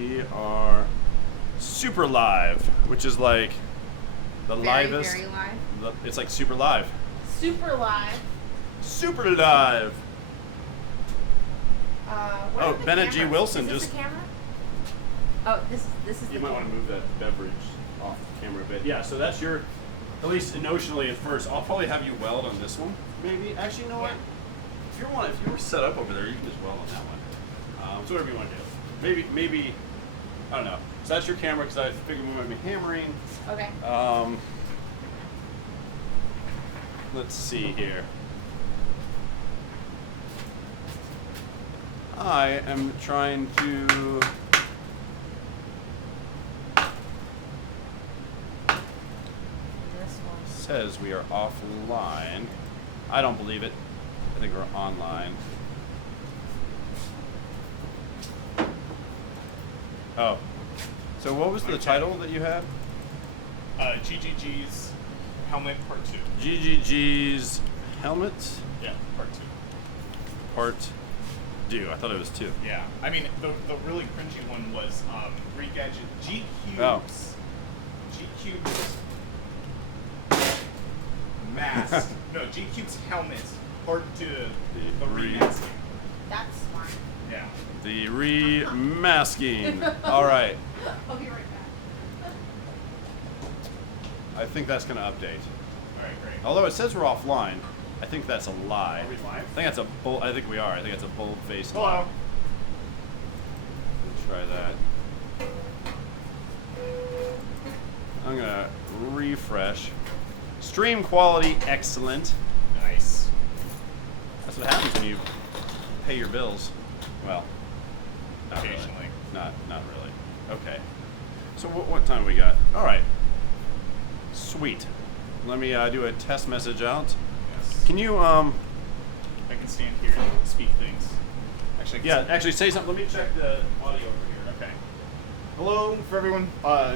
We are super live, which is like the livest. Very live. It's like super live. Super live. Super live. Oh, Bennett G. Wilson is this just. the camera? Oh, this is the You might want to move that beverage off the camera a bit. Yeah, so that's your, at least notionally at first. I'll probably have you weld on this one, maybe. Actually, you know what? If you were set up over there, you can just weld on that one. So whatever you want to do. Maybe, I don't know. So that's your camera because I figured we might be hammering. Okay. Let's see here. I am trying to. This one. Says we are offline. I don't believe it. I think we're online. Oh. So what was the title that you had? GGG's Helmet Part 2. GGG's Helmet Yeah, Part 2. Part 2. I thought it was 2. Yeah, I mean, the really cringy one was Greek Gadget GQ's. Oh. GQ's mask. No, GQ's Helmet Part 2. The remasking. That's smart. Yeah. The remasking. All right. I'll be right back. I think that's going to update. All right, great. Although it says we're offline, I think that's a lie. Are we live? I think that's a bold. I think we are. I think it's a bold-faced Hello. lie. Let's try that. I'm gonna refresh. Stream quality excellent. Nice. That's what happens when you pay your bills. Well, not really. Occasionally. Not really. Okay. So what time we got? All right. Sweet. Let me do a test message out. Yes. Can you I can stand here and speak things. Actually, I can Yeah, stand- actually say something. Let me check the audio over here. Okay. Hello for everyone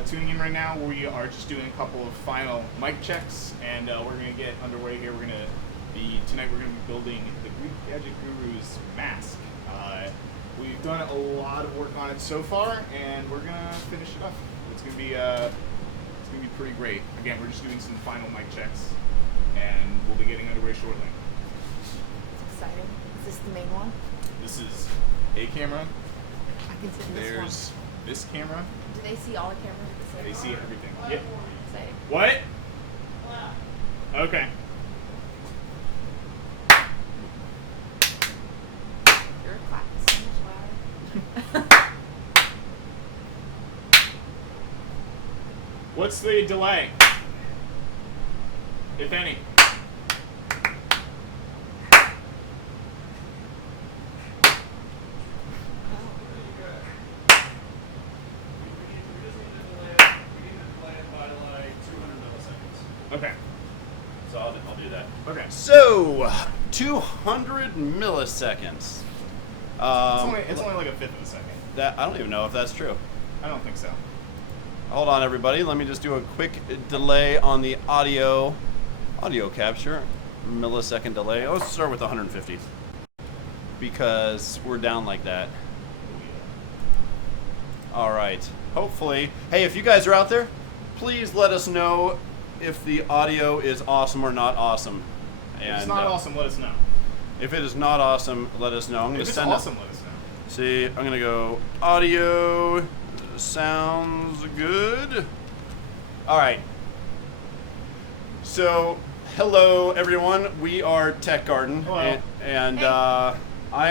tuning in right now. We are just doing a couple of final mic checks, and we're going to get underway here. Tonight we're going to be building the Greek Gadget Guru's mask. We've done a lot of work on it so far, and we're going to finish it up. It's going to be pretty great. Again, we're just doing some final mic checks, and we'll be getting underway shortly. It's exciting. Is this the main one? This is a camera. I can see this There's this camera. one. Do they see all the cameras at the same They time? see everything. Yep. Exciting. What? Okay. Your clap is so much louder. What's the delay? If any. Okay. So I'll do that. Okay. So, 200 milliseconds. It's only like a fifth of a second. That I don't even know if that's true. I don't think so. Hold on, everybody. Let me just do a quick delay on the audio capture. Millisecond delay. Oh, let's start with 150 because we're down like that. All right. Hopefully, hey, if you guys are out there, please let us know if the audio is awesome or not awesome. And If it's not awesome, let us know. if it is not awesome, let us know. I'm going If to it's send awesome, let us know. See, I'm gonna go audio. Sounds good. All right. So, hello everyone. We are Tech Garden, Hello. and Hey. I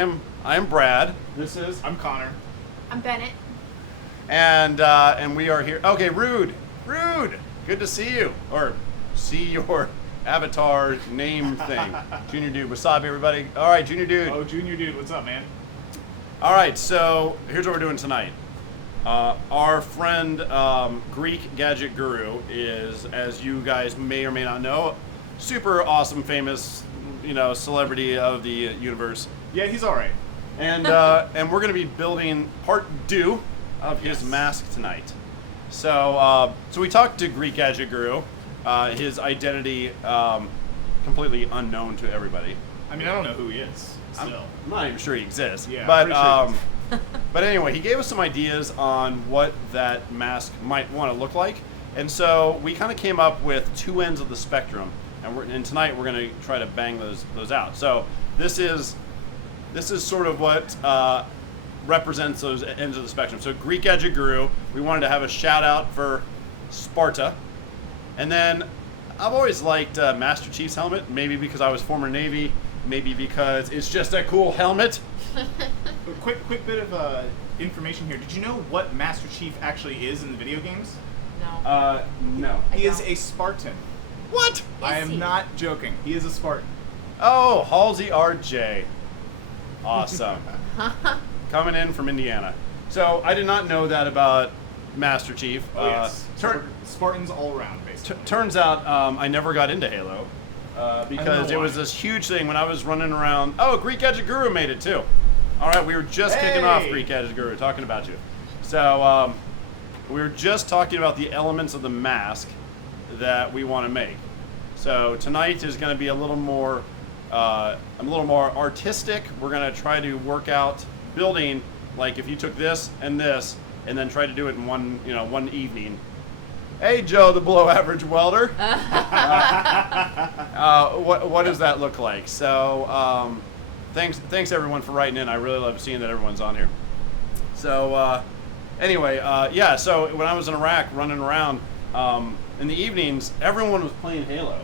am Brad. This is I'm Connor. I'm Bennett. and we are here. Okay, Rude. Good to see you, or see your avatar name thing. Junior Dude, wasabi, everybody. All right, Junior Dude. Oh, Junior Dude, what's up, man? All right, so here's what we're doing tonight. Our friend Greek Gadget Guru is, as you guys may or may not know, super awesome, famous, celebrity of the universe. Yeah, he's all right. And we're going to be building part 2 of his Yes. mask tonight. So we talked to Greek Gadget Guru. His identity completely unknown to everybody. I mean, I don't know who he is. I'm Still. not even sure he exists. Yeah, But I'm pretty sure But anyway, he gave us some ideas on what that mask might want to look like. And so we kind of came up with two ends of the spectrum. And tonight we're going to try to bang those out. So this is sort of what represents those ends of the spectrum. So Greek Gadget Guru, we wanted to have a shout out for Sparta. And then I've always liked Master Chief's helmet, maybe because I was former Navy, maybe because it's just a cool helmet. A quick bit of information here. Did you know what Master Chief actually is in the video games? No. No. He is a Spartan. What? I am not joking. He is a Spartan. Oh, Halsey RJ. Awesome. Coming in from Indiana. So I did not know that about Master Chief. Oh, yes. Spartans all around, basically. Turns out I never got into Halo because it was this huge thing when I was running around. Oh, Greek Gadget Guru made it too. All right, we were just kicking off Greek Gadget Guru, talking about you. So we were just talking about the elements of the mask that we want to make. So tonight is going to be a little more artistic. We're going to try to work out building, like if you took this and then try to do it in one evening. Hey, Joe, the below average welder. What does that look like? So thanks everyone for writing in. I really love seeing that everyone's on here. So anyway, yeah. So when I was in Iraq running around in the evenings, everyone was playing Halo.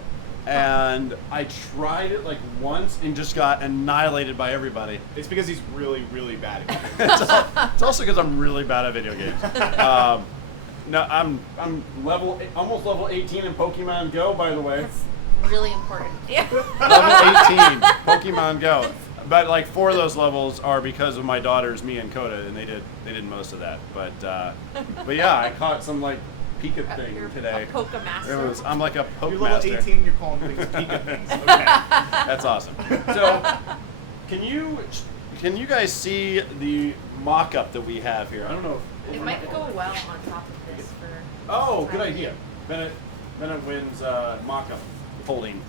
And I tried it like once and just got annihilated by everybody. It's because he's really, really bad at it. It's also because I'm really bad at video games. No, I'm almost level 18 in Pokemon Go, by the way. That's really important. Yeah. Level 18, Pokemon Go. But like 4 of those levels are because of my daughters, me and Coda, and they did most of that. But yeah, I caught some like Pika thing today. A Poke Master. I'm like a Poke You're level Master. 18, you're calling things Pika things. Okay. That's awesome. So, can you guys see the mock-up that we have here? I don't know. It might go well on top of this for. Oh, good idea. Bennett wins mock-up folding.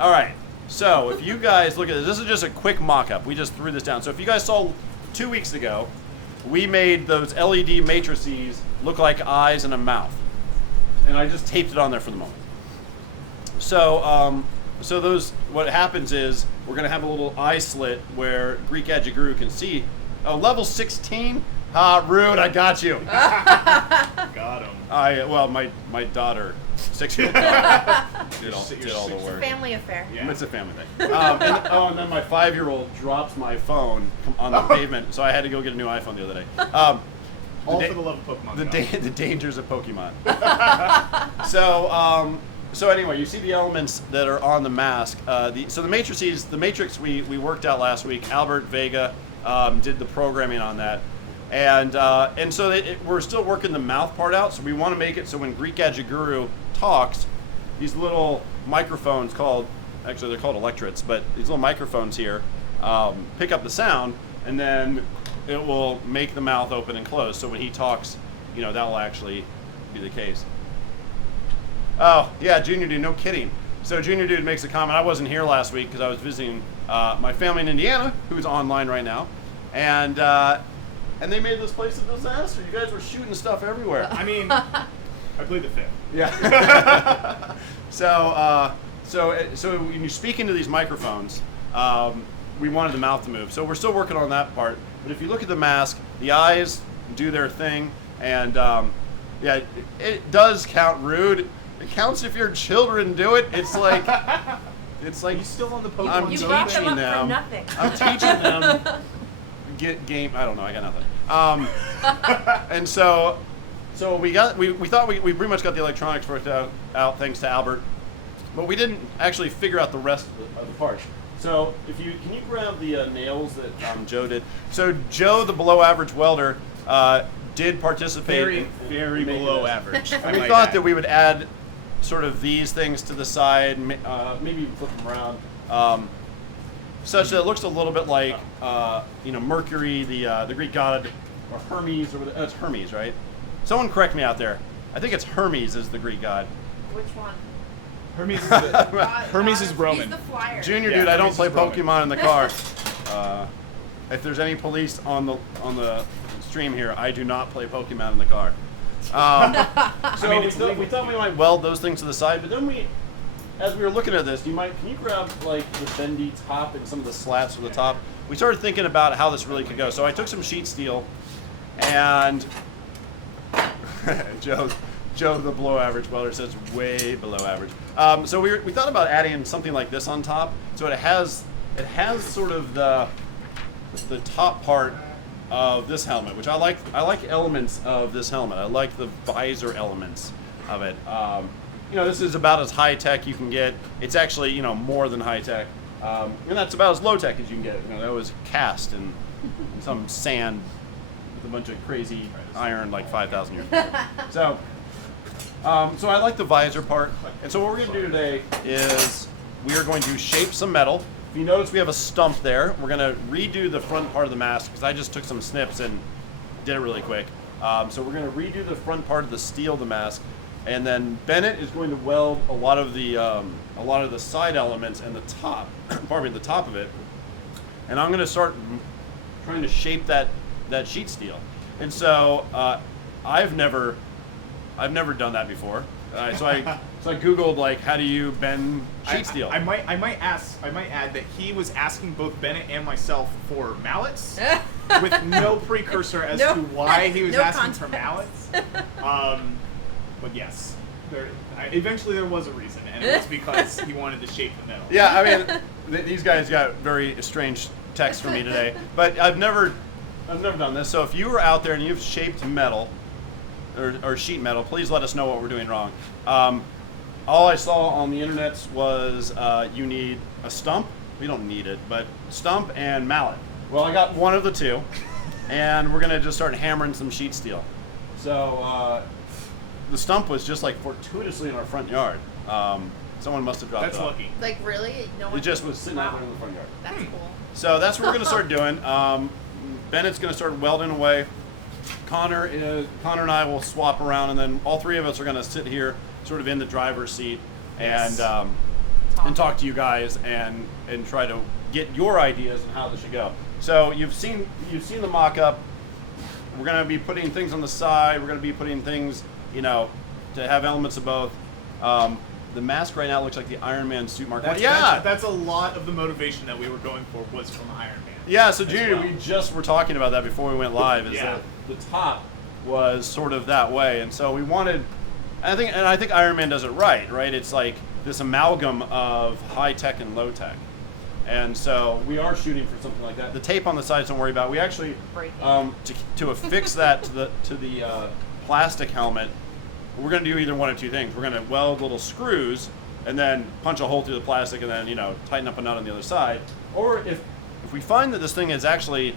All right. So, if you guys look at this is just a quick mock-up. We just threw this down. So, if you guys saw 2 weeks ago, we made those LED matrices look like eyes and a mouth. And I just taped it on there for the moment. So, what happens is we're going to have a little eye slit where Greek Gadget Guru can see. Oh, level 16? Rude, I got you. Got him. My daughter, 6-year-old daughter, did all the work. Family affair. Yeah. It's a family thing. And then my 5-year-old drops my phone on the pavement, so I had to go get a new iPhone the other day. All for the love of Pokemon. The dangers of Pokemon. So anyway, you see the elements that are on the mask. So the matrices, the matrix we worked out last week. Albert Vega did the programming on that, and so we're still working the mouth part out. So we want to make it so when Greek Gadget Guru talks, these little microphones actually they're called electrodes, but these little microphones here pick up the sound, and then it will make the mouth open and close. So when he talks, that will actually be the case. Oh, yeah, Junior Dude, no kidding. So Junior Dude makes a comment. I wasn't here last week because I was visiting my family in Indiana, who's online right now. And they made this place a disaster. You guys were shooting stuff everywhere. I mean, I played the 5th. Yeah. So when you speak into these microphones, we wanted the mouth to move. So we're still working on that part. But if you look at the mask, the eyes do their thing, and yeah, it does count rude. It counts if your children do it. It's like You still on the Pokemon I'm You Go brought them train? up for them. nothing. I'm teaching them get game. I don't know. I got nothing. And so we thought we pretty much got the electronics worked out thanks to Albert, but we didn't actually figure out the rest of the parts. So can you grab the nails that Joe did? So Joe, the below average welder, did participate. Very in below this. average. And we thought that we would add sort of these things to the side, maybe even flip them around, such that it looks a little bit like Mercury, the Greek god, or Hermes, or it's Hermes, right? Someone correct me out there. I think it's Hermes is the Greek god. Which one? Hermes is, Hermes is Roman. He's the flyer. Junior Yeah, Dude, I don't Hermes play is Roman. Pokemon in the car. if there's any police on the stream here, I do not play Pokemon in the car. So we thought we might weld those things to the side, but then as we were looking at this, can you grab like the bendy top and some of the slats for the top? We started thinking about how this really could go. So I took some sheet steel, and Joe, the below average welder, says way below average. So we thought about adding something like this on top. So it has sort of the top part of this helmet, which I like elements of this helmet. I like the visor elements of it. This is about as high tech you can get. It's actually, more than high tech. And that's about as low tech as you can get. That was cast in some sand with a bunch of crazy iron like 5,000 years ago. So I like the visor part. And so what we're going to do today is we are going to shape some metal. If you notice, we have a stump there. We're going to redo the front part of the mask because I just took some snips and did it really quick. So we're going to redo the front part of the steel of the mask. And then Bennett is going to weld a lot of the side elements and the top, the top of it. And I'm going to start trying to shape that sheet steel. And so I've never done that before. So I Googled like how do you bend sheet steel. I might add that he was asking both Bennett and myself for mallets with no precursor as to why he was asking for mallets. But yes, eventually there was a reason, and it was because he wanted to shape the metal. Yeah, I mean, these guys got very strange texts from me today, but I've never done this. So if you were out there and you've shaped metal or sheet metal, please let us know what we're doing wrong. All I saw on the internet was you need a stump. We don't need it, but stump and mallet. Well, I got one of the two, and we're gonna just start hammering some sheet steel. So. The stump was just like fortuitously in our front yard. Someone must have dropped it off. That's lucky. Like really? No one. It just was sitting out there in the front yard. That's cool. So that's what we're going to start doing. Bennett's going to start welding away. Connor and I will swap around, and then all three of us are going to sit here, sort of in the driver's seat, and talk to you guys and try to get your ideas on how this should go. So you've seen the mock-up. We're going to be putting things on the side. We're going to be putting things, to have elements of both. The mask right now looks like the Iron Man suit mark. That's a lot of the motivation that we were going for was from Iron Man. Yeah, so Junior, we just were talking about that before we went live. That the top was sort of that way, and so we wanted. I think Iron Man does it right. It's like this amalgam of high tech and low tech, and so we are shooting for something like that. The tape on the sides, don't worry about. We actually to affix that to the plastic helmet. We're going to do either one of two things. We're going to weld little screws and then punch a hole through the plastic and then, tighten up a nut on the other side. Or if we find that this thing is actually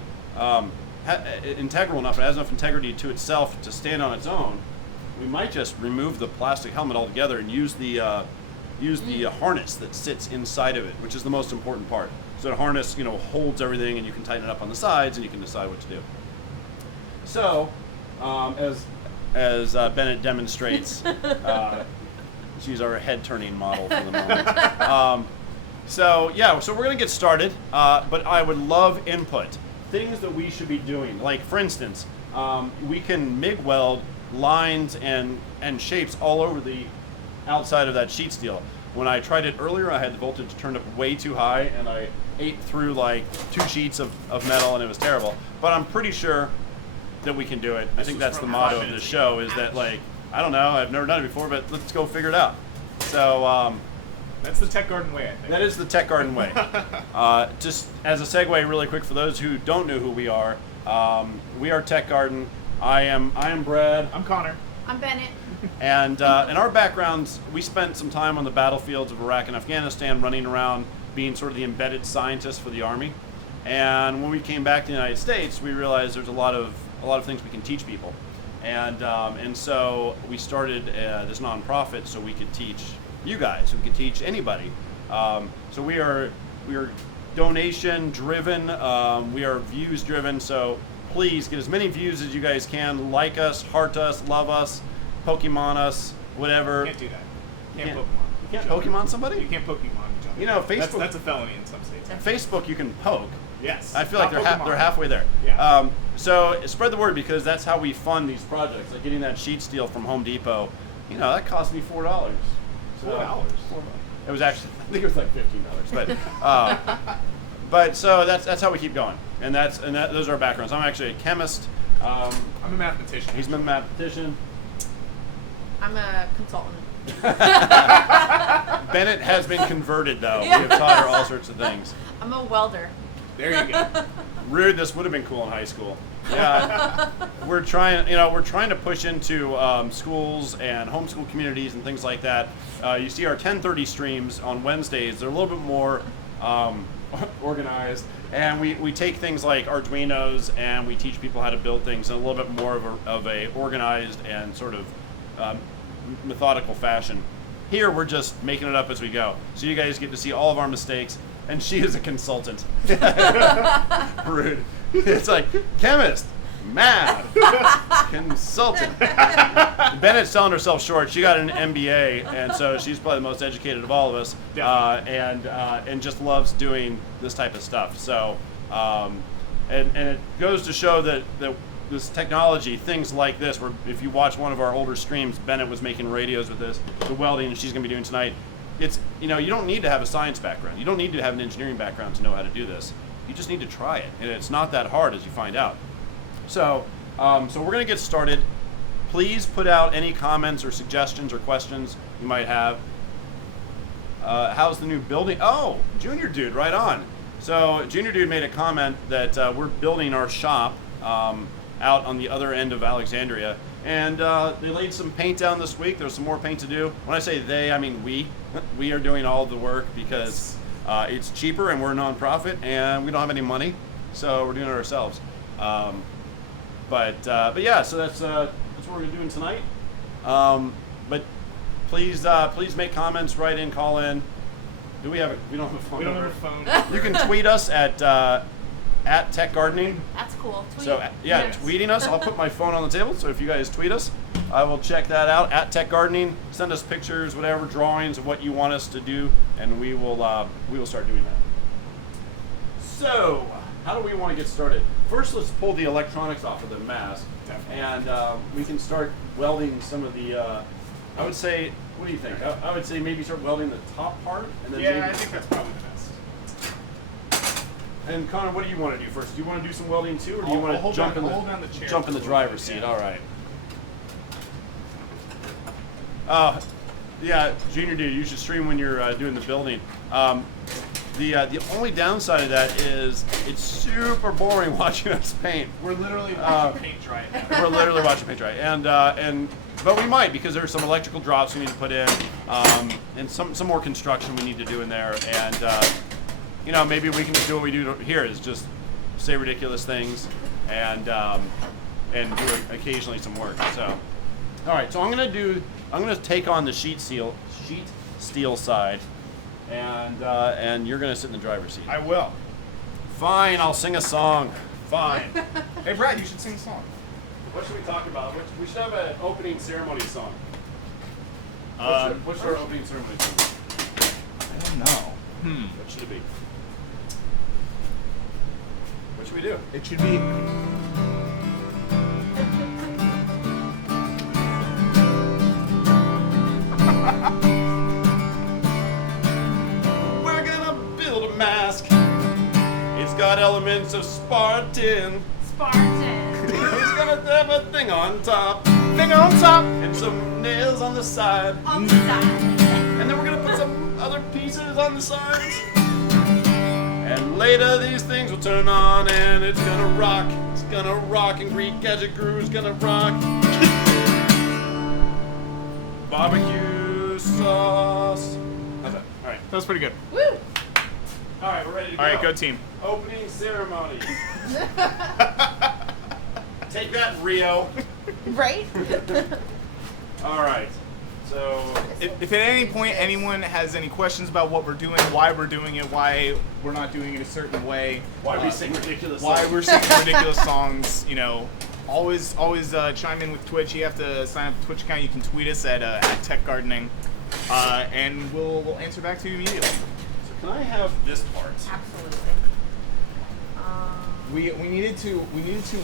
integral enough, it has enough integrity to itself to stand on its own, we might just remove the plastic helmet altogether and use the harness that sits inside of it, which is the most important part. So the harness, holds everything, and you can tighten it up on the sides, and you can decide what to do. So, as Bennett demonstrates, she's our head-turning model for the moment. So we're going to get started, but I would love input. Things that we should be doing. Like, for instance, we can MIG weld lines and shapes all over the outside of that sheet steel. When I tried it earlier, I had the voltage turned up way too high, and I ate through like 2 sheets of metal, and it was terrible. But I'm pretty sure that we can do it. I think that's the motto of the show, is that, like, I don't know, I've never done it before, but let's go figure it out. So that's the Tech Garden way, I think. That is the Tech Garden way. Just as a segue really quick for those who don't know who we are Tech Garden. I am Brad. I'm Connor. I'm Bennett. And in our backgrounds, we spent some time on the battlefields of Iraq and Afghanistan running around being sort of the embedded scientist for the Army. And when we came back to the United States, we realized there's a lot of things we can teach people. And so we started this nonprofit so we could teach you guys, we could teach anybody. So we are donation driven, we are views driven, so please get as many views as you guys can. Like us, heart us, love us, Pokemon us, whatever. You can't do that. You can't Pokemon. You can't Pokemon somebody? You can't Pokemon each other. Facebook. That's a felony in some states. Facebook you can poke. Yes. I feel like Not they're Pokemon. halfway there. Yeah. So spread the word, because that's how we fund these projects. Like getting that sheet steel from Home Depot, that cost me $4. So, $4. It was actually, I think it was like $15, but so that's how we keep going, and those are our backgrounds. I'm actually a chemist. I'm a mathematician. He's a mathematician. I'm a consultant. Bennett has been converted, though. Yeah. We have taught her all sorts of things. I'm a welder. There you go. Rude. This would have been cool in high school. Yeah, we're trying to push into schools and homeschool communities and things like that. You see our 10:30 streams on Wednesdays. They're a little bit more organized, and we take things like Arduinos and we teach people how to build things in a little bit more of a organized and sort of methodical fashion. Here we're just making it up as we go, so you guys get to see all of our mistakes. And she is a consultant. Rude. It's like chemist, mad, consultant. Bennett's selling herself short. She got an MBA, and so she's probably the most educated of all of us, and just loves doing this type of stuff. So, and it goes to show that this technology, things like this, where if you watch one of our older streams, Bennett was making radios with this, the welding she's going to be doing tonight. It's, you don't need to have a science background. You don't need to have an engineering background to know how to do this. You just need to try it, and it's not that hard, as you find out. So we're going to get started. Please put out any comments or suggestions or questions you might have. How's the new building? Oh, Junior Dude, right on. So Junior Dude made a comment that we're building our shop out on the other end of Alexandria. And they laid some paint down this week. There's some more paint to do. When I say they, I mean we. We are doing all of the work because it's cheaper and we're a nonprofit and we don't have any money, so we're doing it ourselves. But yeah, so that's what we're doing tonight. But please make comments, write in, call in. We don't have a phone number. We don't have a phone. You can tweet us at Tech Gardening. That's cool. Tweet. So yeah, tweeting us. I'll put my phone on the table, so if you guys tweet us, I will check that out at Tech Gardening. Send us pictures, whatever, drawings of what you want us to do, and we will start doing that. So, how do we want to get started? First, let's pull the electronics off of the mask, and we can start welding some of the. I would say, what do you think? I would say maybe start welding the top part, and then Yeah, maybe, I think that's probably the best. And Connor, what do you want to do first? Do you want to do some welding too, or do you I'll want to hold jump down- in I'll hold down the chair jump in the for a driver's bit, seat? yeah. All right. Yeah, Junior Dude, you should stream when you're doing the building. The only downside of that is it's super boring watching us paint. We're literally watching paint dry now. We're literally watching paint dry, but we might, because there's some electrical drops we need to put in, and some more construction we need to do in there, and maybe we can just do what we do here, is just say ridiculous things and do occasionally some work. So, all right, so I'm gonna take on the sheet steel side, and you're gonna sit in the driver's seat. I will. Fine, I'll sing a song. Fine. Hey, Brad, you should sing a song. What should we talk about? We should have an opening ceremony song. What's our opening ceremony song? I don't know. What should it be? What should we do? It should be. We're gonna build a mask. It's got elements of Spartan. Spartan. It's gonna have a thing on top Finger on top. and some nails on the side. On the side. And then we're gonna put some other pieces on the sides. And later these things will turn on and it's gonna rock. It's gonna rock, and Greek Gadget Guru's gonna rock. Barbecue sauce. How's that? All right. That was pretty good. Woo. All right, we're ready to go. All right, go team. Opening ceremony. Take that, Rio. Right? All right. So, If at any point anyone has any questions about what we're doing, why we're doing it, why we're not doing it a certain way, why we sing ridiculous why songs. we're singing ridiculous songs, always chime in with Twitch. You have to sign up a Twitch account. You can tweet us at Tech Gardening, and we'll answer back to you immediately. So can I have this part? Absolutely. We needed to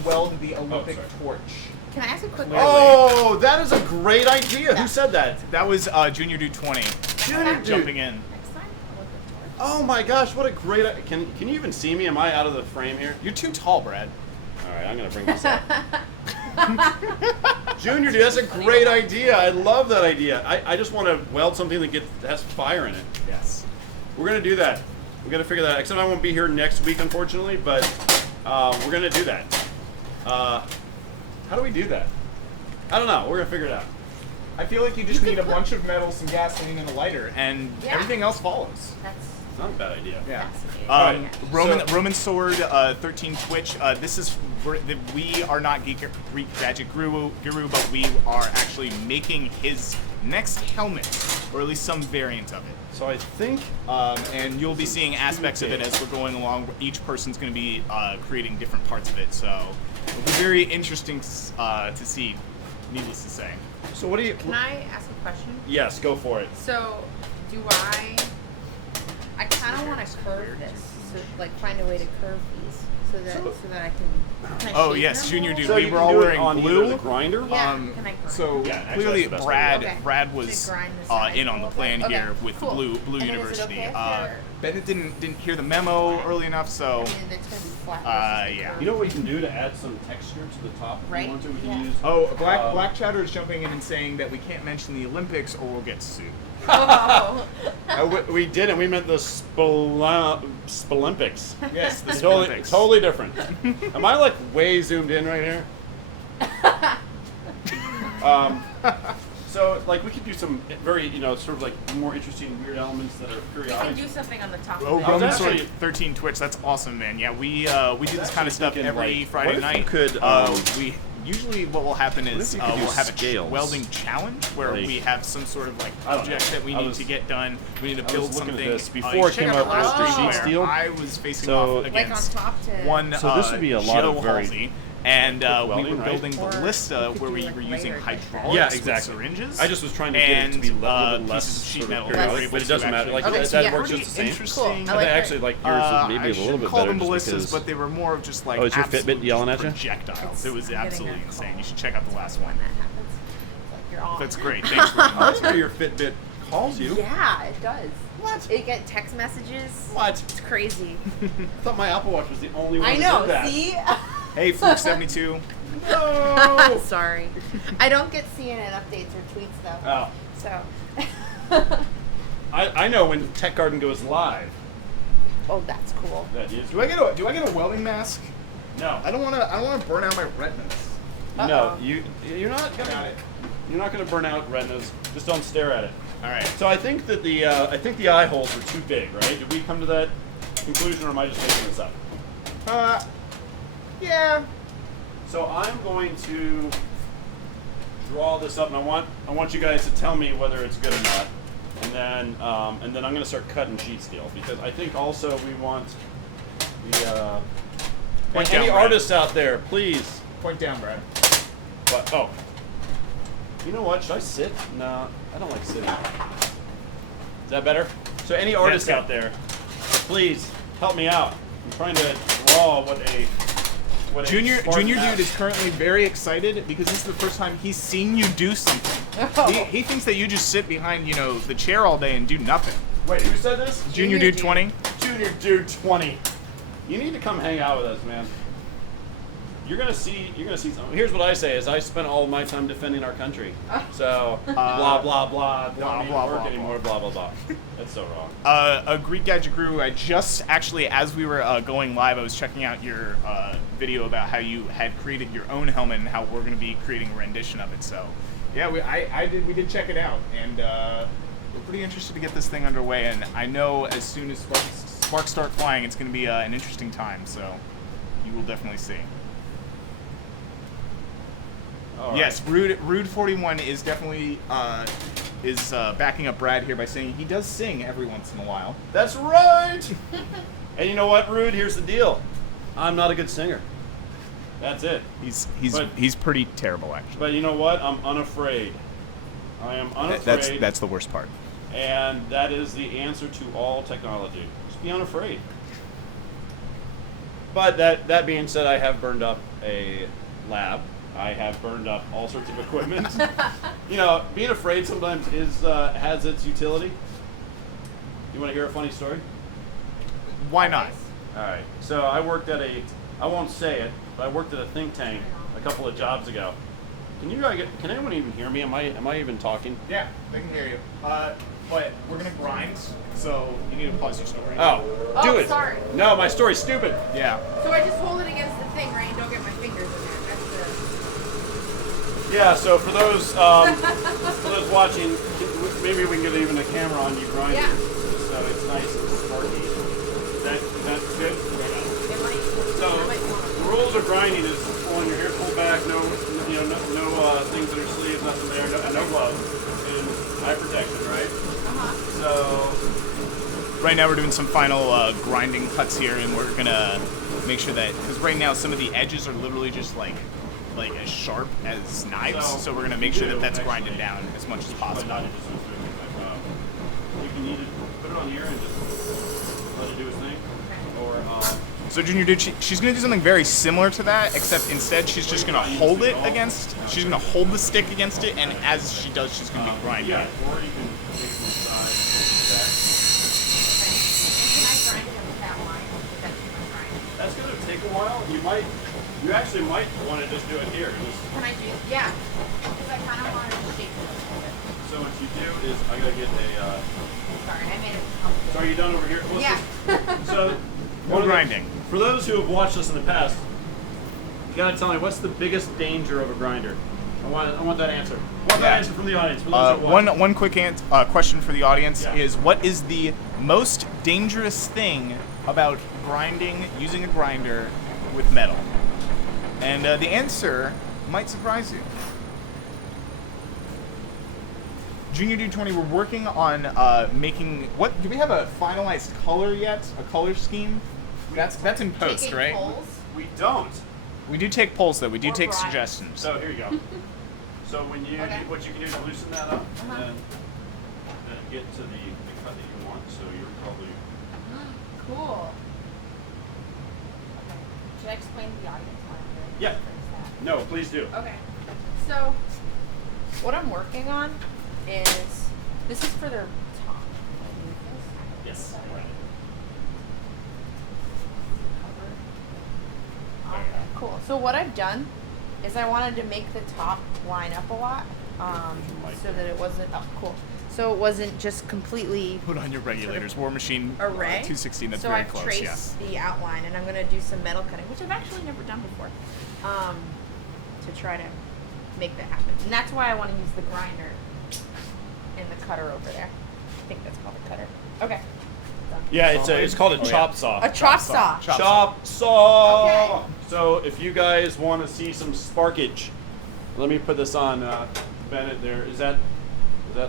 weld the Olympic sorry. torch. Can I ask a quick Clearly. Oh, that is a great idea. Yeah. Who said that? That was Junior Dude 20. Junior Dude. Jumping in. Next time, I'll look at Oh my gosh, what a great! Can you even see me? Am I out of the frame here? You're too tall, Brad. All right, I'm gonna bring this up. Junior, dude, that's a great idea. I love that idea. I just want to weld something that has fire in it. Yes. We're gonna do that. We're gonna figure that out. Except I won't be here next week, unfortunately. But we're gonna do that. How do we do that? I don't know. We're gonna figure it out. I feel like you just need a bunch of metal, some gasoline, and a lighter, and Yeah. everything else follows. That's It's not a bad idea. Yeah. fascinating. Roman Sword 13 Twitch. We are not Greek Gadget Guru, but we are actually making his next helmet, or at least some variant of it. So I think And you'll be seeing aspects of it as we're going along. Each person's going to be creating different parts of it, so it'll be very interesting to see. Needless to say. so. What do you? Can I ask a question? Yes, go for it. So, do I kind of want to curve this, so like find a way to curve these, so that I can. Oh, shape yes, them Junior a Dude, little we you were can all do it wearing on blue. either the grinder. Yeah. Um, Can I grind? so Yeah, actually, clearly, that's the best Brad way to do it. Brad To was grind the sides in a on the little plan bit? here Okay, with cool. Blue And then is it University. okay if they're- Bennett didn't hear the memo early enough, so I mean, it's gonna be flat. versus the yeah. curve. You know what we can do to add some texture to the top if Right? we want to? We can Yeah. use. oh, Black Chatter is jumping in and saying that we can't mention the Olympics or we'll get sued. Oh. We didn't. We meant the Spolympics. Yes, the Totally, Olympics. totally different. Am I like way zoomed in right here? So like we could do some very sort of like more interesting weird elements that are We periodic. can do something on the top Oh, of it. Roman actually- Sword 13 Twitch, that's awesome, man. Yeah, we do this kind actually of stuff thinking, every like, Friday what if night. you could, we usually what will happen if is you could do we'll have scales? a welding challenge where Like- we have some sort of like I don't project know. that we I need was- to get done. We need to I was build looking something. at this You before it check came out out the last with stream sheet where steel. I was facing So- off Like on against top to. one So this would be a lot Jill of very- Halsey, and quick we welding, were right? building Or ballista we could where do, we like, were using layered like that. hydraulics Yeah, with exactly. syringes. I just was trying to get it to be a little bit less pieces of sheet sort of metal. periodic, We were but it able doesn't to matter. Like actually- Okay, that yeah. works Pretty just the same. interesting. Cool. I I like think that. actually like yours is maybe I a little shouldn't bit call better them just ballistas, because. but they were more of just like Oh, is your absolute Fitbit yelling at you? projectiles. It was I'm getting absolutely a insane. call. You should check out the last one. When that happens, it's like you're on. That's great. Thanks very Oh, much. that's where your Fitbit calls you. Yeah, it does. What? It get text messages. What? It's crazy. I thought my Apple Watch was the only one I that know. did that. See. Hey, Fluke72. No. Sorry. I don't get CNN updates or tweets though. Oh. So. I know when Tech Garden goes live. Oh, that's cool. That is. Do I get a welding mask? No. I don't want to burn out my retinas. No. Uh-oh. You're not Got gonna. it. You're not gonna burn out retinas. Just don't stare at it. All right. So I think that the eye holes were too big, right? Did we come to that conclusion, or am I just making this up? Yeah. So I'm going to draw this up, and I want you guys to tell me whether it's good or not, and then I'm going to start cutting sheet steel because I think also we want the Point any down, Brad. artists out there, please. Point down, Brad. But you know what? Should I sit? No, I don't like sitting. Is that better? So any artists good. out there, please help me out. I'm trying to draw what a Junior Spartan Dude mask- is currently very excited because this is the first time he's seen you do something. Oh. He thinks that you just sit behind, the chair all day and do nothing. Wait, who said this? Junior Dude 20. Junior Dude 20. You need to come hang out with us, man. You're gonna see. Here's what I say: is I spent all of my time defending our country. So blah blah blah. Don't blah, need blah, to work blah, anymore. Blah blah blah. That's so wrong. A Greek Gadget Guru, I just actually, as we were going live, I was checking out your video about how you had created your own helmet and how we're going to be creating a rendition of it. So, yeah, we did check it out, and we're pretty interested to get this thing underway. And I know as soon as sparks start flying, it's going to be an interesting time. So, you will definitely see. All right. Yes, Rude 41 is definitely backing up Brad here by saying he does sing every once in a while. That's right. And you know what, Rude? Here's the deal. I'm not a good singer. That's it. He's pretty terrible actually. But you know what? I'm unafraid. I am unafraid. That's the worst part. And that is the answer to all technology. Just be unafraid. But that being said, I have burned up a lab. I have burned up all sorts of equipment. You know, being afraid sometimes has its utility. You want to hear a funny story? Why not? All right. So I worked at I won't say it, but I worked at a think tank a couple of jobs ago. Can anyone even hear me? Am I even talking? Yeah, they can hear you. But we're gonna grind, so you need to pause your story. Oh, do it. Sorry. No, my story's stupid. Yeah. So I just hold it against the thing, right? And don't get my fingers in there. That's Yeah. So for those watching, maybe we can get even a camera on you grinding. Yeah. So it's nice and sparky. Is that good? it might. So I might want the rules of grinding is pulling your hair pulled back, no things on your sleeves, nothing there, no gloves, and eye protection, right? So Right now we're doing some final grinding cuts here, and we're gonna make sure that, because right now some of the edges are literally just like as sharp as knives, so we're gonna make sure that that's grinded down as much as possible. You can either put it on here and just let it do its thing, or So Junior Dude, she's gonna do something very similar to that, except instead she's just gonna hold it against. She's gonna hold the stick against it, and as she does, she's gonna be grinding yeah, it. or you can take it from the side. And can I grind it with that line? That's my grind. That's gonna take a while. You actually might want to just do it here. Can I do? Yeah. Because I kind of wanted to shape it a little bit. So what you do is I gotta get a. Sorry, I made it complicated. So are you done over here? Yeah. So No grinding. For those who have watched us in the past, you gotta tell me what's the biggest danger of a grinder. I want that answer. I want that answer from the audience. For those who watch. One quick question for the audience Yeah. is, what is the most dangerous thing about using a grinder with metal? And the answer might surprise you. Junior Dude 20, we're working on making, what, do we have a finalized color yet? A color scheme? That's in post, Taking right? polls. We don't. We do take polls though, we do Or take bribes. suggestions. So here you go. So when you Okay. what you can do is loosen that up and then get to the cut that you want. So you're probably Cool. Okay. Should I explain to the audience why I'm doing Yeah. this? Or is that- no. Please do. Okay. So, what I'm working on is this is for their top. Yes. Okay, cool. So what I've done is I wanted to make the top line up a lot, so that it wasn't. Oh, cool. So it wasn't just completely Put on your regulators. War Machine array. 216, that's so very I've close, traced yeah. the outline, and I'm gonna do some metal cutting, which I've actually never done before, to try to make that happen. And that's why I want to use the grinder and the cutter over there. I think that's called a cutter. Okay. Done. Yeah, it's called a chop saw. A chop saw. Chop saw. Okay. So if you guys want to see some sparkage, let me put this on Bennett. There is that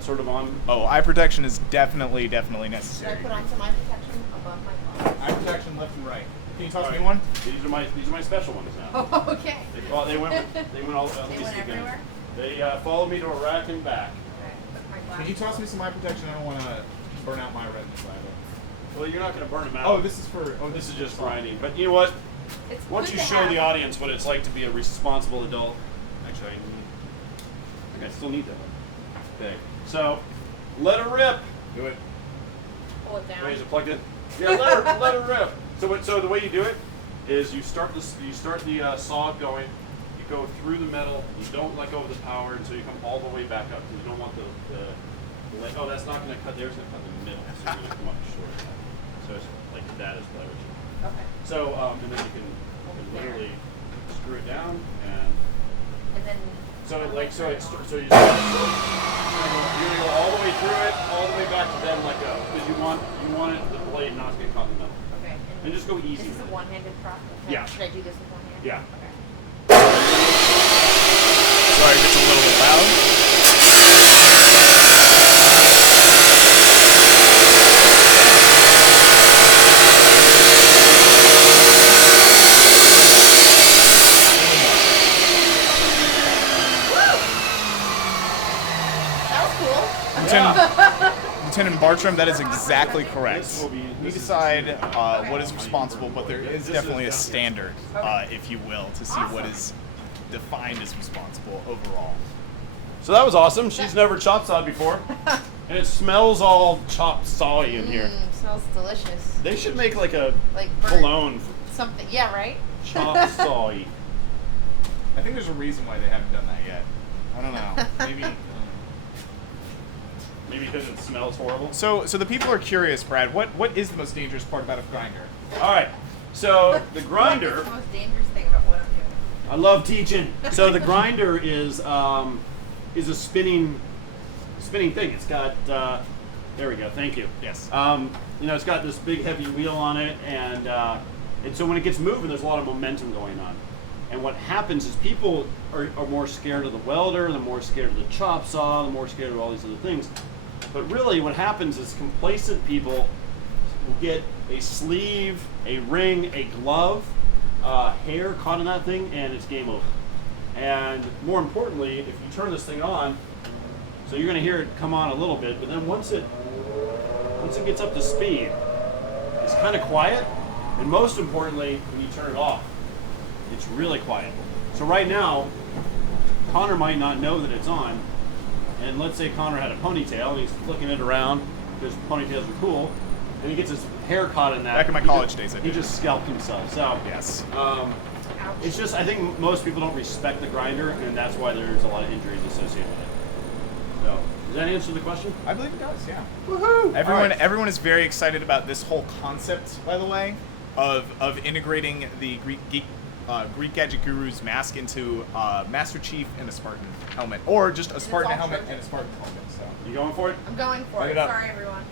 sort of on? Oh, eye protection is definitely Should I necessary. put on some eye protection above my glasses? Eye protection left and right. Can you toss All me right. one? These are my special ones now. Oh, okay. They went all. Let They me went see again. everywhere? They followed me to a rack and back. Okay, put my Can you glasses. toss me some eye protection? I don't want to burn out my retinas either. Well, you're not going to burn them out. Oh, this is for. Oh, This is just grinding. But you know what? It's Once good you to show have. the audience what it's like to be a responsible adult, actually, I think I still need that. Okay. So, let her rip. Do it. Pull it down. Wait, is it plugged in? Yeah, let her rip. So the way you do it is you start the saw going. You go through the metal. You don't let go of the power until you come all the way back up. Because you don't want the oh, that's not going to cut. There's going to cut the middle. So you're going to come up short. So it's like that is leverage. Okay. So and then you can literally screw it down and. And then. So you start, you're gonna go all the way through it, all the way back to then let go, because you want it the blade not to get caught in the middle. Okay. And just go easy. This is a one-handed process. Yeah. Should I do this with one hand? Yeah. Okay. Sorry if it's a little bit loud. That was cool. Lieutenant Bartram, that is exactly correct. This will be- We this is- decide what is responsible, but there is definitely a standard, if you will, to see what is defined as responsible overall. So that was awesome. She's never chop sawed before. And it smells all chop sawy in here. Smells delicious. They should make like a Like burnt cologne for something. Yeah, right? chop sawy. I think there's a reason why they haven't done that yet. I don't know. Maybe. Maybe because it smells horrible. So the people are curious, Brad. What is the most dangerous part about a grinder? All right. So the What grinder. is the most dangerous thing about what I'm doing? I love teaching. So the grinder is a spinning thing. It's got there we go. Thank you. Yes. It's got this big heavy wheel on it, and so when it gets moving, there's a lot of momentum going on. And what happens is people are more scared of the welder, they're more scared of the chop saw, they're more scared of all these other things. But really, what happens is complacent people will get a sleeve, a ring, a glove, hair caught in that thing, and it's game over. And more importantly, if you turn this thing on, so you're going to hear it come on a little bit, but then once it gets up to speed, it's kind of quiet. And most importantly, when you turn it off, it's really quiet. So right now, Connor might not know that it's on. And let's say Connor had a ponytail and he's flicking it around because ponytails are cool. And he gets his hair caught in that. Back in my college days, I He did. just scalped himself. So Yes. it's just, I think most people don't respect the grinder, and that's why there's a lot of injuries associated with it. So, does that answer the question? I believe it does. Yeah. Woohoo! Everyone is very excited about this whole concept, by the way, of integrating the Greek Gadget Guru's mask into Master Chief and a Spartan helmet, or just a Spartan all helmet Trojan. and a Spartan helmet. So. You going for it? I'm going for Light it. it up. Sorry, everyone.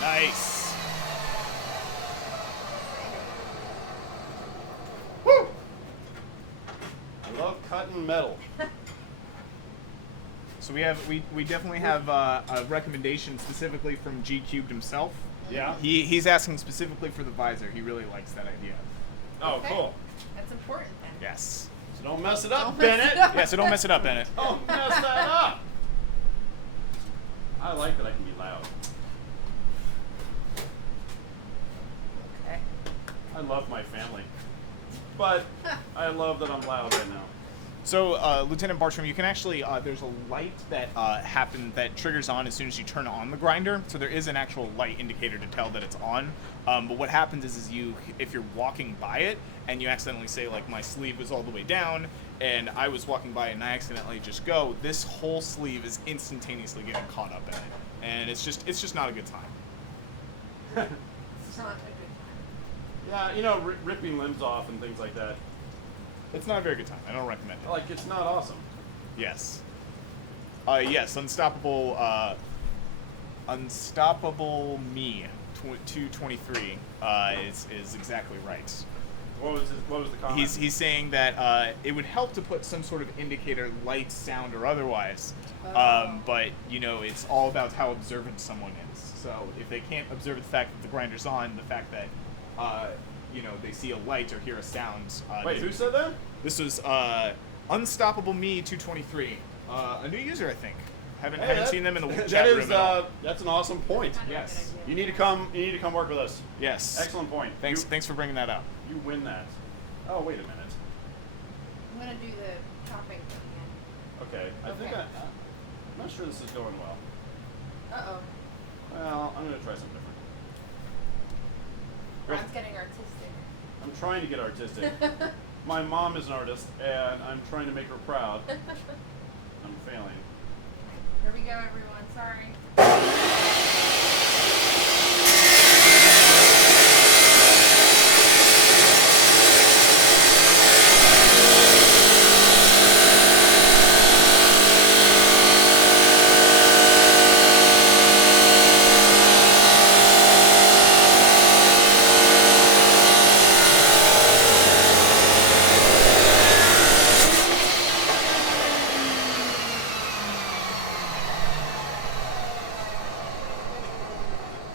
Nice. Woo! I love cutting metal. So we definitely have a recommendation specifically from G Cubed himself. Yeah. He's asking specifically for the visor. He really likes that idea. Oh, Okay. cool. That's important then. Yes. So don't mess it up, Don't mess Bennett. it up. Yeah. So don't mess it up, Bennett. Don't mess that up. I like that I can be loud. Okay. I love my family. But I love that I'm loud right now. So, Lieutenant Bartram, you can actually, there's a light that that triggers on as soon as you turn on the grinder. So there is an actual light indicator to tell that it's on. But what happens is if you're walking by it and you accidentally say, like, my sleeve was all the way down, and I was walking by it and I accidentally just go, this whole sleeve is instantaneously getting caught up in it. And it's just not a good time. It's not a good time. Yeah, ripping limbs off and things like that. It's not a very good time. I don't recommend it. Like, it's not awesome. Yes. Yes, Unstoppable Me 223 is exactly right. What was the comment? He's saying that it would help to put some sort of indicator, light, sound, or otherwise. But it's all about how observant someone is. So if they can't observe the fact that the grinder's on, the fact that they see a light or hear a sound. Wait, who said that? This was Unstoppable Me 223, a new user, I think. Haven't seen them in the chat room at all. That's an awesome point. Yes. You need to come work with us. Yes. Excellent point. Thanks for bringing that up. You win that. Oh, wait a minute. I'm gonna do the chopping thing Okay. I think Okay. I'm not sure this is going well. again. Uh-oh. Well, I'm gonna try something different. Ron's getting artistic. I'm trying to get artistic. My mom is an artist, and I'm trying to make her proud. I'm failing. Here we go, everyone. Sorry.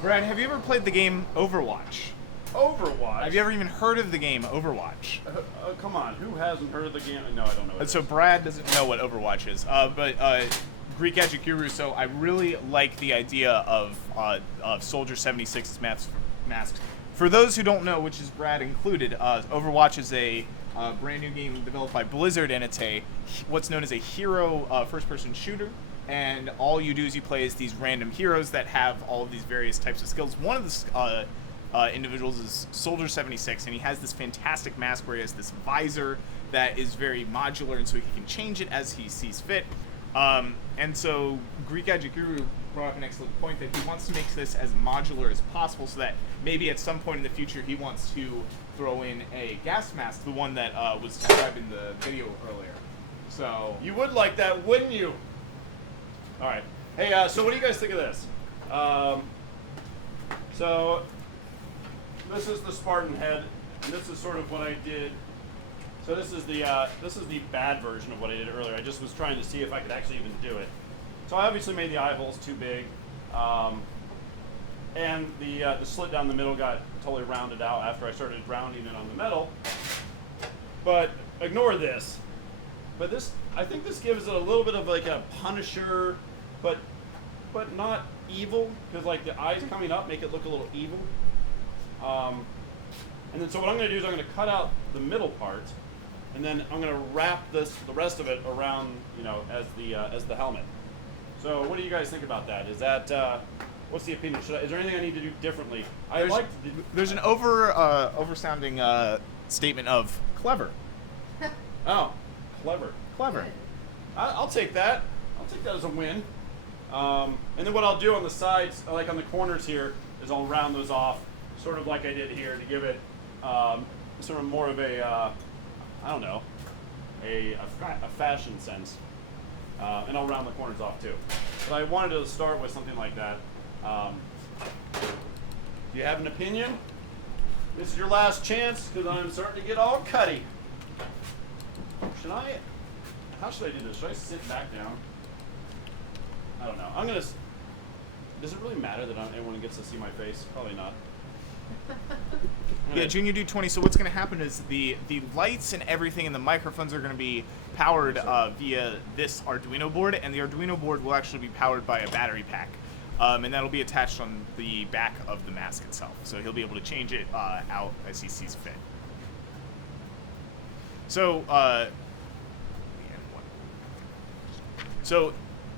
Brad, have you ever played the game Overwatch? Overwatch? Have you ever even heard of the game Overwatch? Come on, who hasn't heard of the game? No, I don't know what it So is. Brad doesn't know what Overwatch is, but Greek Gadget Guru. So I really like the idea of Soldier 76's mask. For those who don't know, which is Brad included, Overwatch is a brand new game developed by Blizzard, and it's what's known as a hero first-person shooter. And all you do is you play as these random heroes that have all of these various types of skills. One of the individuals is Soldier 76, and he has this fantastic mask where he has this visor that is very modular, and so he can change it as he sees fit. And so Greek Gadget Guru brought up an excellent point that he wants to make this as modular as possible, so that maybe at some point in the future he wants to throw in a gas mask, the one that was described in the video earlier. So You would like that, wouldn't you? All right. Hey, so what do you guys think of this? So this is the Spartan head, and this is sort of what I did. So this is the bad version of what I did earlier. I just was trying to see if I could actually even do it. So I obviously made the eye holes too big, and the slit down the middle got totally rounded out after I started rounding it on the metal. But ignore this. But this, I think this gives it a little bit of like a Punisher, but not evil, because like the eyes coming up make it look a little evil. And then so what I'm going to do is I'm going to cut out the middle part, and then I'm going to wrap the rest of it around, as the helmet. So what do you guys think about that? Is that what's the opinion? Is there anything I need to do differently? There's an oversounding statement of clever. Oh, clever. Clever. I'll take that. I'll take that as a win. And then what I'll do on the sides, like on the corners here, is I'll round those off, sort of like I did here, to give it sort of more of a, I don't know, a fashion sense. And I'll round the corners off too. But I wanted to start with something like that. Do you have an opinion? This is your last chance, because I'm starting to get all cutty. How should I do this? Should I sit back down? I don't know. Does it really matter that anyone gets to see my face? Probably not. Yeah, Junior Dude 20. So what's going to happen is the lights and everything and the microphones are going to be powered via this Arduino board, and the Arduino board will actually be powered by a battery pack. And that'll be attached on the back of the mask itself. So he'll be able to change it out as he sees fit. So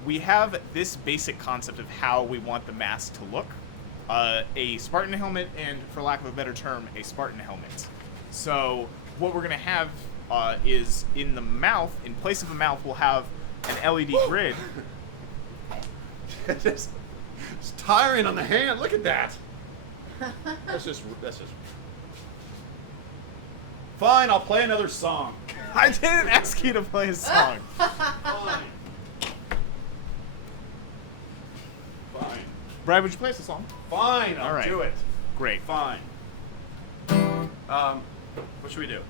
we have this basic concept of how we want the mask to look. A Spartan helmet, and for lack of a better term, a Spartan helmet. So what we're going to have is in the mouth, in place of the mouth, we'll have an LED grid. It's tiring on the hand. Look at that. That's just. Fine, I'll play another song. I didn't ask you to play a song. Fine. Brad, would you play us a song? Fine, I'll All right. do it. Great. Fine. What should we do?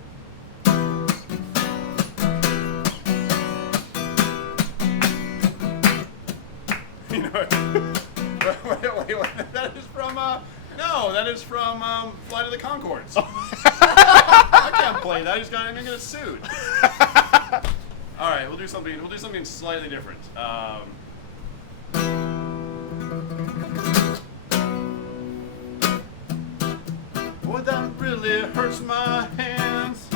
Wait. That is from Flight of the Conchords. I can't play that. I'm gonna get sued. All right, we'll do something slightly different. Boy, that really hurts my hands.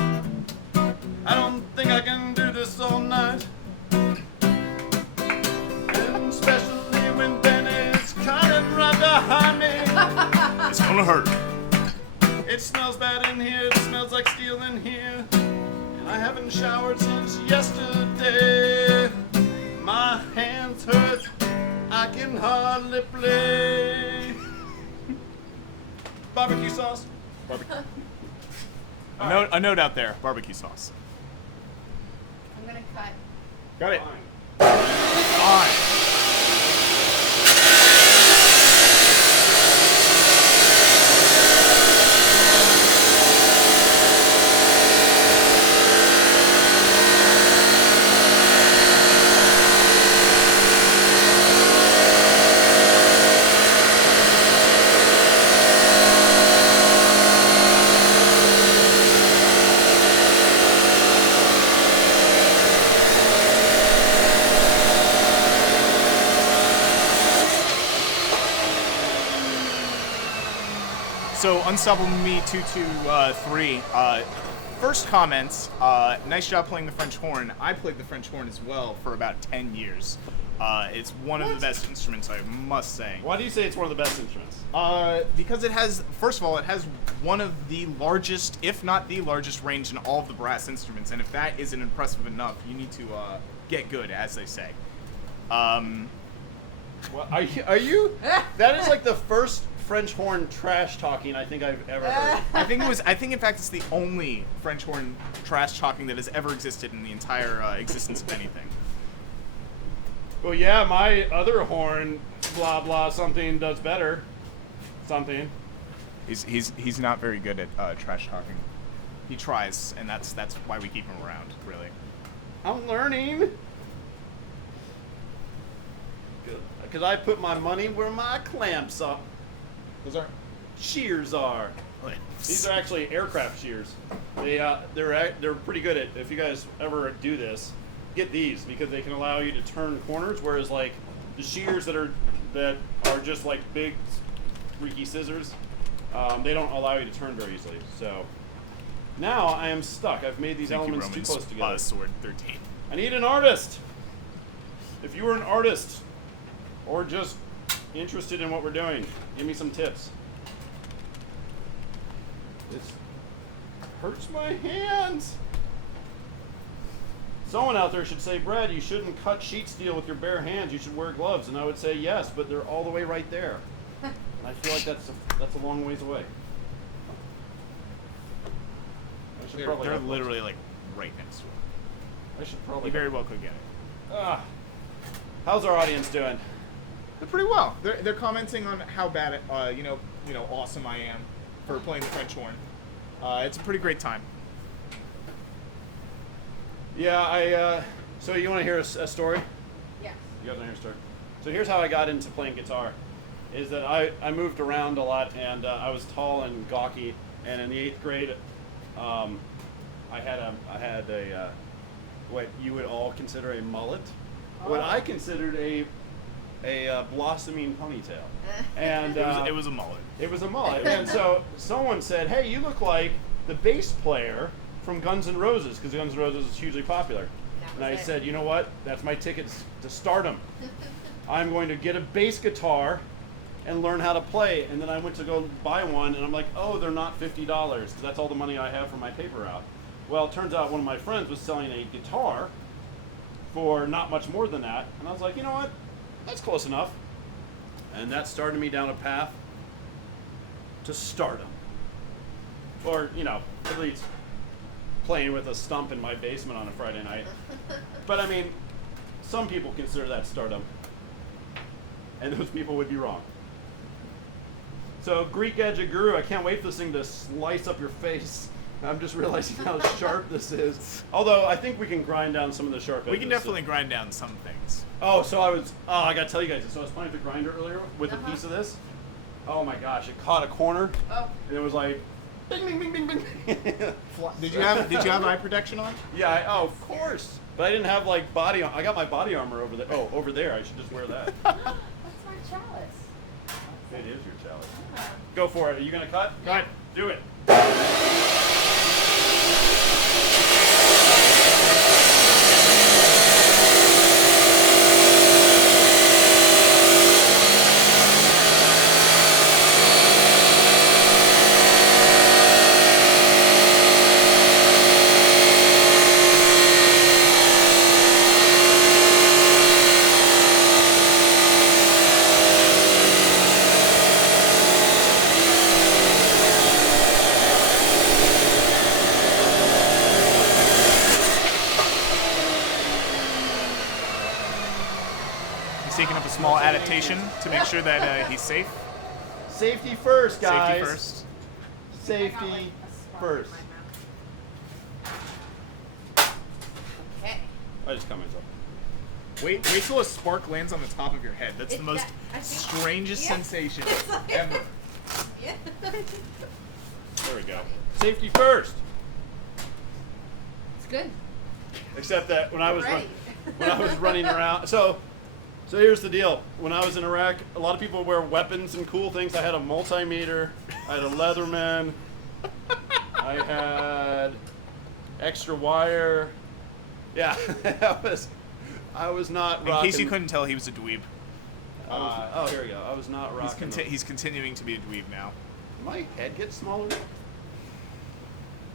I don't think I can do this all night. And especially when Benny's coming right behind me. It's gonna hurt. It smells bad in here, it smells like steel in here. And I haven't showered since yesterday. My hands hurt, I can hardly play. Barbecue sauce? Barbecue. A note out there, barbecue sauce. I'm gonna cut. Got it. Fine. So Unstoppable Me 223. First comments. Nice job playing the French horn. I played the French horn as well for about 10 years. It's one of the best instruments, I must say. Why do you say it's one of the best instruments? Because it has, first of all, it has one of the largest, if not the largest, range in all of the brass instruments. And if that isn't impressive enough, you need to get good, as they say. Well, are you? That is like the first French horn trash talking I think I've ever heard. I think in fact it's the only French horn trash talking that has ever existed in the entire existence of anything. Well, yeah, my other horn, blah blah something, does better. Something. He's not very good at trash talking. He tries, and that's why we keep him around, really. I'm learning. Because I put my money where my clamps are. Those are Shears are. These are actually aircraft shears. They're pretty good at. If you guys ever do this, get these because they can allow you to turn corners. Whereas like the shears that are just like big, freaky scissors, they don't allow you to turn very easily. So now I am stuck. I've made these elements too close together. Sword 13. I need an artist. If you were an artist, or just interested in what we're doing, give me some tips. This hurts my hands. Someone out there should say, Brad, you shouldn't cut sheet steel with your bare hands. You should wear gloves. And I would say yes, but they're all the way right there. And I feel like that's a long ways away. I should probably They're have literally like right next to him. I should probably. You very well could get it. How's our audience doing? They're pretty well. They're commenting on how bad awesome I am for playing the French horn. It's a pretty great time. Yeah, so you want to hear a story? Yes. You guys want to hear a story? So here's how I got into playing guitar. Is that I moved around a lot and I was tall and gawky, and in the 8th grade, I had a what you would all consider a mullet. What I considered a blossoming ponytail, and it was a mullet. It was a mullet, and so someone said, "Hey, you look like the bass player from Guns N' Roses," because Guns N' Roses is hugely popular. And I said, "You know what? That's my ticket to stardom. I'm going to get a bass guitar and learn how to play." And then I went to go buy one, and I'm like, "Oh, they're not $50 because that's all the money I have for my paper route." Well, it turns out one of my friends was selling a guitar for not much more than that, and I was like, "You know what? That's close enough." And that started me down a path to stardom. Or, at least playing with a stump in my basement on a Friday night. But I mean, some people consider that stardom. And those people would be wrong. So, Greek Gadget Guru, I can't wait for this thing to slice up your face. I'm just realizing how sharp this is. Although, I think we can grind down some of the sharp edges. We can definitely grind down some things. Oh, I gotta tell you guys, so I was playing with the grinder earlier with a piece of this. Oh my gosh, it caught a corner. Oh. And it was like, bing, bing, bing, bing, bing. Did you have eye protection on? Yeah, of course. But I didn't have like body I got my body armor over there. Oh, over there, I should just wear that. That's my chalice. It is your chalice. Yeah. Go for it. Are you gonna cut? Yeah. Cut. Do it. Taking up a small adaptation to make sure that he's safe. Safety first, guys. Safety first. Safety first. Okay. I just cut myself. Wait till a spark lands on the top of your head. That's the most strangest sensation ever. Yeah. There we go. Safety first. It's good. Except that when I was Ready. when I was running around, so So here's the deal. When I was in Iraq, a lot of people wear weapons and cool things. I had a multimeter. I had a Leatherman. I had extra wire. Yeah, I was not rocking. In case you couldn't tell, he was a dweeb. Oh, here we go. I was not rocking. He's continuing to be a dweeb now. Did my head get smaller?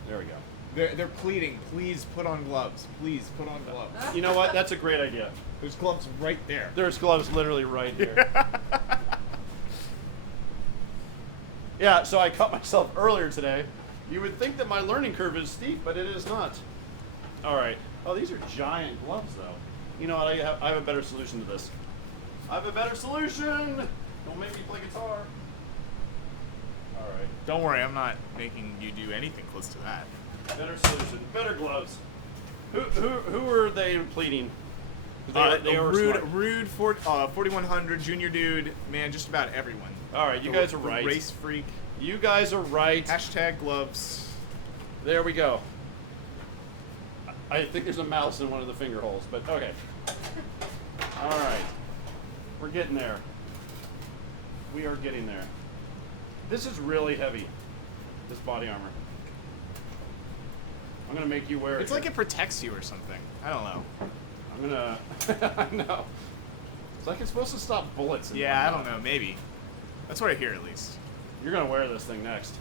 There we go. They're pleading, please put on gloves. Please put on gloves. You know what? That's a great idea. There's gloves right there. There's gloves literally right here. Yeah, so I cut myself earlier today. You would think that my learning curve is steep, but it is not. All right. Oh, these are giant gloves, though. You know what? I have a better solution to this. I have a better solution. Don't make me play guitar. All right. Don't worry, I'm not making you do anything close to that. Better solution. Better gloves. Who are they pleading? They were Rude 4100, Junior Dude, man, just about everyone. All right, you guys are right. Race Freak. You guys are right. Hashtag gloves. There we go. I think there's a mouse in one of the finger holes, but okay. All right. We're getting there. We are getting there. This is really heavy, this body armor. I'm going to make you wear it. It's like it protects you or something. I don't know. I'm going to... I know. It's like it's supposed to stop bullets. Yeah, I don't know. Maybe. That's what I hear, at least. You're going to wear this thing next.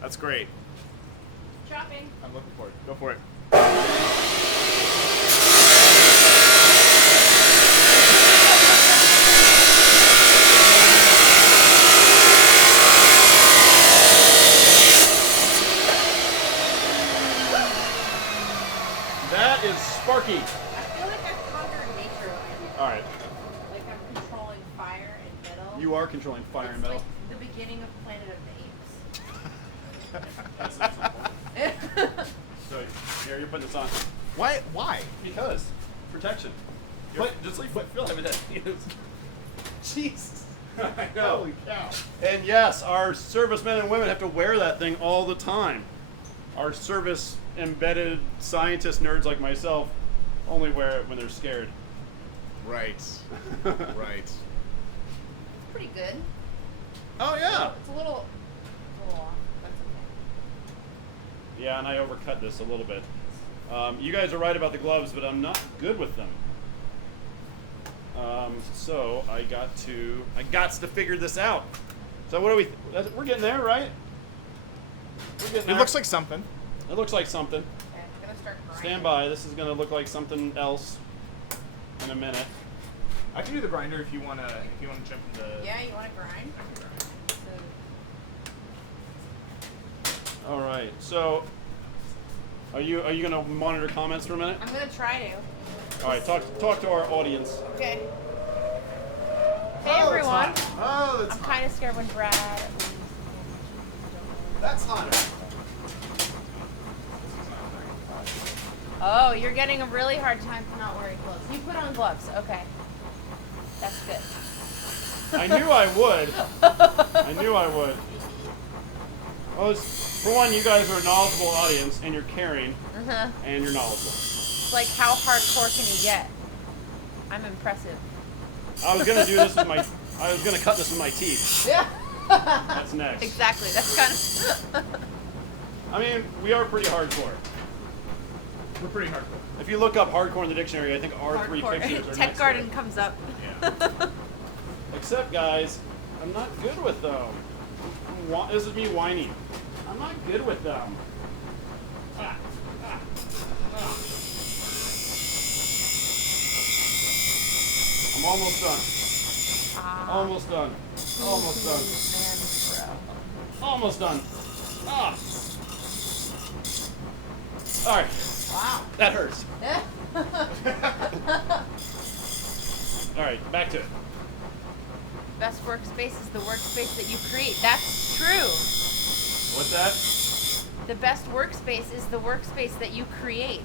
That's great. Shopping. I'm looking for it. Go for it. That is Sparky. I feel like I've conquered nature already. All right. Like I'm controlling fire and metal. You are controlling fire and metal. It's like the beginning of Planet of the Apes. That's not something. So here, you're putting this on. Why? Why? Because protection. Just leave feel like that. Jesus. I know. Holy cow. And yes, our servicemen and women have to wear that thing all the time. Our service embedded scientist nerds like myself only wear it when they're scared. Right. Right. Pretty good. Oh yeah. It's a little off. That's okay. Yeah, and I overcut this a little bit. You guys are right about the gloves, but I'm not good with them. So I got to figure this out. So what are we're getting there, right? We're getting there. It looks like something. It looks like something. Okay, I'm gonna start grinding. Stand by. This is gonna look like something else in a minute. I can do the grinder if you wanna jump into. Yeah, you wanna grind? I can grind. So, All right. So are you gonna monitor comments for a minute? I'm gonna try to. All right. Talk to our audience. Okay. Hey everyone. Oh, that's I'm kind of scared when Brad. That's hotter. Oh, you're getting a really hard time for not wearing gloves. You put on gloves. Okay. That's good. I knew I would. I knew I would. Well, for one, you guys are a knowledgeable audience, and you're caring, and you're knowledgeable. It's like, how hardcore can you get? I'm impressive. I was gonna do this with my. I was gonna cut this with my teeth. Yeah. That's next. Exactly. That's kind of. I mean, we are pretty hardcore. We're pretty hardcore. If you look up hardcore in the dictionary, I think our three pictures are Tech next to Garden it. comes up. Yeah. Except, guys, I'm not good with them. This is me whining. I'm not good with them. Ah, ah, ah. I'm almost done. Almost done. Almost done. Almost done. Ah. All right. Wow. That hurts. All right, back to it. Best workspace is the workspace that you create. That's true. What's that? The best workspace is the workspace that you create.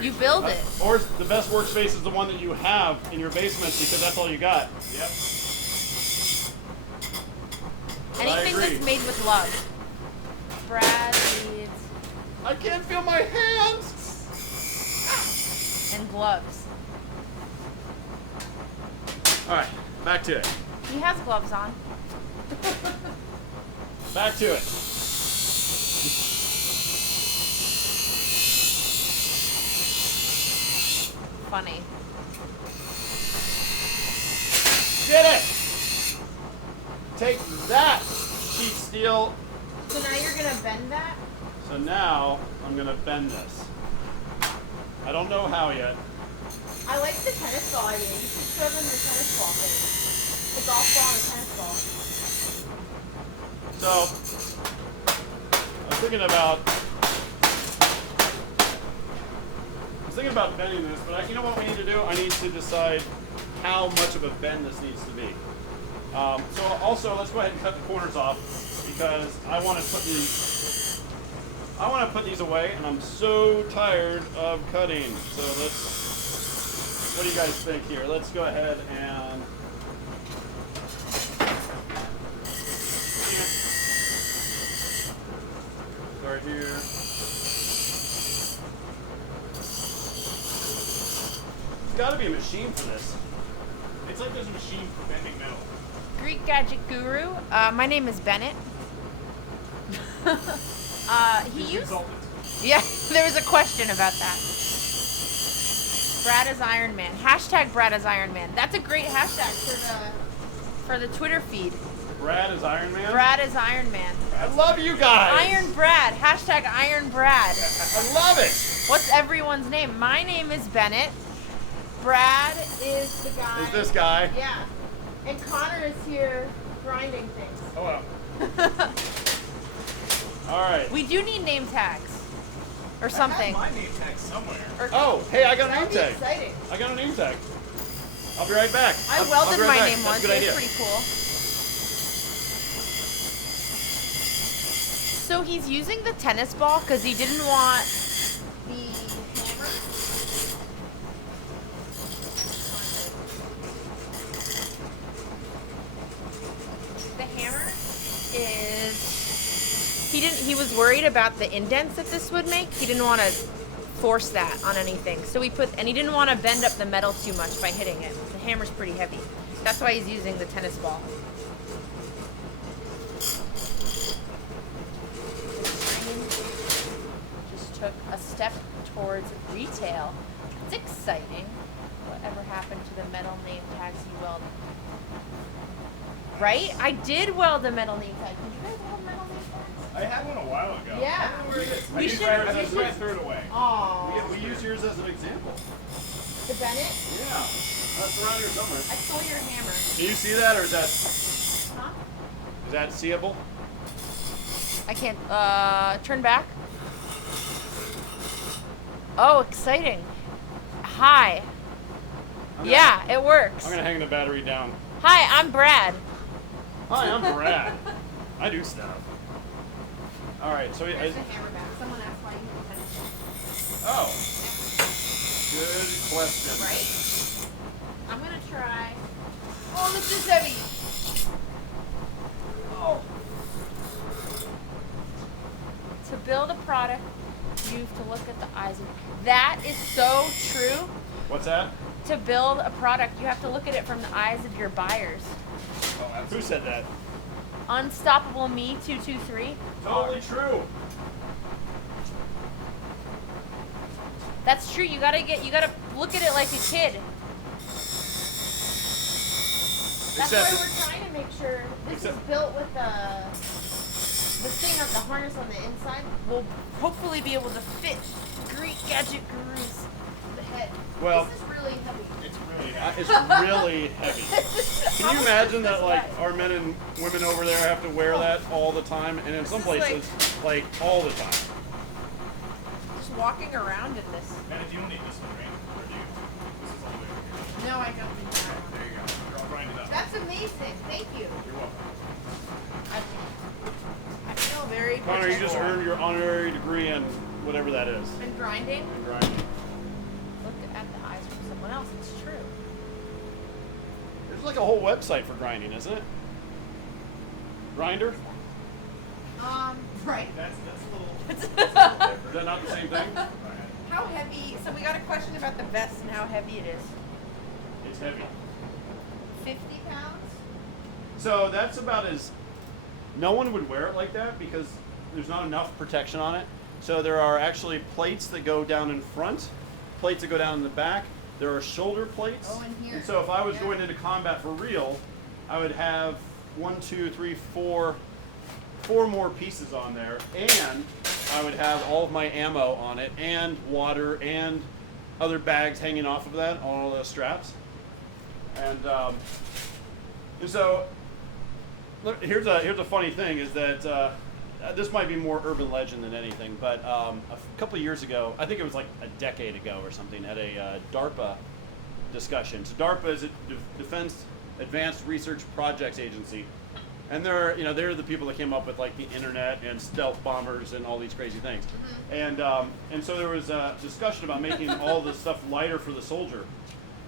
You build it. Or the best workspace is the one that you have in your basement because that's all you got. Yep. Anything that's made with love. Brad needs I can't feel my hands. and gloves. All right, back to it. He has gloves on. Back to it. Funny. Did it! Take that, sheet steel. So now you're gonna bend that? So now I'm gonna bend this. I don't know how yet. I like the tennis ball idea. You should show them the tennis ball thing. The golf ball and the tennis ball. So I was thinking about bending this, but you know what we need to do? I need to decide how much of a bend this needs to be. So also, let's go ahead and cut the corners off because I want to put these away, and I'm so tired of cutting. So what do you guys think here? Let's go ahead and start here. There's got to be a machine for this. It's like there's a machine for bending metal. Greek Gadget Guru. My name is Bennett. He used. Yeah, there was a question about that. Brad is Iron Man. Hashtag Brad is Iron Man. That's a great hashtag for the Twitter feed. Brad is Iron Man? Brad is Iron Man. I love you guys! Iron Brad. Hashtag Iron Brad. I love it! What's everyone's name? My name is Bennett. Brad is the guy. Is this guy? Yeah. And Connor is here grinding things. Oh wow. All right. We do need name tags. Or something. I have my name tag somewhere. Oh, hey, I got a That name would be tag. exciting. I got a name tag. I'll be right back. I I'll welded be right my back. name That's once. a good It idea. was pretty cool. So he's using the tennis ball because he didn't want the hammer. The hammer is he was worried about the indents that this would make. He didn't want to force that on anything. So he didn't want to bend up the metal too much by hitting it. The hammer's pretty heavy. That's why he's using the tennis ball. Just took a step towards retail. It's exciting. Whatever happened to the metal name tags you welded? Right? I did weld a metal name tag. Did you guys weld metal name tags? I had one a while ago. Yeah. I don't know where it is. We I should- just threw it away. Aww. We use yours as an example. The Bennett? Yeah. That's around here somewhere. I stole your hammer. Can you see that, or is Huh? that seeable? I can't, turn back. Oh, exciting. Hi. Yeah, it works. I'm gonna hang the battery down. Hi, I'm Brad. Hi, I'm Brad. I do stuff. All right, so There's the hammer back. Someone asked why you need tennis. oh, good question. Right? I'm gonna try. Oh, this is heavy. Oh. To build a product, you have to look at the eyes of. That is so true. What's that? To build a product, you have to look at it from the eyes of your buyers. Oh, Who said that? Unstoppable Me 223. Totally true. That's true. You gotta look at it like a kid. That's Except- why we're trying to make sure this is built with the thing of the harness on the inside. Will hopefully be able to fit Greek Gadget Guru's the head. Well- This is really heavy. It's really heavy. It's really heavy. Can you imagine that, like, our men and women over there have to wear that all the time, and in some This is places, like all the time? Just walking around in this. And if you don't need this one, right? Or do you? This is all the way over here. No, I don't think so. There you go. You're all grinded up. That's amazing. Thank you. You're welcome. I feel very. Connor, you just protected. earned your honorary degree in whatever that is. And grinding. In grinding. Look at the eyes from someone else. It's true. There's like a whole website for grinding, isn't it? Grinder? Right. That's a little. Is that not the same thing? How heavy? So we got a question about the vest and how heavy it is. It's heavy. 50 pounds? So that's about as. No one would wear it like that because there's not enough protection on it. So there are actually plates that go down in front, plates that go down in the back. There are shoulder plates. Oh, in here. And so if I was Yeah. going into combat for real, I would have 1, 2, 3, 4 more pieces on there, and I would have all of my ammo on it, and water, and other bags hanging off of that, all those straps. And so look, here's a funny thing is that this might be more urban legend than anything, but a couple of years ago, I think it was like a decade ago or something, at a DARPA discussion. So DARPA is a Defense Advanced Research Projects Agency, and they're the people that came up with like the internet and stealth bombers and all these crazy things. And so there was a discussion about making all this stuff lighter for the soldier.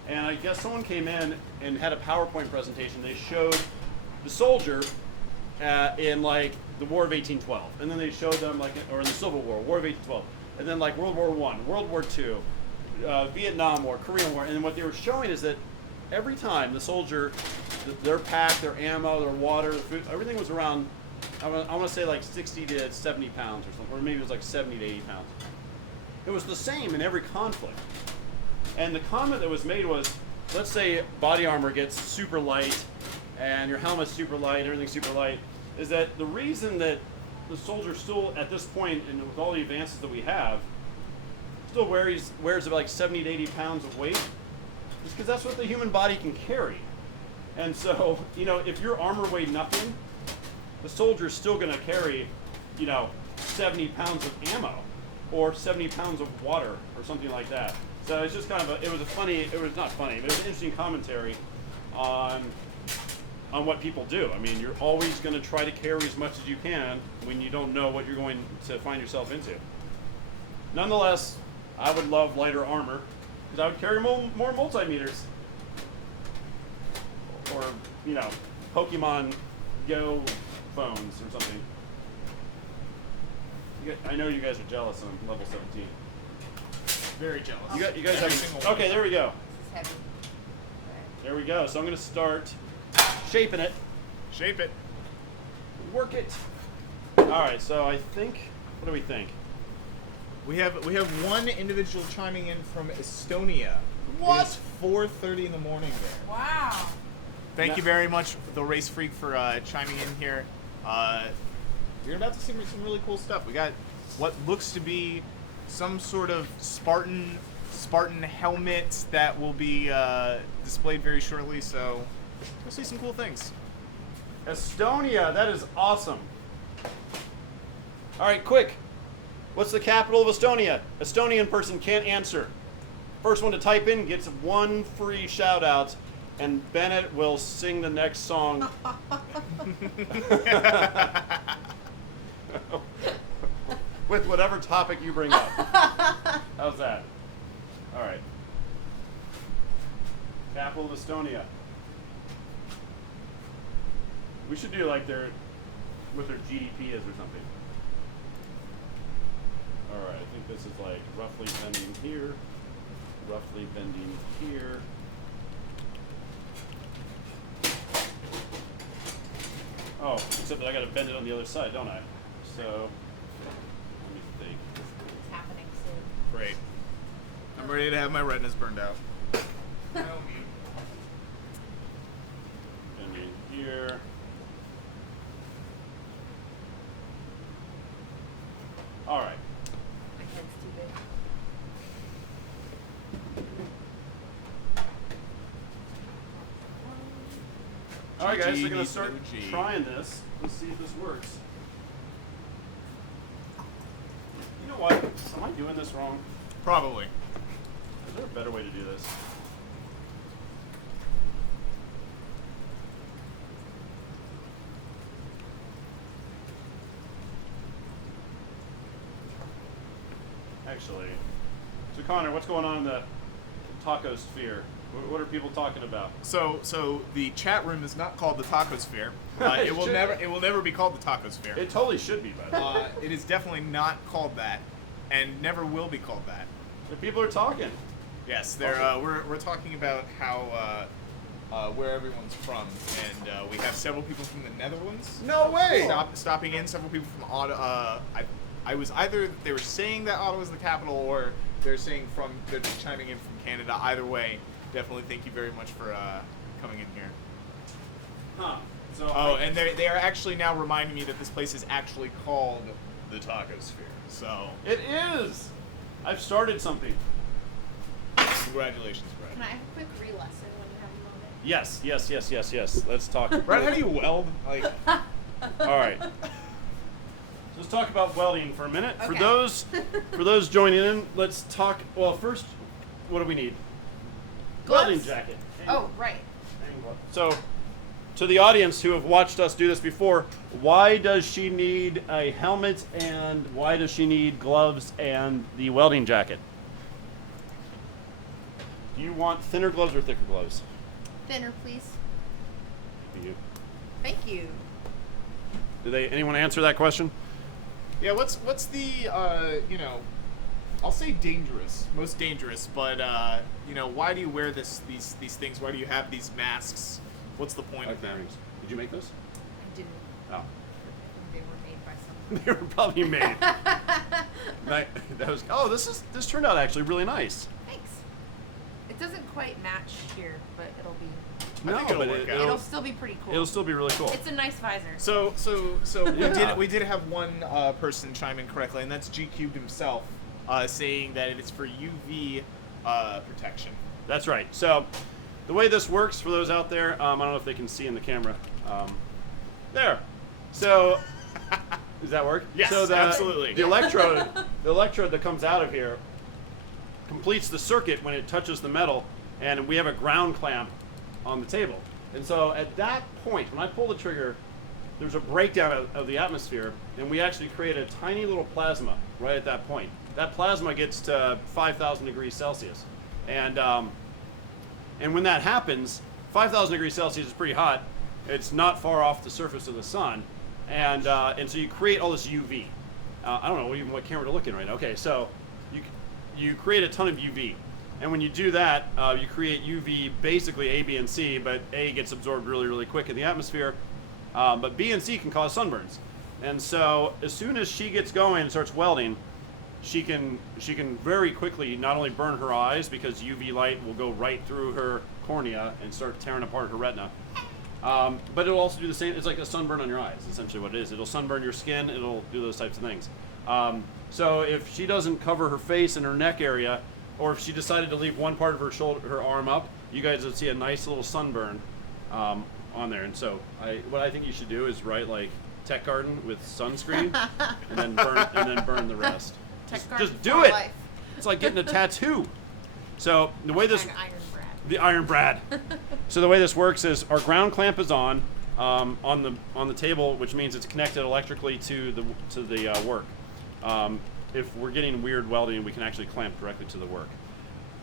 And I guess someone came in and had a PowerPoint presentation. They showed the soldier in like the War of 1812, and then they showed them like, or in the Civil War, War of 1812, and then like World War I, World War II, Vietnam War, Korean War, and what they were showing is that every time the soldier, their pack, their ammo, their water, their food, everything was around, I want to say like 60 to 70 pounds or something, or maybe it was like 70 to 80 pounds. It was the same in every conflict. And the comment that was made was, let's say body armor gets super light, and your helmet's super light, everything's super light, is that the reason that the soldier still, at this point, and with all the advances that we have, still wears about like 70 to 80 pounds of weight, is because that's what the human body can carry. And so, if your armor weighed nothing, the soldier's still going to carry, 70 pounds of ammo, or 70 pounds of water, or something like that. So it's just kind of it was not funny, but it was an interesting commentary on what people do. I mean, you're always going to try to carry as much as you can when you don't know what you're going to find yourself into. Nonetheless, I would love lighter armor because I would carry more multimeters. Or, Pokemon Go phones or something. I know you guys are jealous. I'm level 17. Very jealous. You guys Every have. single one. Okay, there we go. This is heavy. Okay. There we go. So I'm going to start shaping it. Shape it. Work it. All right. So I think. What do we think? We have one individual chiming in from Estonia. What? It is 4:30 in the morning there. Wow. Thank you very much, the Race Freak, for chiming in here. You're about to see some really cool stuff. We got what looks to be some sort of Spartan helmet that will be displayed very shortly. So we'll see some cool things. Estonia. That is awesome. All right, quick. What's the capital of Estonia? Estonian person can't answer. First one to type in gets one free shout out, and Bennett will sing the next song. With whatever topic you bring up. How's that? All right. Capital of Estonia. We should do like what their GDP is or something. All right, I think this is like roughly bending here, roughly bending here. Oh, except that I got to bend it on the other side, don't I? So, let me think. It's happening soon. Great. I'm ready to have my retinas burned out. Bending here. All right. My head's too big. All right, guys, GG we're going to needs start no G. trying this. Let's see if this works. You know what? Am I doing this wrong? Probably. Is there a better way to do this? Actually, so Connor, what's going on in the taco sphere? What are people talking about? So the chat room is not called the Tacosphere. It It will should never be. it will never be called the Tacosphere. It totally should be, by the way. It is definitely not called that, and never will be called that. The people are talking. Yes, Okay. we're talking about how where everyone's from, and we have several people from the Netherlands. No way! Stopping in. Several people from Ottawa. I was either they were saying that Ottawa's the capital, or they're saying they're chiming in from Canada. Either way, definitely thank you very much for coming in here. Huh. So And they are actually now reminding me that this place is actually called the Taco Sphere. So it is! I've started something. congratulations, Brad. Can I have a quick re-lesson when you have a moment? Yes. Let's talk. Brad, how do you weld? Like, All right. Let's talk about welding for a minute. Okay. For those joining in, let's talk. Well, first, what do we need? Gloves? Welding jacket. Oh, right. So, to the audience who have watched us do this before, why does she need a helmet and why does she need gloves and the welding jacket? Do you want thinner gloves or thicker gloves? Thinner, please. Do you? Thank you. Anyone answer that question? yeah, what's the I'll say most dangerous, but why do you wear these things? Why do you have these masks? What's the point of them? Did you make this? I didn't. Oh. I think they were made by someone. They were probably made. This turned out actually really nice. Thanks. It doesn't quite match here, but it'll be. I think it'll work out. It'll still be pretty cool. It'll still be really cool. It's a nice visor. So Yeah. we did have one person chime in correctly, and that's G Cubed himself, saying that it's for UV protection. That's right. So the way this works for those out there, I don't know if they can see in the camera. There. So does that work? Yes, so absolutely. The electrode that comes out of here completes the circuit when it touches the metal, and we have a ground clamp on the table. And so at that point, when I pull the trigger, there's a breakdown of the atmosphere, and we actually create a tiny little plasma right at that point. That plasma gets to 5,000 degrees Celsius. And when that happens, 5,000 degrees Celsius is pretty hot. It's not far off the surface of the sun. And so you create all this UV. I don't know even what camera to look in right now. Okay, so you create a ton of UV. And when you do that, you create UV, basically A, B, and C, but A gets absorbed really, really quick in the atmosphere. But B and C can cause sunburns. And so as soon as she gets going and starts welding, she can very quickly not only burn her eyes, because UV light will go right through her cornea and start tearing apart her retina, but it'll also do the same. It's like a sunburn on your eyes, essentially what it is. It'll sunburn your skin, it'll do those types of things. So if she doesn't cover her face and her neck area, or if she decided to leave one part of her arm up, you guys would see a nice little sunburn on there. And so what I think you should do is write like Tech Garden with sunscreen, and then burn the rest. Just do it. Life. It's like getting a tattoo. So the way this The Iron Brad. So the way this works is our ground clamp is on the table, which means it's connected electrically to the work. If we're getting weird welding, we can actually clamp directly to the work.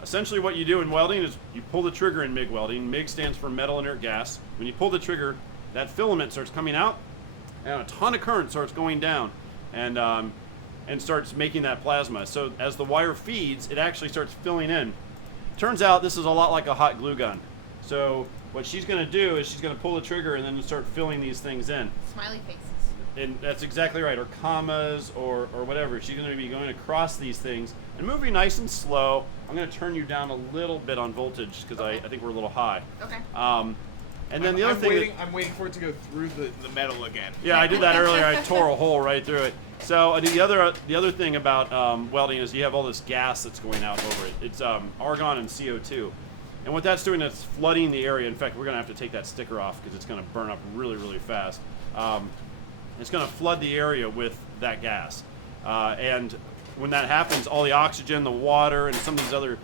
Essentially what you do in welding is you pull the trigger in MIG welding. MIG stands for metal inert gas. When you pull the trigger, that filament starts coming out, and a ton of current starts going down, and starts making that plasma. So as the wire feeds, it actually starts filling in. Turns out this is a lot like a hot glue gun. So what she's going to do is she's going to pull the trigger and then start filling these things in. Smiley faces. And that's exactly right, or commas, or whatever. She's going to be going across these things and moving nice and slow. I'm going to turn you down a little bit on voltage because I think we're a little high. Okay. And then the other thing I'm waiting for it to go through the metal again. Yeah, I did that earlier. I tore a hole right through it. So the other thing about welding is you have all this gas that's going out over it. It's argon and CO2. And what that's doing, it's flooding the area. In fact, we're going to have to take that sticker off because it's going to burn up really, really fast. It's going to flood the area with that gas. And when that happens, all the oxygen, the water, and some of these other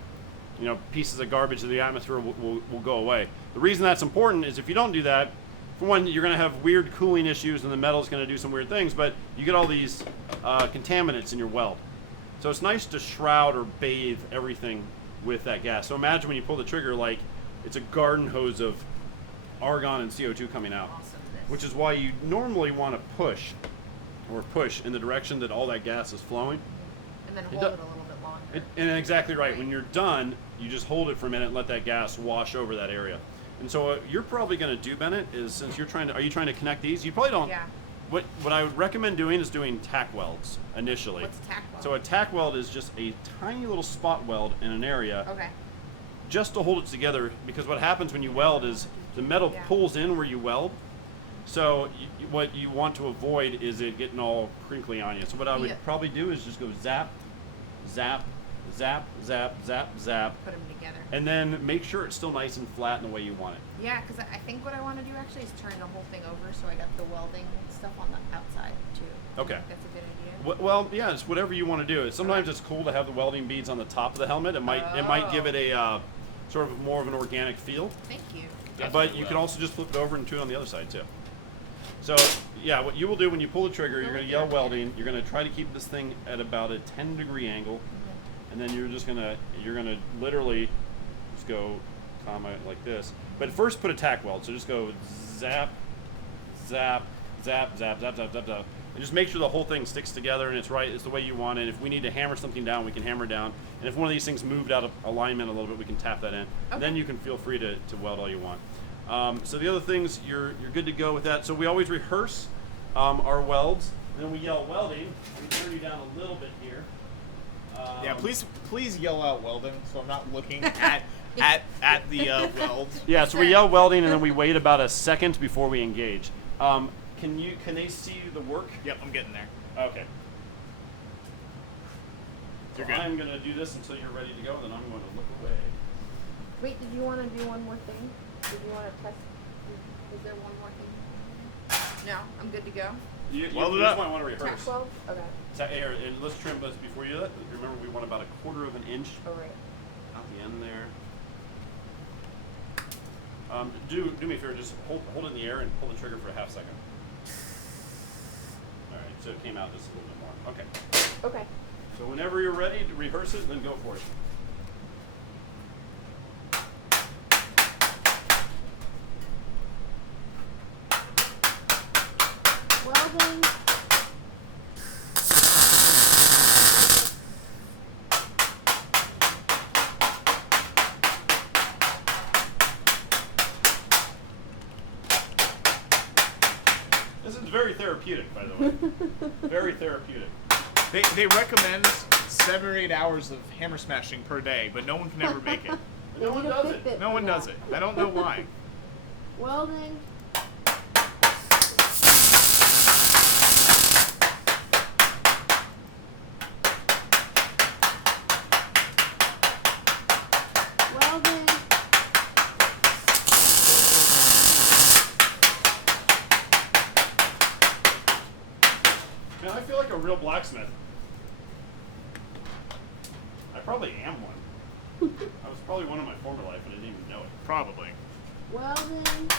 pieces of garbage in the atmosphere will go away. The reason that's important is if you don't do that, for one, you're going to have weird cooling issues and the metal's going to do some weird things, but you get all these contaminants in your weld. So it's nice to shroud or bathe everything with that gas. So imagine when you pull the trigger, like it's a garden hose of argon and CO2 coming out. Awesomeness. Which is why you normally want to push in the direction that all that gas is flowing. And then hold it a little bit longer. And exactly right. When you're done, you just hold it for a minute and let that gas wash over that area. And so what you're probably going to do, Bennett, is since you're trying to, are you trying to connect these? You probably don't. Yeah. What I would recommend doing is doing tack welds initially. What's tack weld? So a tack weld is just a tiny little spot weld in an area. Okay. Just to hold it together, because what happens when you weld is the metal pulls in where you weld. So what you want to avoid is it getting all crinkly on you. So what I would probably do is just go zap, zap, zap, zap, zap, zap. Put them together. And then make sure it's still nice and flat in the way you want it. Yeah, because I think what I want to do actually is turn the whole thing over so I got the welding stuff on the outside too. Okay. I think that's a good idea. Well, yeah, it's whatever you want to do. Sometimes it's cool to have the welding beads on the top of the helmet. It might give it a sort of more of an organic feel. Thank you. But you can also just flip it over and do it on the other side too. So yeah, what you will do when you pull the trigger, you're going to yell welding. You're going to try to keep this thing at about a 10-degree angle, and then you're gonna literally just go comma like this. But first put a tack weld. So just go zap, zap, zap, zap, zap, zap, zap, zap. And just make sure the whole thing sticks together and it's right. It's the way you want it. If we need to hammer something down, we can hammer down. And if one of these things moved out of alignment a little bit, we can tap that in. Okay. Then you can feel free to weld all you want. So the other things, you're good to go with that. So we always rehearse our welds. And then we yell welding. We turn you down a little bit here. Yeah, please yell out welding, so I'm not looking at the weld. Yeah, so we yell welding and then we wait about a second before we engage. Can they see the work? Yep, I'm getting there. Okay. You're So good. I'm gonna do this until you're ready to go, then I'm going to look away. Wait, did you want to do one more thing? Did you want to test? Is there one more thing? No, I'm good to go. You Weld it just up. might want to Tack rehearse. weld? Okay. So, here, and let's trim this before you do that. Remember, we want about a quarter of an inch Oh, right. out the end there. Do me a favor, just hold it in the air and pull the trigger for a half second. All right, so it came out just a little bit more. Okay. Okay. So whenever you're ready to rehearse it, then go for it. Welding. This is very therapeutic, by the way. Very therapeutic. They recommend 7 or 8 hours of hammer smashing per day, but no one can ever make it. No one does it. No one does it. I don't know why. Welding. Welding. Man, I feel like a real blacksmith. I probably am one. I was probably one in my former life, but I didn't even know it. Probably. Welding.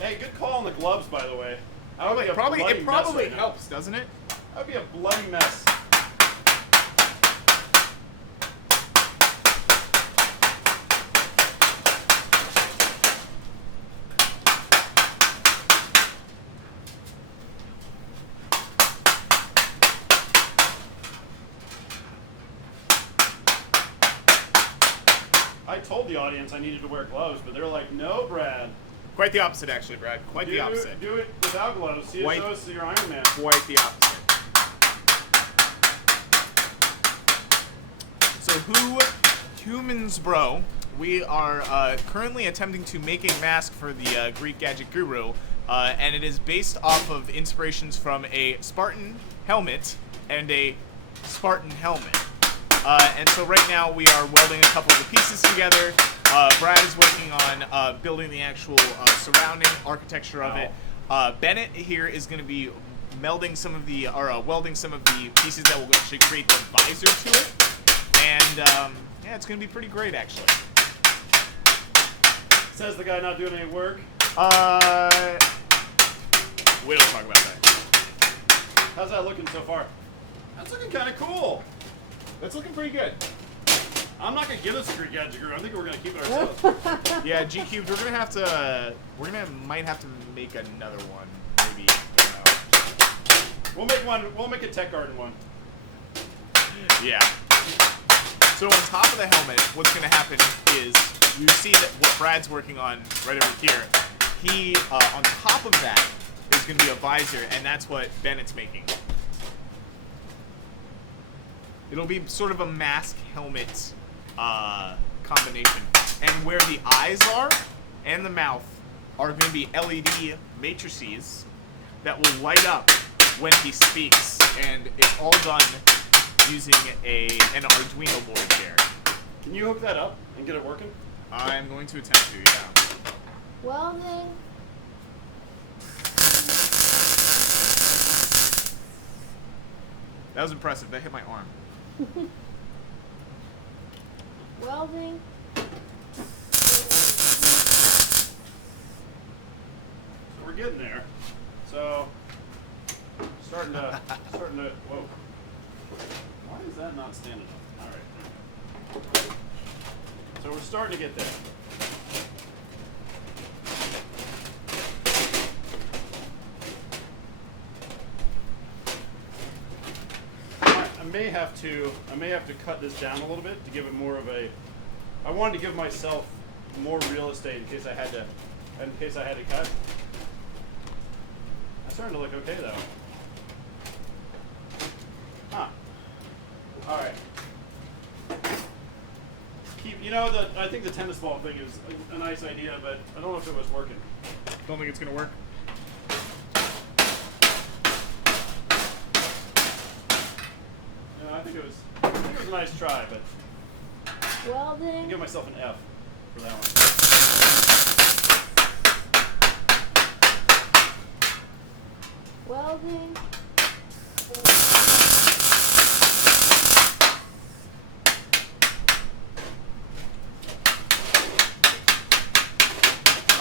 Hey, good call on the gloves, by the way. That would be a Probably bloody it mess probably right now. helps, doesn't it? That would be a bloody mess. I told the audience I needed to wear gloves, but they're like, no, Brad. Quite the opposite, actually, Brad. Quite the opposite. Do it without gloves. See, it shows your Iron Man. Quite the opposite. So humans, bro? We are currently attempting to make a mask for the Greek Gadget Guru, and it is based off of inspirations from a Spartan helmet and a Spartan helmet. And so right now we are welding a couple of the pieces together. Brad is working on building the actual surrounding architecture of it. Bennett here is going to be welding some of the pieces that will actually create the visor to it. And yeah, it's going to be pretty great, actually. Says the guy not doing any work. We don't talk about that. How's that looking so far? That's looking kind of cool. That's looking pretty good. I'm not gonna give this a Greek Gadget Guru. I think we're gonna keep it ourselves. Yeah, G Cubed, might have to make another one, maybe. I don't know. We'll make a Tech Garden one. Yeah. So on top of the helmet, what's going to happen is you see that what Brad's working on right over here. He on top of that is going to be a visor, and that's what Bennett's making. It'll be sort of a mask helmet combination, and where the eyes are and the mouth are going to be LED matrices that will light up when he speaks, and it's all done using an Arduino board there. Can you hook that up and get it working? I'm going to attempt to, yeah. Welding. That was impressive. That hit my arm. Welding. So we're getting there. So starting to whoa. Why is that not standing up? Alright. So we're starting to get there. I may have to cut this down a little bit to give it more of a. I wanted to give myself more real estate in case I had to cut. That's starting to look okay though. Huh. All right. I think the tennis ball thing is a nice idea, but I don't know if it was working. Don't think it's going to work? I think it was a nice try, but Welding. I'll give myself an F for that one. Welding.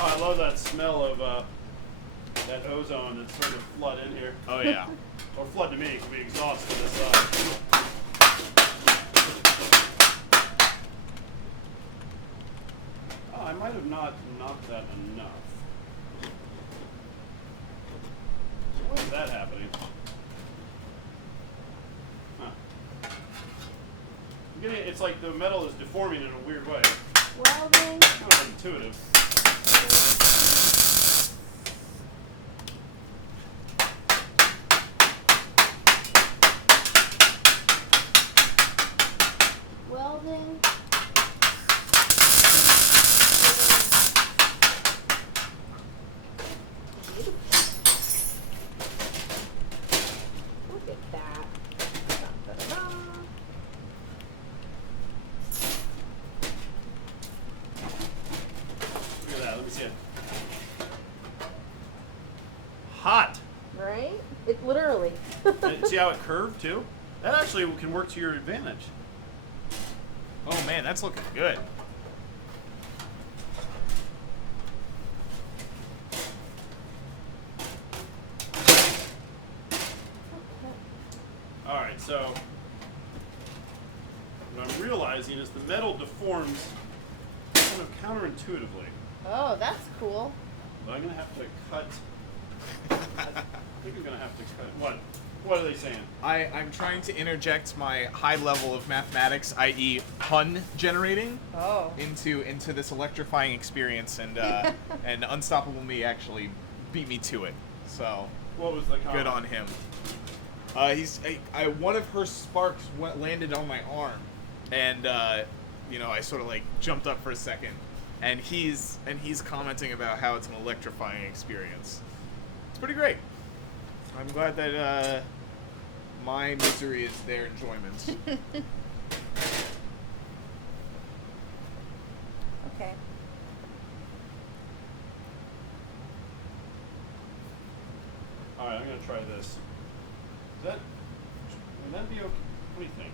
Oh, I love that smell of that ozone that's sort of flood in here. Oh, yeah. Or flood to me, it could be exhaust to this side. Oh, I might have not knocked that enough. So why is that happening? Huh. It's like the metal is deforming in a weird way. Welding. Kind of intuitive. Welding. Look at that. Da-da-da. Look at that, let me see it. Hot! Right? It literally. And see how it curved too? That actually can work to your advantage. Oh, man, that's looking good. Alright, so what I'm realizing is the metal deforms kind of counterintuitively. Oh, that's cool. So I'm going to have to cut. I think I'm going to have to cut. What? What are they saying? I'm trying to interject my high level of mathematics, i.e. pun generating, Oh. into this electrifying experience, and and Unstoppable Me actually beat me to it. So What was the comment? good on him. One of her sparks landed on my arm, and I sort of like jumped up for a second, and he's commenting about how it's an electrifying experience. It's pretty great. I'm glad that my misery is their enjoyment. Okay. Alright, I'm going to try this. Would that be okay? What do you think?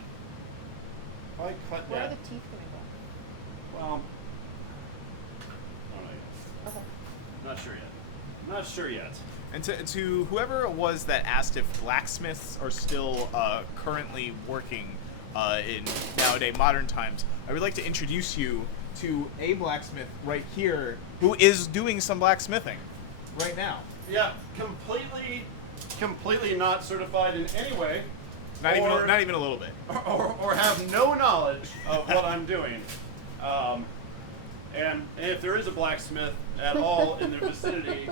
If I cut Where are that. the teeth going to Well, I don't know yet. go? Okay. Not sure yet. And to whoever it was that asked if blacksmiths are still currently working in nowadays modern times, I would like to introduce you to a blacksmith right here who is doing some blacksmithing right now. Yeah, completely not certified in any way. Not even a little bit. Or have no knowledge of what I'm doing. And if there is a blacksmith at all in the vicinity,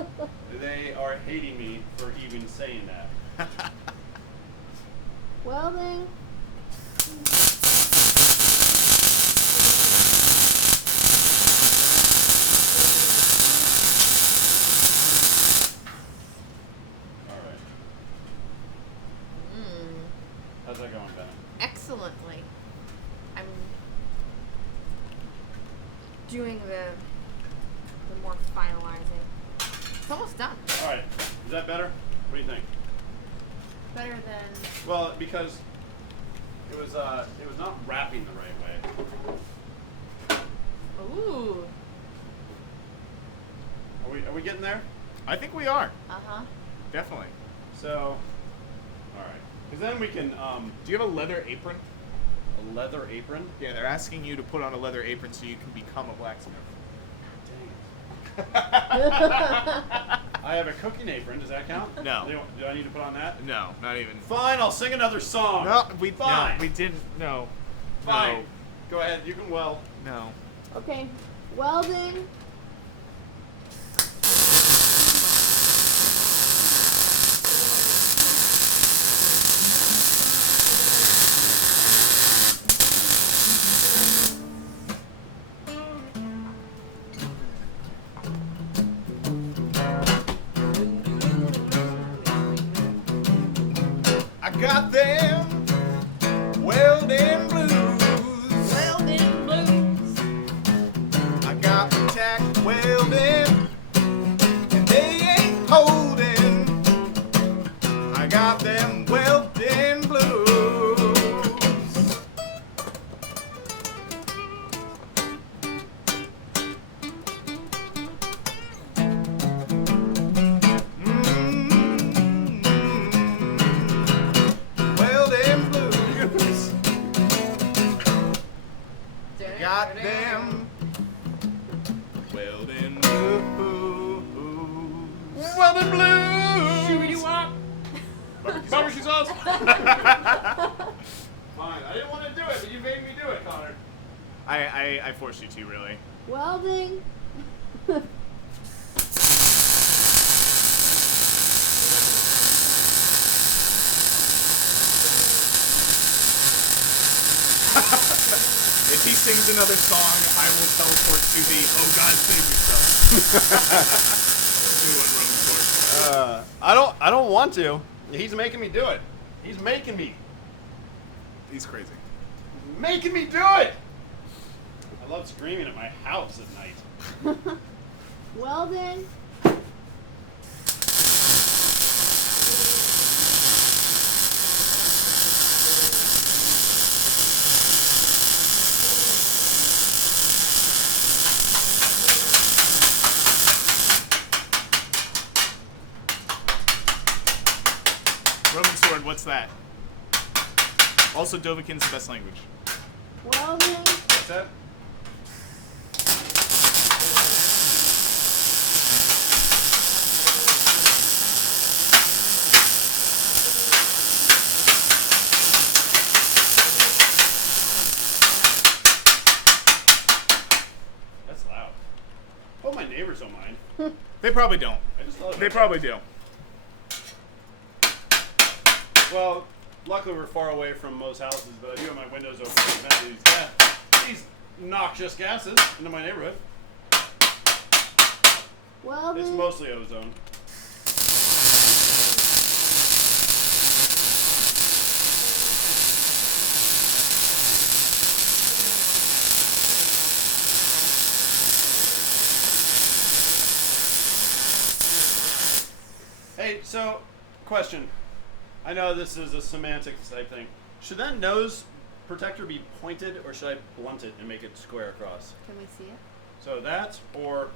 they are hating me for even saying that. Welding. Alright. How's that going, Bennett? Excellently. I'm doing the more finalizing. It's almost done. Alright. Is that better? What do you think? Better than. Well, because it was not wrapping the right way. Ooh. Are we getting there? I think we are. Uh-huh. Definitely. So, alright. Because then we can, Do you have a leather apron? a leather apron? Yeah, they're asking you to put on a leather apron so you can become a blacksmith. Dang. I have a cooking apron. Does that count? No. Do I need to put on that? No, not even. Fine, I'll sing another song. Fine. No, we didn't. No. Fine. Go ahead, you can weld. No. Okay. Welding. I got them welding blues. Welding blues. I got the tack welding, and they ain't holding. I got them welding blues. Welding blues. Got them welding blues. Welding blues! Shooty-wop. Barbecue sauce! Fine, I didn't want to do it, but you made me do it, Connor. I forced you to, really. Welding. If he sings another song, I will teleport to the "Oh God, save yourself." New one, Roman Sword. I don't want to. He's making me do it. He's making me. He's crazy. Making me do it! I love screaming at my house at night. Welding. Roman Sword, what's that? Also, Dovahkiin's the best language. Welding. What's that? That's loud. Hope my neighbors don't mind. They probably don't. I just thought They about probably do. that. Well, luckily we're far away from most houses, but I do have my windows open to prevent these noxious gases into my neighborhood. Welding. It's mostly ozone. Hey, so, question. I know this is a semantics type thing. Should that nose protector be pointed, or should I blunt it and make it square across? Can we see it? So that, or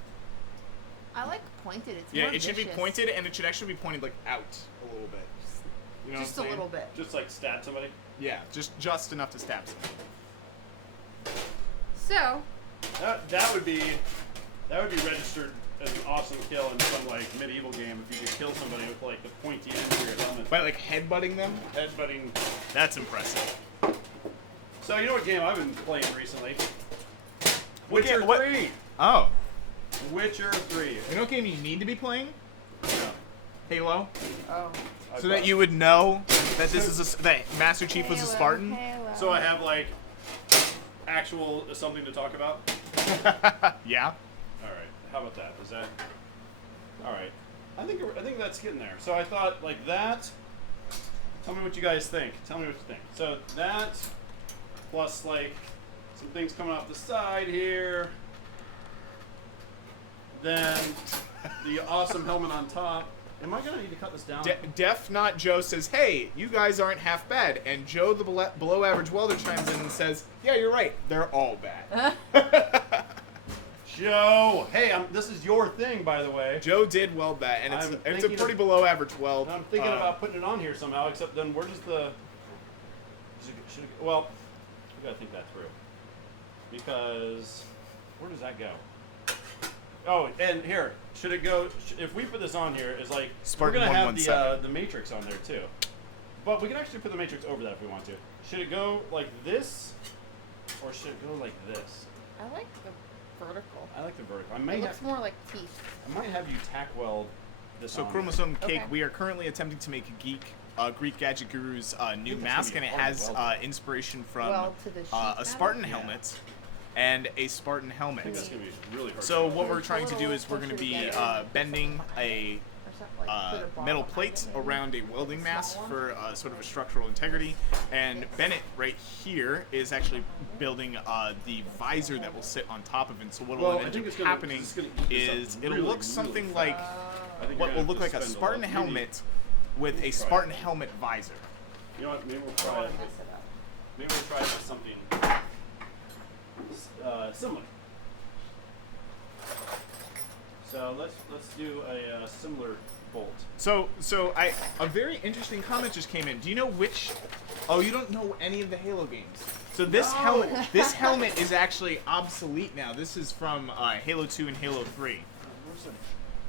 I like pointed. It's Yeah, more it should be vicious. pointed, and it should actually be pointed like out a little bit. You know Just what a I'm saying? little bit. just like stab somebody? Yeah, just enough to stab someone. So, That would be registered an awesome kill in some like medieval game if you could kill somebody with like the pointy end of your helmet. By like headbutting them? Headbutting. That's impressive. So you know what game I've been playing recently? What Witcher game- what- 3. Oh. Witcher 3. You know what game you need to be playing? Yeah. Halo. Oh. So that you would know that this is that Master Chief was a Halo, Spartan. Halo. So I have like actual something to talk about. Yeah. All right. How about that? Is that all right? I think that's getting there. So I thought like that. Tell me what you guys think. Tell me what you think. So that plus like some things coming off the side here. Then the awesome helmet on top. Am I gonna need to cut this down? Def Not Joe says, "Hey, you guys aren't half bad." And Joe, the below average welder, chimes in and says, "Yeah, you're right. They're all bad." Joe, hey, this is your thing, by the way. Joe did weld that, and I'm it's a thinking pretty of- below average weld. And I'm thinking about putting it on here somehow. Except then, where does the? Well, we gotta think that through. Because where does that go? Oh, and here, should it go? If we put this on here, is like Spartan we're gonna have 117. the matrix on there too. But we can actually put the matrix over that if we want to. Should it go like this, or should it go like this? I like the vertical. I like the vertical. It looks more like teeth. I might have you tack weld this. So on Chromosome Cake, Okay. we are currently attempting to make Greek Gadget Guru's new that's mask, gonna and be it hard has to weld. inspiration from Weld to the sheet a metal? Spartan Yeah. helmet and a Spartan I helmet. think that's gonna be really hard. So to what weld. we're trying to do is we're going to be bending a Or something like put a bar metal behind plate it, maybe. around a welding mass Small one? for sort of a structural integrity, and Bennett right here is actually building the visor that will sit on top of it. So what will Well, I end think up it's gonna- happening it's gonna eat this is up it'll really, look really something fast. like I think what you're will gonna look have like to a spend Spartan lot- helmet with a try Spartan it. helmet visor. You know what? Maybe we'll I try don't it. wanna mess it up. Maybe we'll try it with something similar. So let's do a similar bolt. So a very interesting comment just came in. Do you know which? Oh, you don't know any of the Halo games. So this No. helmet is actually obsolete now. This is from Halo 2 and Halo 3.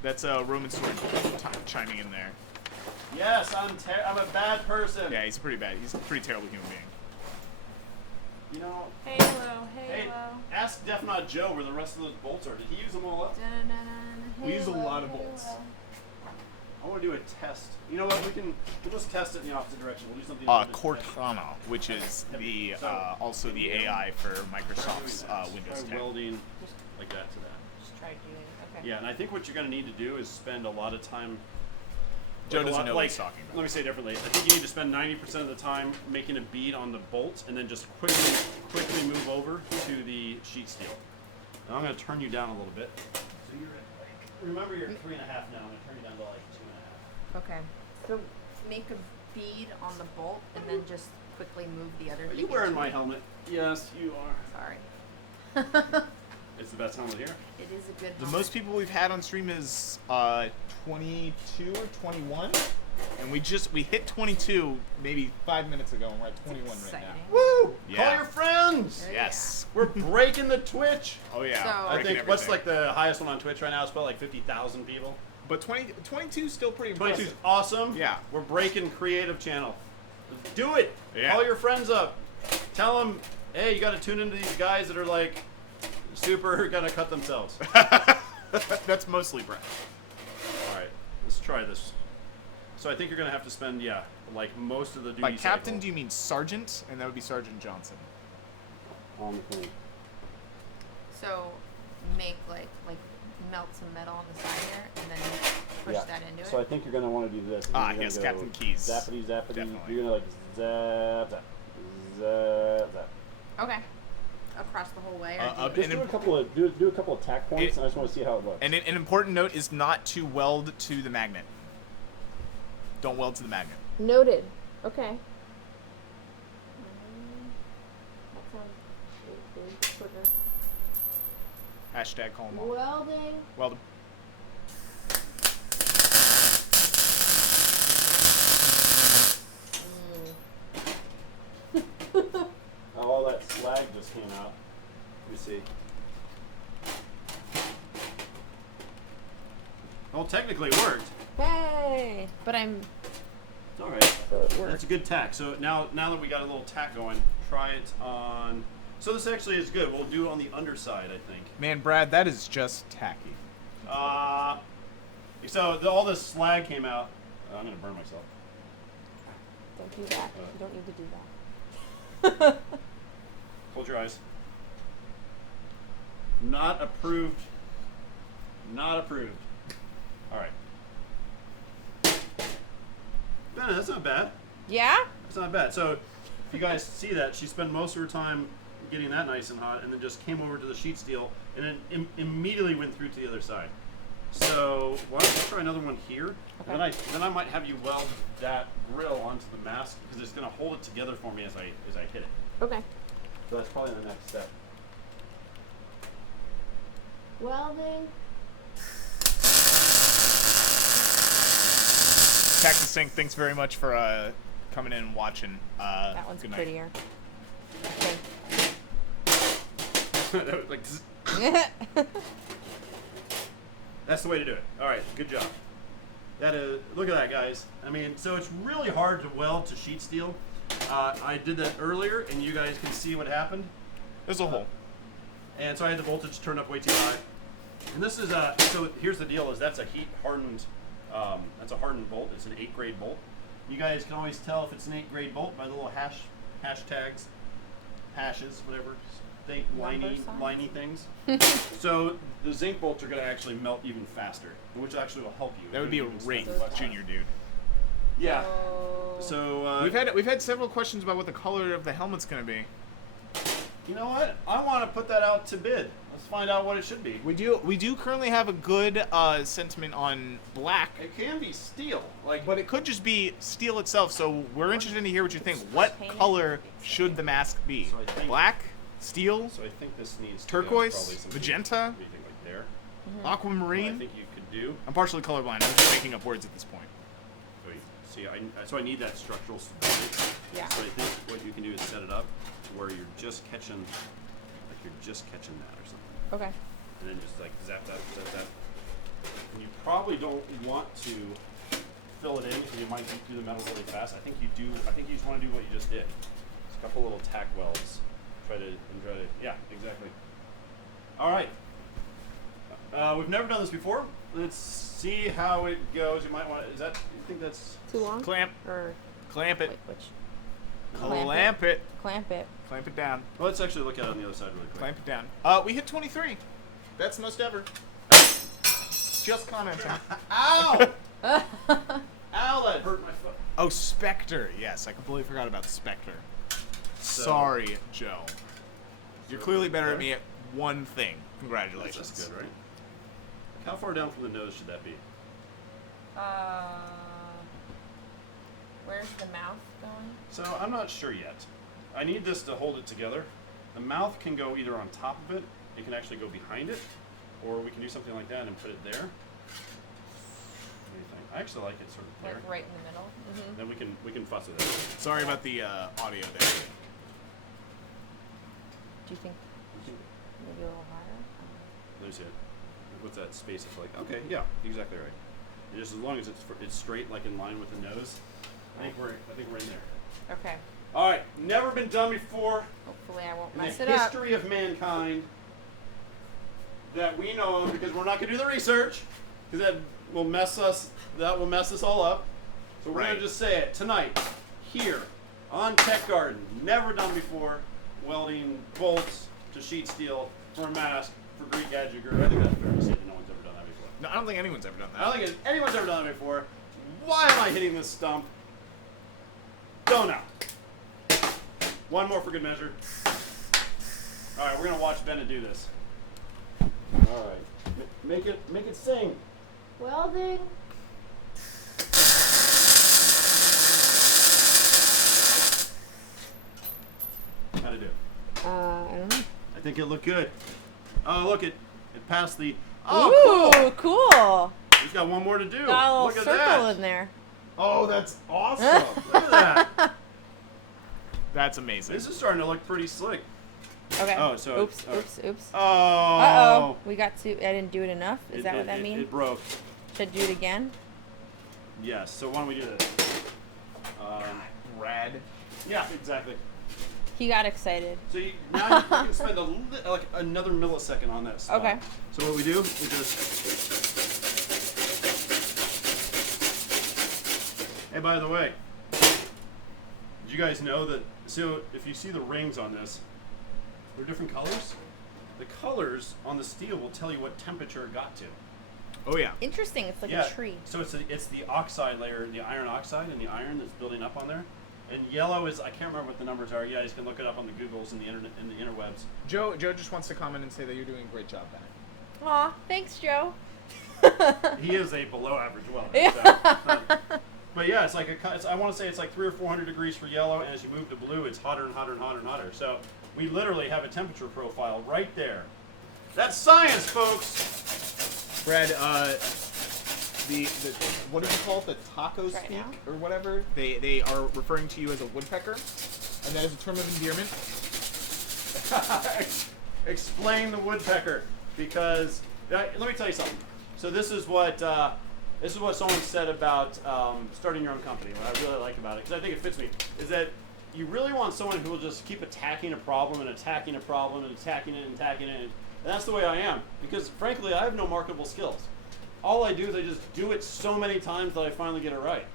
That's Roman Sword chiming in there. Yes, I'm a bad person. Yeah, he's pretty bad. He's a pretty terrible human being. You know, Halo, hey, Halo. ask Def Not Joe where the rest of those bolts are. Did he use them all up? Dun-dun-dun-dun, We use a Halo, lot of Halo. bolts. I want to do a test. You know what? We'll just test it in the opposite direction. We'll do something. a little bit test. Cortana, which is the also the AI for Microsoft's Windows Try 10. welding like that to that. Just try doing it. Okay. Yeah, and I think what you're going to need to do is spend a lot of time. Joe like a doesn't lot- know what he's talking about. Let me say it differently. I think you need to spend 90% of the time making a bead on the bolt, and then just quickly move over to the sheet steel. Now I'm going to turn you down a little bit. So you're at remember you're at 3.5 now. I'm going to turn you down to like 2.5. Okay. So make a bead on the bolt and then just quickly move the other. Are you wearing my helmet? Yes, you are. Sorry. It's the best helmet here. It is a good. The helmet. most people we've had on stream is 22 or 21, and we hit 22 maybe 5 minutes ago, and we're at 21 right Exciting. now. Woo! Yeah. Call your friends. There Yes. We're breaking the Twitch. Oh yeah. So- I breaking think what's everything. like the highest one on Twitch right now? It's about like 50,000 people. But 22 is still pretty 22 impressive. is awesome. Yeah. We're breaking creative channel. Do it. Yeah. Call your friends up. Tell them, hey, you got to tune into these guys that are like super gonna cut themselves. That's mostly Brett. All right, let's try this. So I think you're gonna have to spend like most of the duty By captain, cycle do you mean sergeant? And that would be Sergeant Johnson. on the thing. So make like melt some metal on the side here and then push that into So I it. think you're gonna want to do this. Ah, You're gonna yes, go Captain Keys. Zappity, zappity. Definitely. You're gonna like zap, zap, zap, zap. Okay. Across the whole way. Or Up do you- Just And do a couple of do a couple of tack points. It- I just want to see how it looks. And an important note is not to weld to the magnet. Don't weld to the magnet. Noted. Okay. That sounds quicker. Hashtag call them all. Welding. Weld. Oh, all that slag just came out. Let me see. Well, technically it worked. Hey! But I'm. It's all right. So it worked. That's a good tack. So now that we got a little tack going, try it on. So this actually is good. We'll do it on the underside, I think. Man, Brad, that is just tacky. So all this slag came out. I'm gonna burn myself. Don't do that. You don't need to do that. Close your eyes. Not approved. Not approved. All right. Man, that's not bad. Yeah? That's not bad. So, if you guys see that, she spent most of her time getting that nice and hot, and then just came over to the sheet steel, and then immediately went through to the other side. So, why don't you try another one here? Okay. And then I might have you weld that grill onto the mask because it's going to hold it together for me as I hit it. Okay. So that's probably the next step. Welding. Cactus Sync, thanks very much for coming in and watching. That one's good night. prettier. Okay. Like, that's the way to do it. All right, good job. That is, look at that, guys. I mean, so it's really hard to weld to sheet steel. I did that earlier, and you guys can see what happened. There's a hole. And so I had the voltage turned up way too high. And this is so here's the deal: is that's a heat hardened, that's a hardened bolt. It's an 8 grade bolt. You guys can always tell if it's an 8 grade bolt by the little hashtags, hashes, whatever, think liney things. So the zinc bolts are going to actually melt even faster, which actually will help you. That would be a Wraith Junior dude. Yeah. So we've had several questions about what the color of the helmet's going to be. You know what? I want to put that out to bid. Let's find out what it should be. We do currently have a good sentiment on black. It can be steel, But it could just be steel itself. So we're interested to hear what you think. What color should the mask be? So I think- Black, steel, So I think this needs turquoise, probably some magenta, What do you think, like there? What I aquamarine. think you could do. I'm partially colorblind. I'm just making up words at this point. Wait, see, so I need that structural stability. Yeah. So I think what you can do is set it up to where you're just catching, like you're just catching that or something. Okay. And then just like zap that. And you probably don't want to fill it in because you might do the metal really fast. I think you just want to do what you just did. Just a couple little tack welds. Yeah, exactly. All right. We've never done this before. Let's see how it goes. You might want to, you think that's Too long? Clamp. Or Clamp it. wait, which? Clamp it. Clamp it. Clamp it down. well, let's actually look at it on the other side really quick. Clamp it down. We hit 23. That's the most ever. Just commenting. Ow! Ow, that hurt my foot. Oh, Spectre. Yes, I completely forgot about Spectre. So- Sorry, Joe. You're So clearly better there. at me at one thing. Congratulations. That's good, right? How far down from the nose should that be? Where's the mouth going? So I'm not sure yet. I need this to hold it together. The mouth can go either on top of it, it can actually go behind it, or we can do something like that and put it there. What do you think? I actually like it sort of there. Like right in the middle? Mm-hmm. Then we can fuss with it. Sorry about the audio there. Do you think maybe a little higher? Let me see it. What's that space? It's like, okay, yeah, exactly right. And just as long as it's straight, like in line with the nose, I think we're in there. Okay. All right, never been done before Hopefully I won't in mess the it up. history of mankind that we know of, because we're not gonna do the research, because that will mess us all up. So we're Right. gonna just say it tonight, here on Tech Garden. Never done before, welding bolts to sheet steel for a mask for Greek Gadget Guru. I think that's fair to say that no one's ever done that before. No, I don't think anyone's ever done I that. don't think anyone's ever done it before. Why am I hitting this stump? Don't know. One more for good measure. All right, we're gonna watch Bennett do this. All right, make it sing. Welding. How'd it do? I don't know. I think it looked good. Oh, look, it passed the. Ooh, Oh, cool. cool. We've got one more to do. Got a little Look at circle that. in there. Oh, that's awesome. Look at that. That's amazing. This is starting to look pretty slick. Okay. Oh, so oops. oh. Oops. Oh. Uh-oh. We got to. I didn't do it enough. Is that what that means? It broke. Should I do it again? Yes. So why don't we do this? Rad. Yeah, exactly. He got excited. So now you can spend like another millisecond on this. Okay. So what we do, we just. Hey, by the way, did you guys know that? So if you see the rings on this, they're different colors. The colors on the steel will tell you what temperature it got to. Oh yeah. Interesting. It's like a tree. So it's the oxide layer, the iron oxide, and the iron that's building up on there. And yellow is, I can't remember what the numbers are. You guys can look it up on the Googles and the internet and the interwebs. Joe just wants to comment and say that you're doing a great job, Bennett. Aw, thanks, Joe. He is a below average welder. Yeah. But yeah, it's like I want to say it's like 300 or 400 degrees for yellow, and as you move to blue, it's hotter and hotter and hotter and hotter. So we literally have a temperature profile right there. That's science, folks. Brad, the what is it called? The taco Right speak now? or whatever. They are referring to you as a woodpecker, and that is a term of endearment. Explain the woodpecker, because let me tell you something. So this is what someone said about starting your own company. What I really like about it, because I think it fits me, is that you really want someone who will just keep attacking a problem and attacking a problem and attacking it and attacking it. And that's the way I am, because frankly, I have no marketable skills. All I do is I just do it so many times that I finally get it right.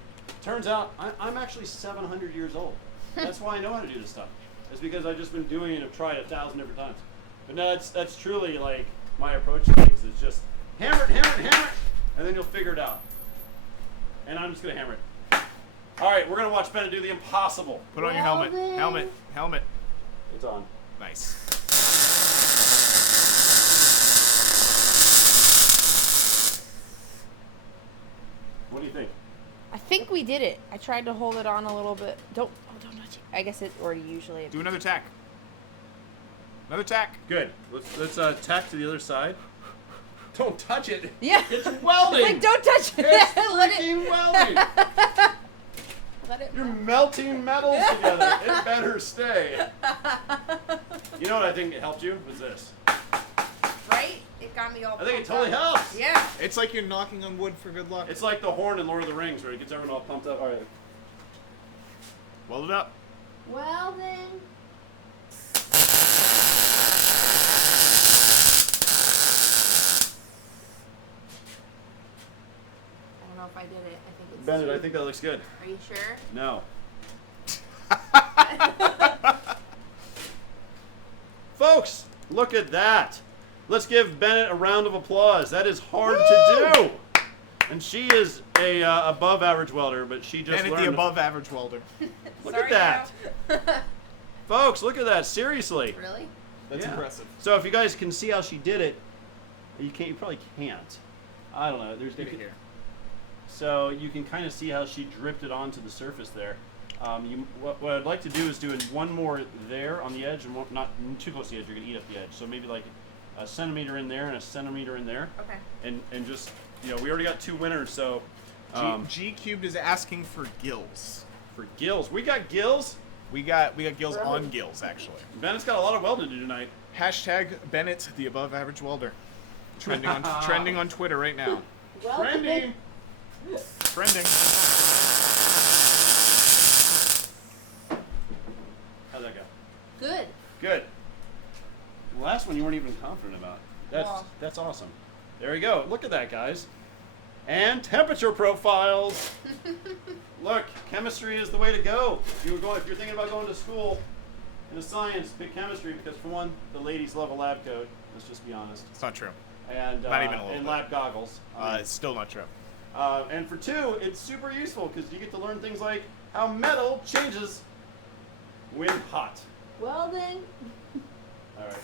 Turns out I'm actually 700 years old. That's why I know how to do this stuff. It's because I've just been doing it and I've tried 1,000 different times. But no, that's truly like my approach to things. It's just hammer it, hammer it, hammer it, and then you'll figure it out. And I'm just gonna hammer it. All right, we're gonna watch Bennett do the impossible. Put on your helmet. Helmet. It's on. Nice. What do you think? I think we did it. I tried to hold it on a little bit. Don't touch it. I guess it, or usually. Do another tack. Another tack. Good. Let's tack to the other side. Don't touch it. Yeah. It's welding. It's like, don't touch it. It's Let it. freaking welding. Let it. You're melting metals together. It better stay. You know what I think it helped you? Was this. Right? It got me all. I think it pumped totally up. helps. Yeah. It's like you're knocking on wood for good luck. It's like the horn in Lord of the Rings where it gets everyone all pumped up. All right. Weld it up. Well then. I don't know if I did it. I think it's. Bennett, I think that looks good. Are you sure? No. Folks, look at that. Let's give Bennett a round of applause. That is hard to do. And she is a above average welder, but she just Bennett, learned. the above average welder. Look Sorry, at that. Joe. Folks, look at that. Seriously. Really? That's Yeah. impressive. So if you guys can see how she did it, you probably can't. I don't know. Get it here. So you can kind of see how she dripped it onto the surface there. What I'd like to do is do one more there on the edge, and not too close to the edge. You're gonna eat up the edge. So maybe like a centimeter in there and a centimeter in there. Okay. And just we already got 2 winners. So G Cubed is asking for gills. for gills, we got gills. We got gills on gills actually. Bennett's got a lot of welding to do tonight. Hashtag Bennett, the above average welder. Trending on Twitter right now. Well, Trending. Trending. How'd that go? Good. Good. The last one you weren't even confident about. That's awesome. There you go. Look at that, guys. And temperature profiles. Look, chemistry is the way to go. If you're thinking about going to school in science, pick chemistry because for one, the ladies love a lab coat. Let's just be honest. It's not true. And Not even a little and bit. lab goggles. It's still not true. And for 2, it's super useful because you get to learn things like how metal changes when hot. Well then. All right.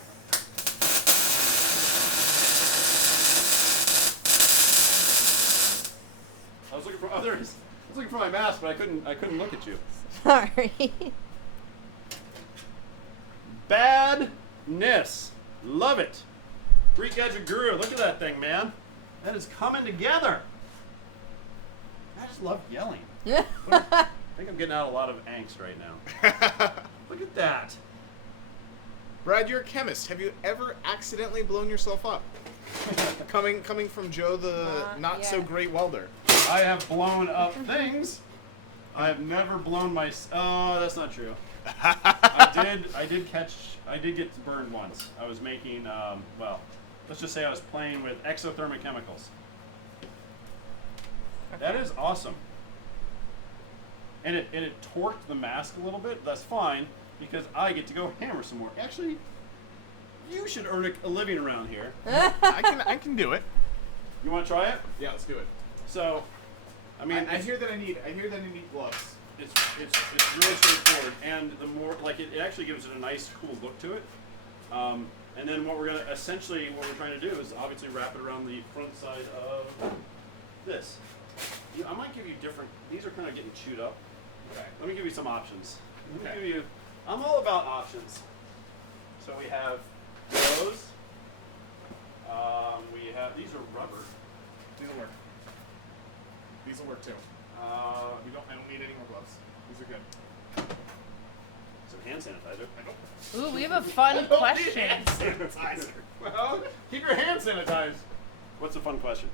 I was looking for my mask, but I couldn't look at you. Sorry. Badness. Love it. Greek Gadget Guru. Look at that thing, man. That is coming together. I just love yelling. Yeah. I think I'm getting out a lot of angst right now. Look at that. Brad, you're a chemist. Have you ever accidentally blown yourself up? Coming from Joe, the not so yet. great welder. I have blown up things. I have never blown my. Oh, that's not true. I did get burned once. I was making. Well, let's just say I was playing with exothermic chemicals. That is awesome. And it torqued the mask a little bit. That's fine because I get to go hammer some more. Actually, you should earn a living around here. I can do it. You want to try it? Yeah, let's do it. So, I mean, I hear that I need gloves. it's really straightforward, and the more like it actually gives it a nice, cool look to it. And then what we're trying to do is obviously wrap it around the front side of this. I might give you different. These are kind of getting chewed up. Okay. Let me give you some options. Okay. I'm all about options. So we have those. These are rubber. These will work. These will work too. I don't need any more gloves. These are good. Some hand sanitizer. Ooh, we have a fun question. Sanitizer. Well, keep your hands sanitized. What's a fun question?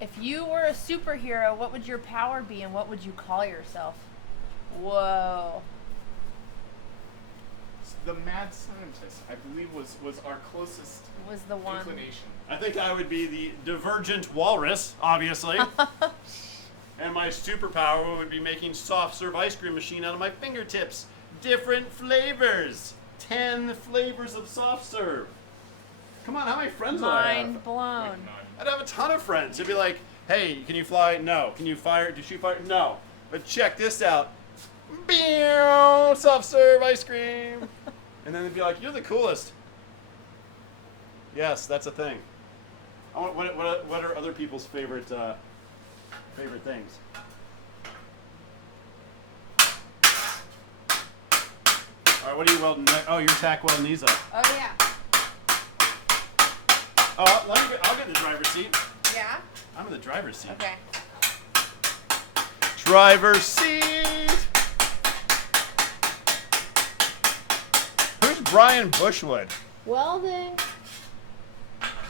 If you were a superhero, what would your power be and what would you call yourself? Whoa. The mad scientist, I believe, was our closest Was the one. inclination. I think I would be the divergent walrus, obviously. And my superpower would be making soft serve ice cream machine out of my fingertips. Different flavors. 10 flavors of soft serve. Come on, how many friends would I have? Mind blown. I'd have a ton of friends. It'd be like, hey, can you fly? No. Can you fire? Do you shoot fire? No. But check this out. Beow, soft serve ice cream. And then they'd be like, you're the coolest. Yes, that's a thing. What are other people's favorite things? All right, what are you welding next? Oh, you're tack welding these up. Oh, yeah. Oh, I'll get in the driver's seat. Yeah? I'm in the driver's seat. Okay. Driver's seat. Who's Brian Bushwood? Welding.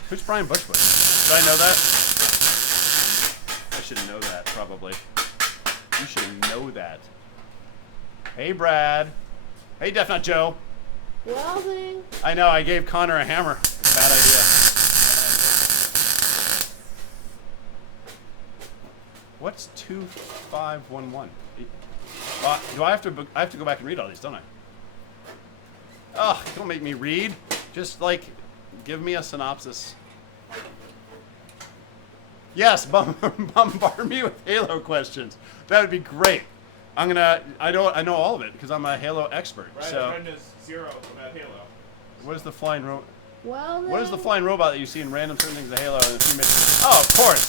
Who's Brian Bushwood? Did I know that? I should know that, probably. You should know that. Hey, Brad. Hey, Def Not Joe. Welding. I know, I gave Connor a hammer. Bad idea. What's 2511? Do I have to go back and read all these, don't I? Oh, don't make me read. Just like give me a synopsis. Yes, bombard me with Halo questions. That would be great. I know all of it because I'm a Halo expert. Right, So Brenda knows zero about Halo. what is the flying robot? Welding. What is the flying robot that you see in random certain things of Halo? And a few minutes? Oh, of course.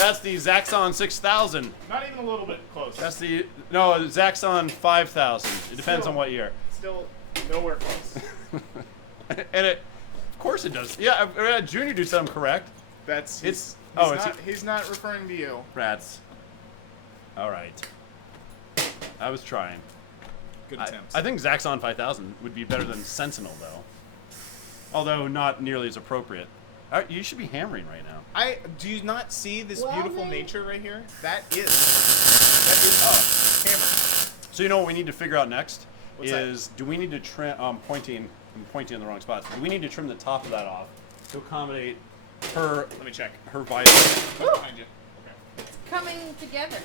That's the Zaxxon 6000. Not even a little bit close. That's no Zaxxon 5000. It depends Still. on what year. Still nowhere close. And of course it does. Yeah, Junior do something correct. He's He's not referring to you. Rats. All right. I was trying. Good I attempts. think Zaxxon 5000 would be better than Sentinel, though. Although not nearly as appropriate. You should be hammering right now. Do you not see this Welding. beautiful nature right here? That is hammer. So you know what we need to figure out next What's is do we need to trim? I'm pointing in the wrong spots. Do we need to trim the top of that off to accommodate her? Let me check. Her visor. Behind you. Okay. Coming together.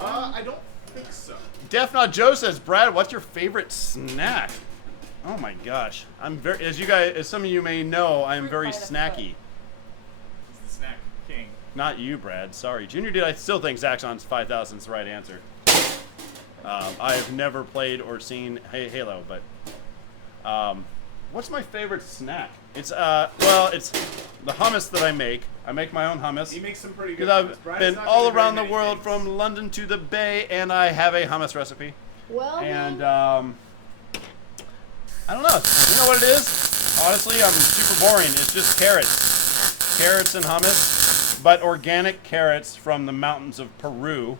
I don't think so. Def Not Joe says, Brad, what's your favorite snack? Oh my gosh, I'm very as some of you may know, I am very Fruit by the snacky. He's the snack king. Not you, Brad. Sorry, Junior did. I still think Zaxxon's 5000 is the right answer. I have never played or seen Halo, but what's my favorite snack? It's it's the hummus that I make. I make my own hummus. He makes some pretty good Because hummus. I've Brian's been not all good at around the very many world, things. from London to the Bay, and I have a hummus recipe. Welding. And I don't know. You know what it is? Honestly, I'm super boring. It's just carrots. Carrots and hummus, but organic carrots from the mountains of Peru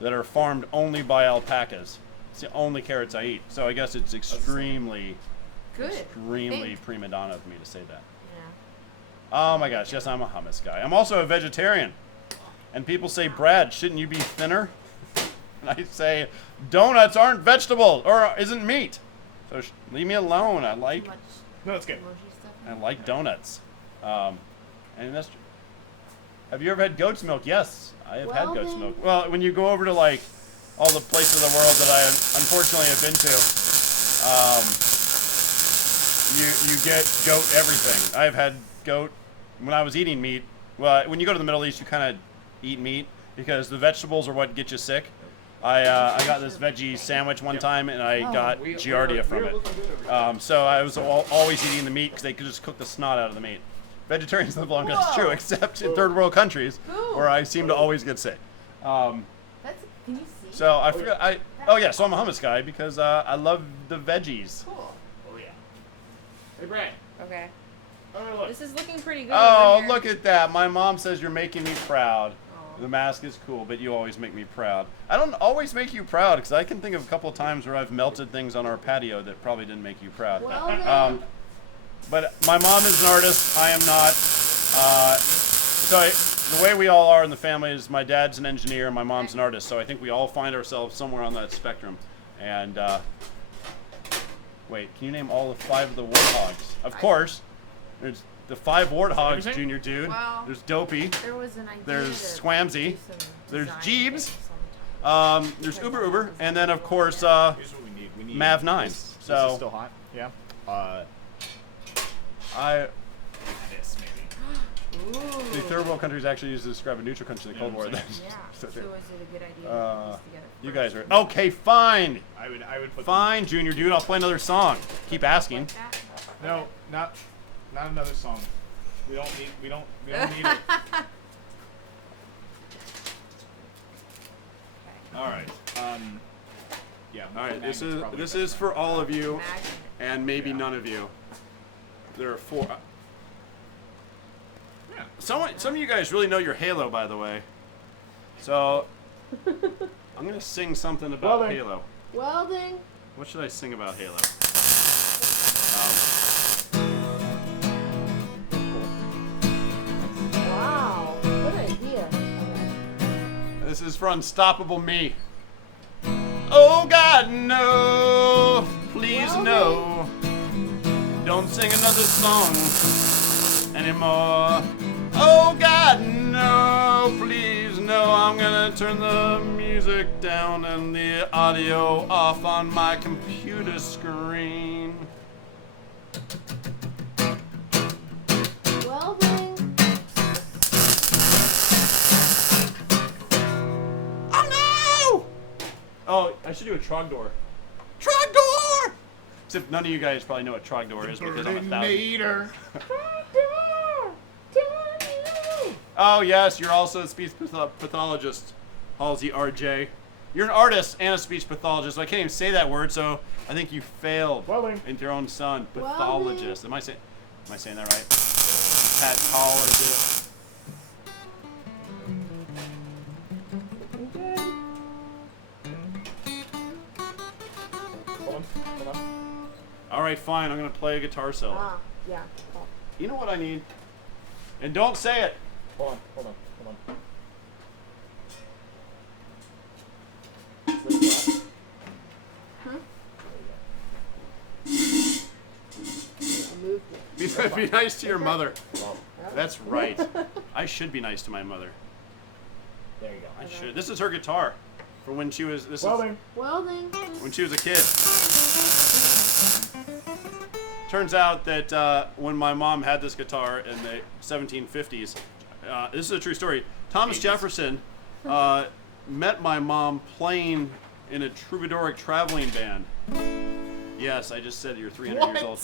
that are farmed only by alpacas. It's the only carrots I eat. So I guess it's extremely Good. extremely Thanks. prima donna of me to say that. Yeah. Oh my gosh, yes, I'm a hummus guy. I'm also a vegetarian. And people say, Brad, shouldn't you be thinner? And I say, donuts aren't vegetables or isn't meat. So leave me alone. I like Too much No, it's good. emoji stuff. I like donuts. And that's. Have you ever had goat's milk? Yes, I have had goat's milk. Well, when you go over to like all the places of the world that I unfortunately have been to, you get goat everything. I've had goat when I was eating meat. Well, when you go to the Middle East, you kind of eat meat because the vegetables are what get you sick. I got this veggie sandwich one time and I got giardia from it. So I was always eating the meat because they could just cook the snot out of the meat. Vegetarians live longer, that's true, except in third world countries where I seem to always get sick. Can you see? So I forgot. So I'm a hummus guy because I love the veggies. Cool. Oh yeah. Hey Brad. Okay. Oh look. This is looking pretty good. Oh, over here. look at that! My mom says you're making me proud. Aw. The mask is cool, but you always make me proud. I don't always make you proud because I can think of a couple of times where I've melted things on our patio that probably didn't make you proud. Well then. But my mom is an artist. I am not. The way we all are in the family is my dad's an engineer and my mom's an artist. So I think we all find ourselves somewhere on that spectrum. And wait, can you name all 5 of the warthogs? Of course. There's the 5 warthogs, Everything? Junior Dude. Well, There's Dopey. there was an idea. There's to Swamsy. do some There's design Jeebs. things on the top. There's Uber, and then of course Here's what we need. We need Mav 9. This is So still hot. Yeah. This maybe. the Ooh. third world countries actually used to describe a neutral country in the Cold War. Yeah. So So is it a good idea to put this together? you guys are first? okay. Fine, I would put fine, Junior Dude. I'll play another song. Keep asking. Like that? No, not another song. We don't need it. All right. Yeah. All right. This Magnet's probably is best. for all of you, Magnet. and maybe Yeah. none of you. There are 4. Yeah. Some of you guys really know your Halo, by the way. So I'm gonna sing something about Well then. Halo. Welding. What should I sing about Halo? Wow. Good idea. This is for Unstoppable Me. Oh God, no, please no. Don't sing another song anymore. Oh God, no, please no. I'm gonna turn the music down and the audio off on my computer screen. Welding. Oh no! Oh, I should do a Trogdor. Trogdor! Except none of you guys probably know what Trogdor is because I'm a thousand. Mater. Oh yes, you're also a speech pathologist, Halsey RJ. You're an artist and a speech pathologist. So I can't even say that word, so I think you failed Welding. into your own son. Pathologist. Am I saying that right? Pathologist. Hold on. All right, fine. I'm gonna play a guitar solo. Ah, yeah. Oh. You know what I need? And don't say it. Hold on. Moved it. Be nice to your mother. That's right. I should be nice to my mother. There you go. I should. This is her guitar, for when she was. This is Welding. Welding. when she was a kid. Turns out that when my mom had this guitar in the 1750s, this is a true story. Thomas Jefferson met my mom playing in a troubadouric traveling band. Yes, I just said you're 300 years old.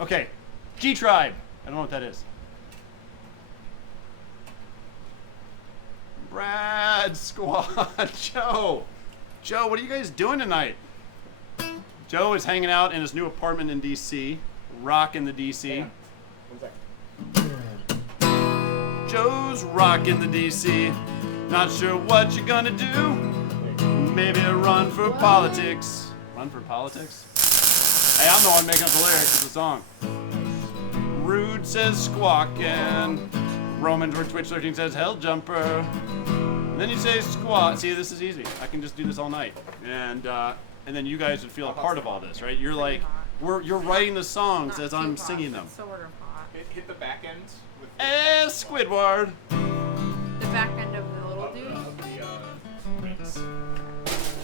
Okay, G Tribe. I don't know what that is. Brad, Squad, Joe. Joe, what are you guys doing tonight? Joe is hanging out in his new apartment in DC, rocking the DC. Hang on. 1 second. Joe's rocking the DC. Not sure what you're gonna do. Maybe run for politics. Run for politics? Hey, I'm the one making up the lyrics of the song. Rude says squawk, and Roman for Twitch 13 says hell jumper. And then you say squat. See, this is easy. I can just do this all night, and then you guys would feel a part of all this, right? You're like, you're writing the songs as I'm singing them. Sort of hot. Hit the back end with Squidward. The back end of the little dude. wings.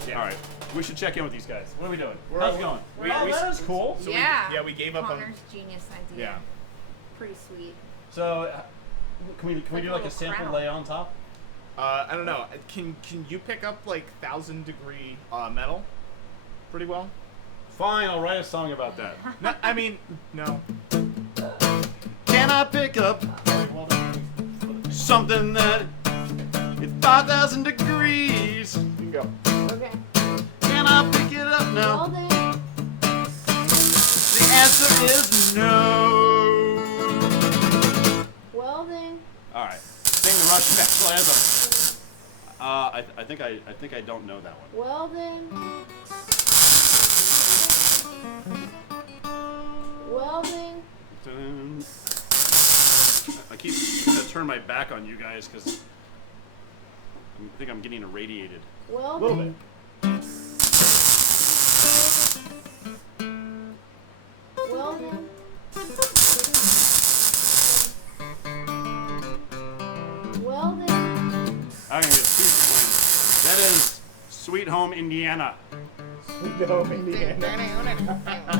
Yeah. All right, we should check in with these guys. What are we doing? We're- How's it going? we- Oh, we- that is cool. So Yeah. we gave up on. Connor's genius idea. Yeah. Pretty sweet. So, can we Like do a like a little sample crown. lay on top? I don't know. Can you pick up like 1,000-degree metal pretty well? Fine, I'll write a song about that. No, I mean no. Can I pick up something that is 5,000 degrees? You can go. Okay. Can I pick it up now? Well then. The answer is no. Well then. All right, sing the Russian national anthem. I think I don't know that one. Well then. Well then. Dun. I keep gonna turn my back on you guys because I think I'm getting irradiated. Well A little then. bit. Well then. Well then. I'm gonna get super plain. That is Sweet Home Indiana. No, Indiana.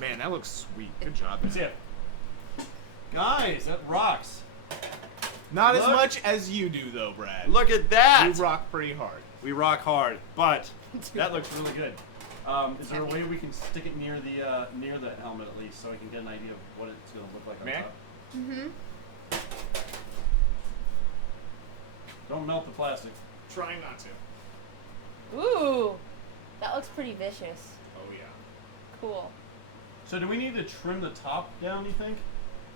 Man, that looks sweet. Good job. That's it. Guys, that rocks. Not as Look. much as you do, though, Brad. Look at that. You rock pretty hard. We rock hard, but that looks really good. Is there a way we can stick it near the helmet at least, so I can get an idea of what it's gonna look like on May I? top? Mm-hmm. Don't melt the plastic. Trying not to. Ooh. That looks pretty vicious. Oh yeah. Cool. So do we need to trim the top down? You think?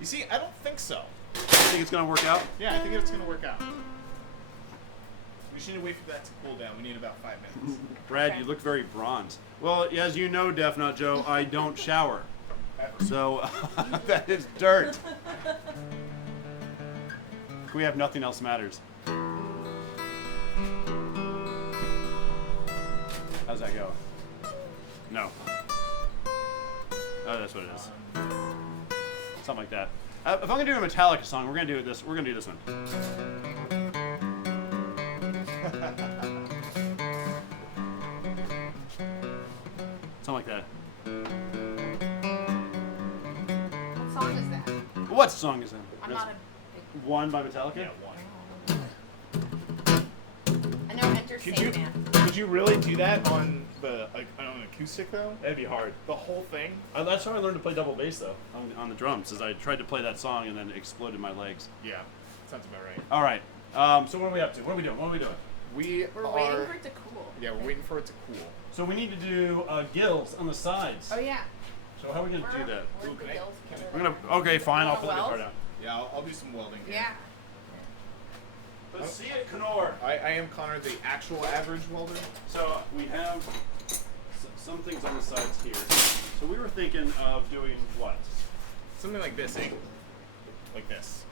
You see, I don't think so. You think it's gonna work out? Yeah, I think it's gonna work out. We should wait for that to cool down. We need about 5 minutes. Brad, Okay. you look very bronzed. Well, as you know, Def Nut Joe, I don't shower, so that is dirt. We have nothing else matters. How's that go? No. Oh, that's what it is. Something like that. If I'm gonna do a Metallica song, we're gonna do this. We're gonna do this one. Something like that. What song is that? What song is that? I'm not a big. One by Metallica. Yeah, one. I know Enter Could you, Sandman. could you really do that on the on an acoustic though? That'd be hard. The whole thing? That's how I learned to play double bass though, on the drums. Is I tried to play that song and then it exploded my legs. Yeah, sounds about right. All right. So what are we up to? What are we doing? What are we doing? We're waiting for it to cool. Yeah, we're waiting for it to cool. So we need to do gills on the sides. Oh yeah. So how are we gonna do that? Where's Ooh, the can I- gills? can I- We're gonna. Okay, fine. I'll Want put the weld? card out. Yeah, I'll do some welding. Here. Yeah. Let's see it, Knorr. I am Connor, the actual average welder. So we have some things on the sides here. So we were thinking of doing what? Something like this, eh? Like this.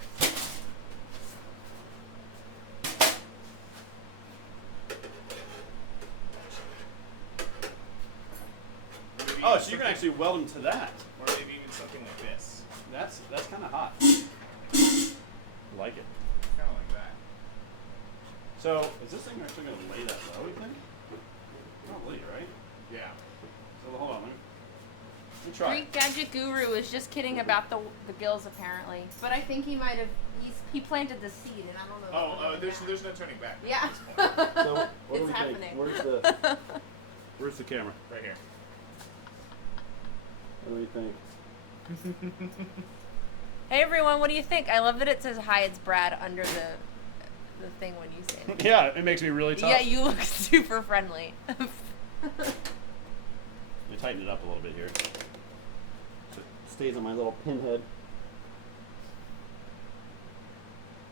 Maybe Oh, even so you can something- actually weld them to that. Or maybe even something like this. That's kind of hot. Like it. Kind of like that. So is this thing actually gonna lay that low? You think? Probably, right? Yeah. So hold on. Let me try. Greek Gadget Guru is just kidding about the gills apparently, but I think he might have. He planted the seed, and I don't know. if Oh, it'll go down. there's no turning back. Yeah. So what do It's we happening. think? Where's the camera? Right here. What do we think? Hey everyone, what do you think? I love that it says "Hi, it's Brad" under the thing when you say it. Yeah, it makes me really tough. Yeah, you look super friendly. Let me tighten it up a little bit here. stays on my little pinhead.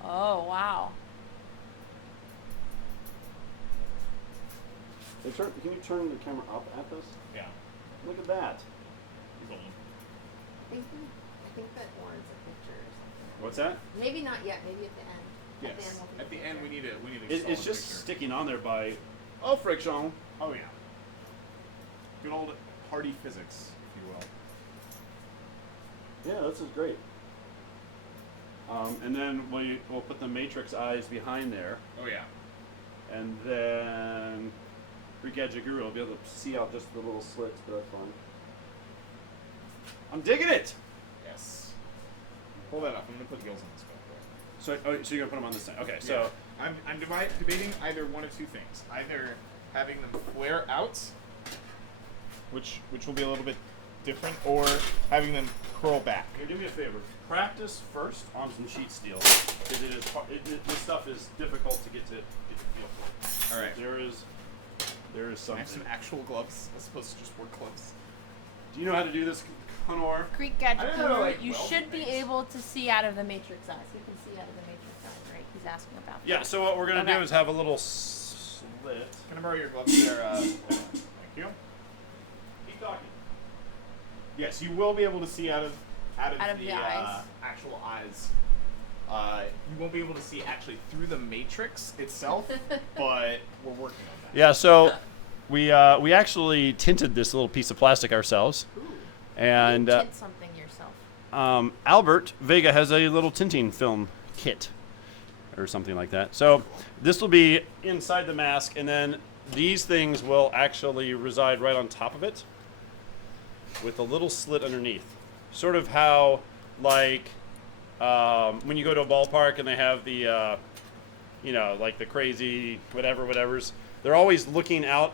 Oh, wow. Hey, can you turn the camera up at this? Yeah. Look at that. I think that warrants a picture or something. What's that? Maybe not yet. Maybe at the end. Yes. At the end, we need a It's solid just picture. sticking on there by friction. Oh yeah. Good old hardy physics, if you will. Yeah, this is great. And then we'll put the matrix eyes behind there, Oh yeah. and then Greek Gadget Guru will be able to see out just the little slits, but that's fine. I'm digging it! Yes. Pull that up. I'm gonna put gills on this back So you're gonna put them on this side. Okay, there. so I'm debating either one of two things. Either having them flare out, which will be a little bit different, or having them curl back. here, do me a favor. Practice first on some sheet steel, because this stuff is difficult to get the feel for. All right. There is I something. have some actual gloves as opposed to just work gloves. Do you know how to do this, Conor? Greek I Gadget don't know, Guru, like, you weld should be things. able to see out of the matrix eyes. You can see out of the matrix eyes, right? He's asking about Yeah. that. So what we're gonna Okay. do is have a little slit. Can I borrow your gloves there? Thank you. Keep talking. Yes, you will be able to see out of the eyes. actual eyes. You won't be able to see actually through the matrix itself, but we're working on that. Yeah. So we actually tinted this little piece of plastic ourselves, Ooh. and You tint something yourself. Albert Vega has a little tinting film kit or something like that. So this will be inside the mask, and then these things will actually reside right on top of it with a little slit underneath. Sort of how, like, when you go to a ballpark and they have the, like the crazy whatevers. They're always looking out,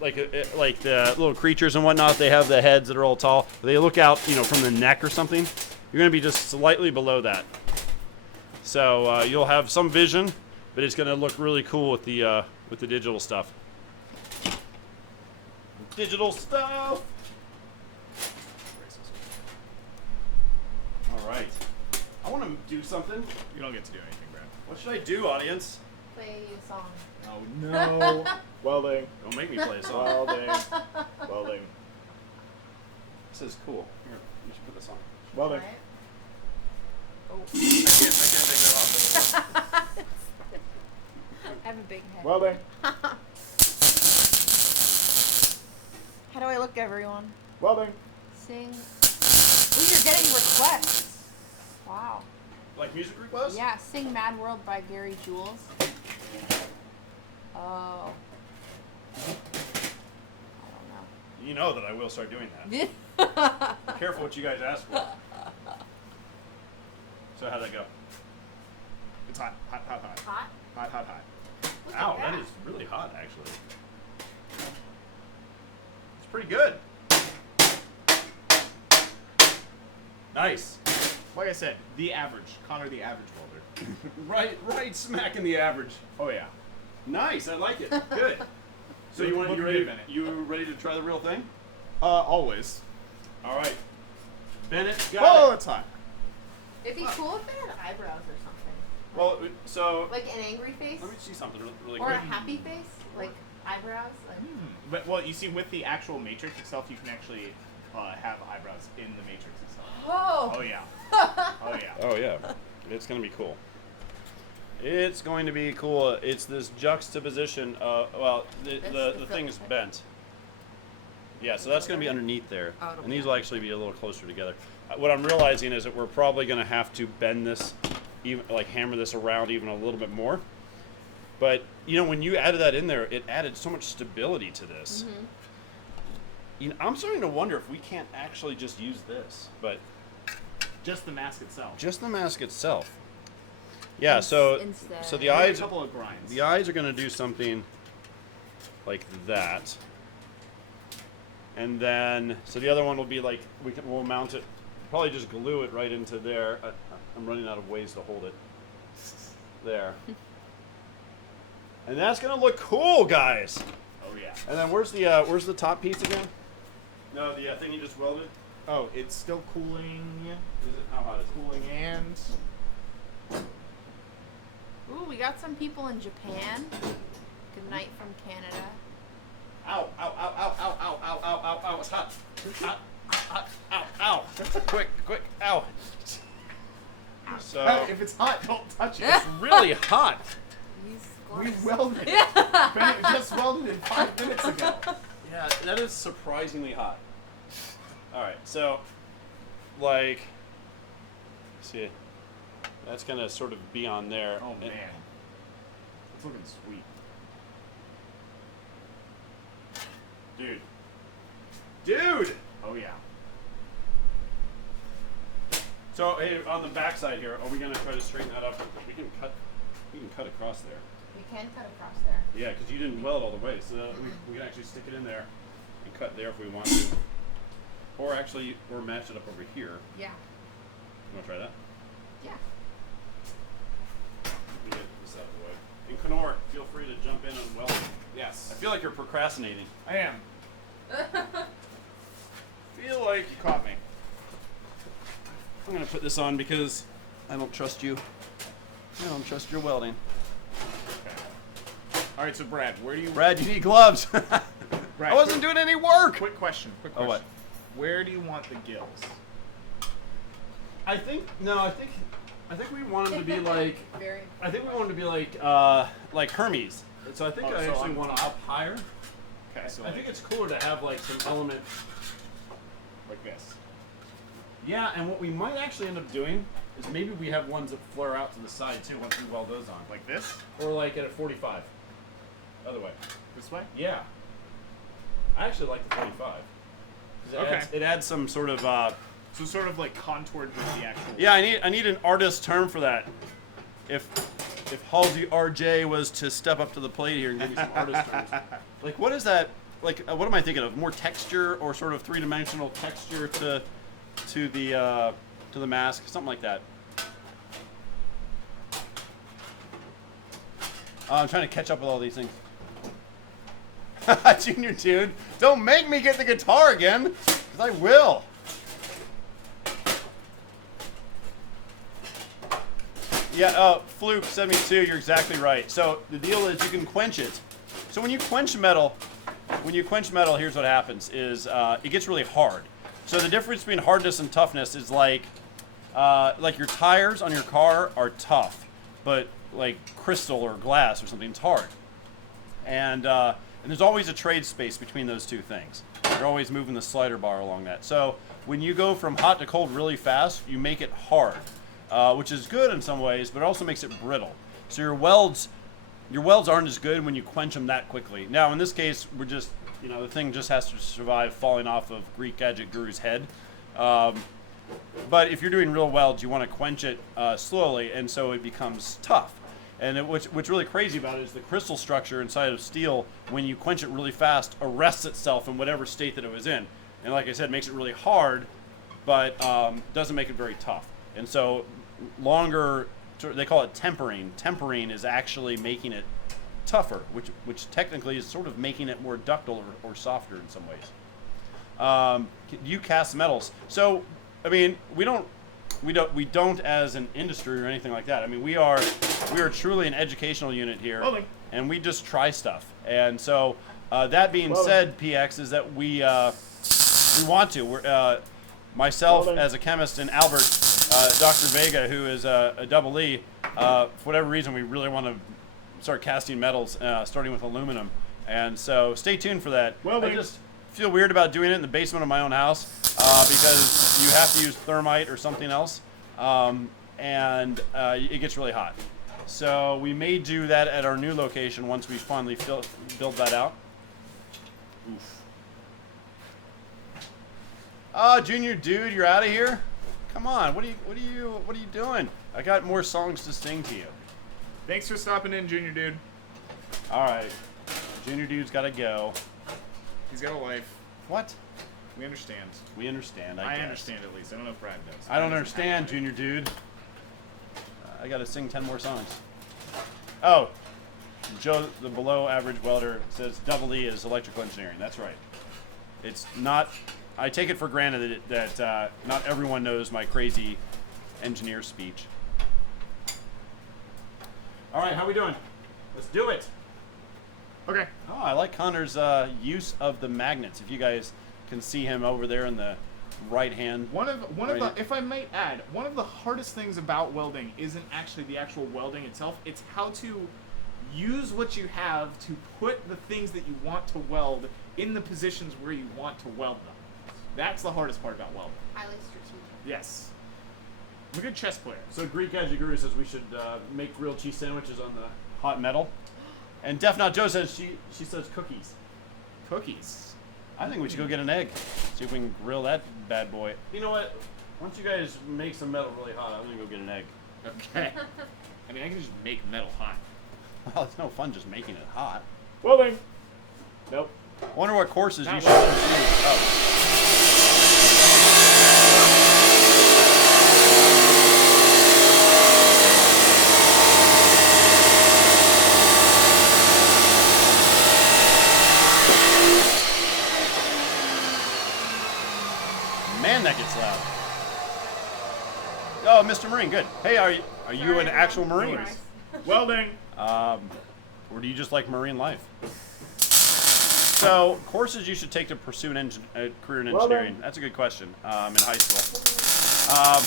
like the little creatures and whatnot. They have the heads that are all tall. They look out, from the neck or something. You're going to be just slightly below that. So you'll have some vision, but it's going to look really cool with the digital stuff. Digital stuff. All right. I want to do something. You don't get to do anything, Brad. What should I do, audience? Play a song. Oh no! Welding. Don't make me play a song. Welding. Welding. This is cool. Here, you should put this on. Welding. Right? I can't take that off. I have a big head. Welding. How do I look, everyone? Welding. Sing. Ooh, you're getting requests. Wow. Like music requests? Yeah, sing Mad World by Gary Jules. Oh. I don't know. You know that I will start doing that. Be careful what you guys ask for. So how'd that go? It's hot. Hot, hot, hot. Hot? Hot, hot, hot. Look Ow, at that is really hot, actually. It's pretty good. Nice. Like I said, the average. Connor, the average welder. Right smack in the average. Oh yeah. Nice, I like it. Good. So you Look ready? good, Bennett. You ready to try the real thing? Always. All right. Bennett, got Whoa, it. it's hot. It'd be cool if they had eyebrows or something. Well, so Like an angry face? let me see something really Or a quick. happy face? Like eyebrows? Like, But well, you see, with the actual matrix itself, you can actually have eyebrows in the matrix itself. whoa! Oh yeah. Oh yeah. Oh yeah, it's gonna be cool. It's going to be cool. It's this juxtaposition. The thing's bent. Yeah, so that's going to be underneath there, Oh, it'll and be these will actually be a little closer together. What I'm realizing is that we're probably going to have to bend this, even like hammer this around even a little bit more. But when you added that in there, it added so much stability to this. I'm starting to wonder if we can't actually just use this, but Just the mask itself. just the mask itself. Yeah, so Instead. so the Maybe a eyes couple of grinds. the eyes are going to do something like that. And then so the other one will be like we'll mount it, probably just glue it right into there. I'm running out of ways to hold it. There. And that's going to look cool, guys. Oh yeah. And then where's the top piece again? No, the thing you just welded. Oh, it's still cooling. Is it? How hot is it? Cooling and. Ooh, we got some people in Japan. Good night from Canada. Ow, ow, ow, ow, ow, ow, ow, ow, ow, ow, it's hot. Hot, hot, ow, ow. Quick, ow. So, If it's hot, don't touch it. it's really hot. These We gloves. welded it. Bennett just welded it 5 minutes ago. Yeah, that is surprisingly hot. Alright, so, like, see, that's going to sort of be on there. Oh And- man, it's looking sweet. Dude! Oh yeah. So, hey, on the back side here, are we going to try to straighten that up? We can cut across there. We can cut across there. Yeah, because you didn't weld all the way, so we can actually stick it in there and cut there if we want to. Or actually, or match it up over here. Yeah. You want to try that? Yeah. Let me get this out of the way. And Knorr, feel free to jump in on welding. I Yes. feel like you're procrastinating. I am. Feel like You caught me. I'm gonna put this on because I don't trust you. I don't trust your welding. Okay. All right, so Brad, where do you? Brad, you need gloves. Brad, I wasn't doing any work. Quick question. Quick Oh, question. what? Where do you want the gills? I think we want them to be like. Very. I think we want them to be like Hermes. So I think Oh, I so actually on want them top? up higher. Okay, so I think it's cooler to have like some element. like this. Yeah, and what we might actually end up doing is maybe we have ones that flare out to the side too once we weld those on. Like this? Or like at a 45. Other way. This way? Yeah. I actually like the 45. 'Cause Okay. It adds some sort of So sort of like contoured with the actual. yeah, I need an artist term for that. If Halsey RJ was to step up to the plate here and give me some artist terms. Like what is that? Like what am I thinking of? More texture or sort of three-dimensional texture to the mask, something like that. I'm trying to catch up with all these things. Junior dude, don't make me get the guitar again, because I will. Yeah, Fluke 72, you're exactly right. So the deal is you can quench it. So when you quench metal, here's what happens is it gets really hard. So the difference between hardness and toughness is like your tires on your car are tough, but like crystal or glass or something, it's hard. And there's always a trade space between those two things. You're always moving the slider bar along that. So when you go from hot to cold really fast, you make it hard, which is good in some ways, but it also makes it brittle. So your welds aren't as good when you quench them that quickly. Now in this case, we're just, the thing just has to survive falling off of Greek Gadget Guru's head. But if you're doing real welds, you want to quench it slowly, and so it becomes tough. And what's really crazy about it is the crystal structure inside of steel, when you quench it really fast, arrests itself in whatever state that it was in. And like I said, makes it really hard, but doesn't make it very tough. And so longer, they call it tempering. Tempering is actually making it tougher, which technically is sort of making it more ductile or softer in some ways. You cast metals. So, I mean, we don't as an industry or anything like that. I mean, we are truly an educational unit here, and we just try stuff. And so, that being said, PX is that we want to. We're, myself as a chemist and Albert, Dr. Vega, who is a double E, for whatever reason, we really want to start casting metals, starting with aluminum. And so, stay tuned for that. I just feel weird about doing it in the basement of my own house because you have to use thermite or something else, and it gets really hot. So we may do that at our new location once we finally build that out. Oof. Oh, Junior dude, you're out of here? Come on, what are you doing? I got more songs to sing to you. Thanks for stopping in, Junior Dude. All right, Junior dude's got to go. He's got a life. What? We understand. We understand. I guess. understand at least. I don't know if Brad does. I don't understand, Junior dude. I gotta sing 10 more songs. Oh, Joe, the below average welder, says double E is electrical engineering. That's right. It's not I take it for granted that not everyone knows my crazy engineer speech. All right, how we doing? Let's do it. Okay. Oh, I like Connor's use of the magnets. If you guys can see him over there in the right hand. One of the, if I might add, one of the hardest things about welding isn't actually the actual welding itself. It's how to use what you have to put the things that you want to weld in the positions where you want to weld them. That's the hardest part about welding. Highly strategic. Yes. I'm a good chess player. So Greek Gadget Guru says we should make grilled cheese sandwiches on the hot metal. And Def Not Joe says she says cookies. Cookies. I think we should go get an egg. See if we can grill that bad boy. You know what? Once you guys make some metal really hot, I'm gonna go get an egg. Okay. I mean, I can just make metal hot. Well, it's no fun just making it hot. Welding. Nope. Wonder what courses Not you should welding. pursue. Oh. Man, that gets loud. Oh, Mr. Marine, good. Hey, are you an actual Marine? Welding. Or do you just like marine life? So, courses you should take to pursue a career in engineering. That's a good question. In high school.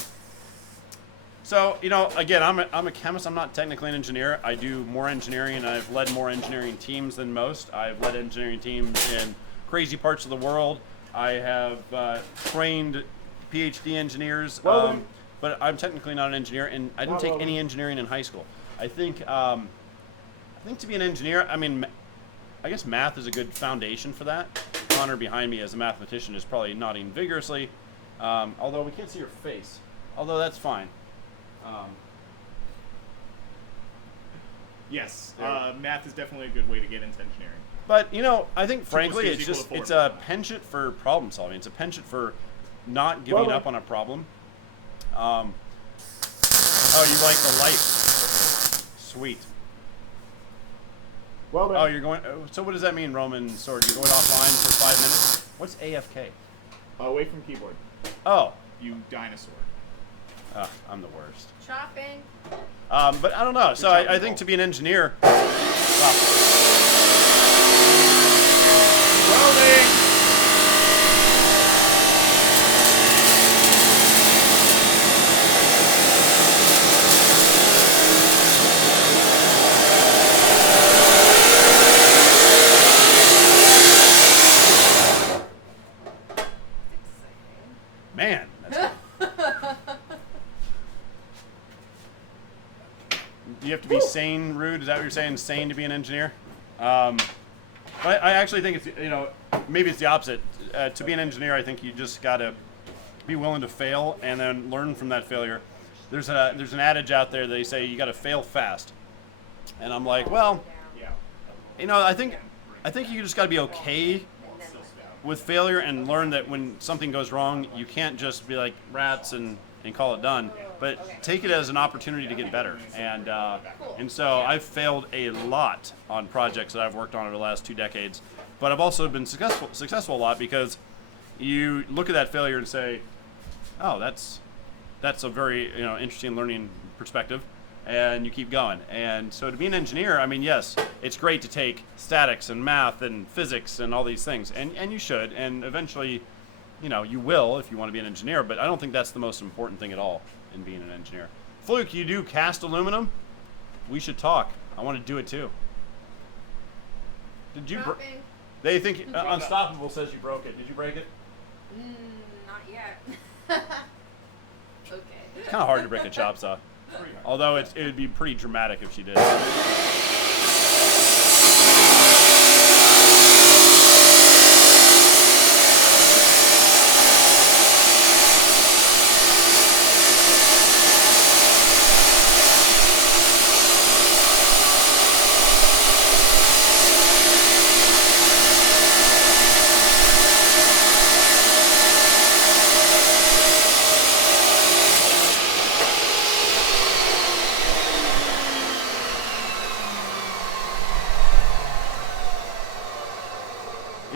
So, you know, again, I'm a chemist. I'm not technically an engineer. I do more engineering, and I've led more engineering teams than most. I've led engineering teams in crazy parts of the world. I have trained PhD engineers, but I'm technically not an engineer, and I didn't take any engineering in high school. I think to be an engineer, I mean, I guess math is a good foundation for that. Connor behind me as a mathematician is probably nodding vigorously, although we can't see your face. Although that's fine. Yes. Math is definitely a good way to get into engineering. But, you know, I think, frankly, plus two is equal to it's four. a penchant for problem solving. It's a penchant for not giving up on a problem. Oh, you like the light. Sweet. Well done. Oh, you're going... So what does that mean, Roman Sword? You're going offline for 5 minutes? What's AFK? Away from keyboard. Oh. You dinosaur. I'm the worst. Chopping. But I don't know. So I think to be an engineer... Welding! Man. That's Do you have to be sane, Rude? Is that what you're saying? Sane to be an engineer? But I actually think it's, you know, maybe it's the opposite. To be an engineer, I think you just got to be willing to fail and then learn from that failure. There's an adage out there, they say you got to fail fast. And I'm like, well, you know, I think you just got to be okay with failure and learn that when something goes wrong, you can't just be like rats and call it done, but take it as an opportunity to get better. And so I've failed a lot on projects that I've worked on over the last 2 decades, but I've also been successful a lot because you look at that failure and say, oh, that's a very, you know, interesting learning perspective, and you keep going. And so to be an engineer, I mean, yes, it's great to take statics and math and physics and all these things, and you should, and eventually, you know, you will if you want to be an engineer, but I don't think that's the most important thing at all in being an engineer. Fluke, you do cast aluminum? We should talk. I want to do it too. Did you? They think Unstoppable says you broke it. Did you break it? Not yet. Okay. It's kind of hard to break a chop saw. Although it would be pretty dramatic if she did.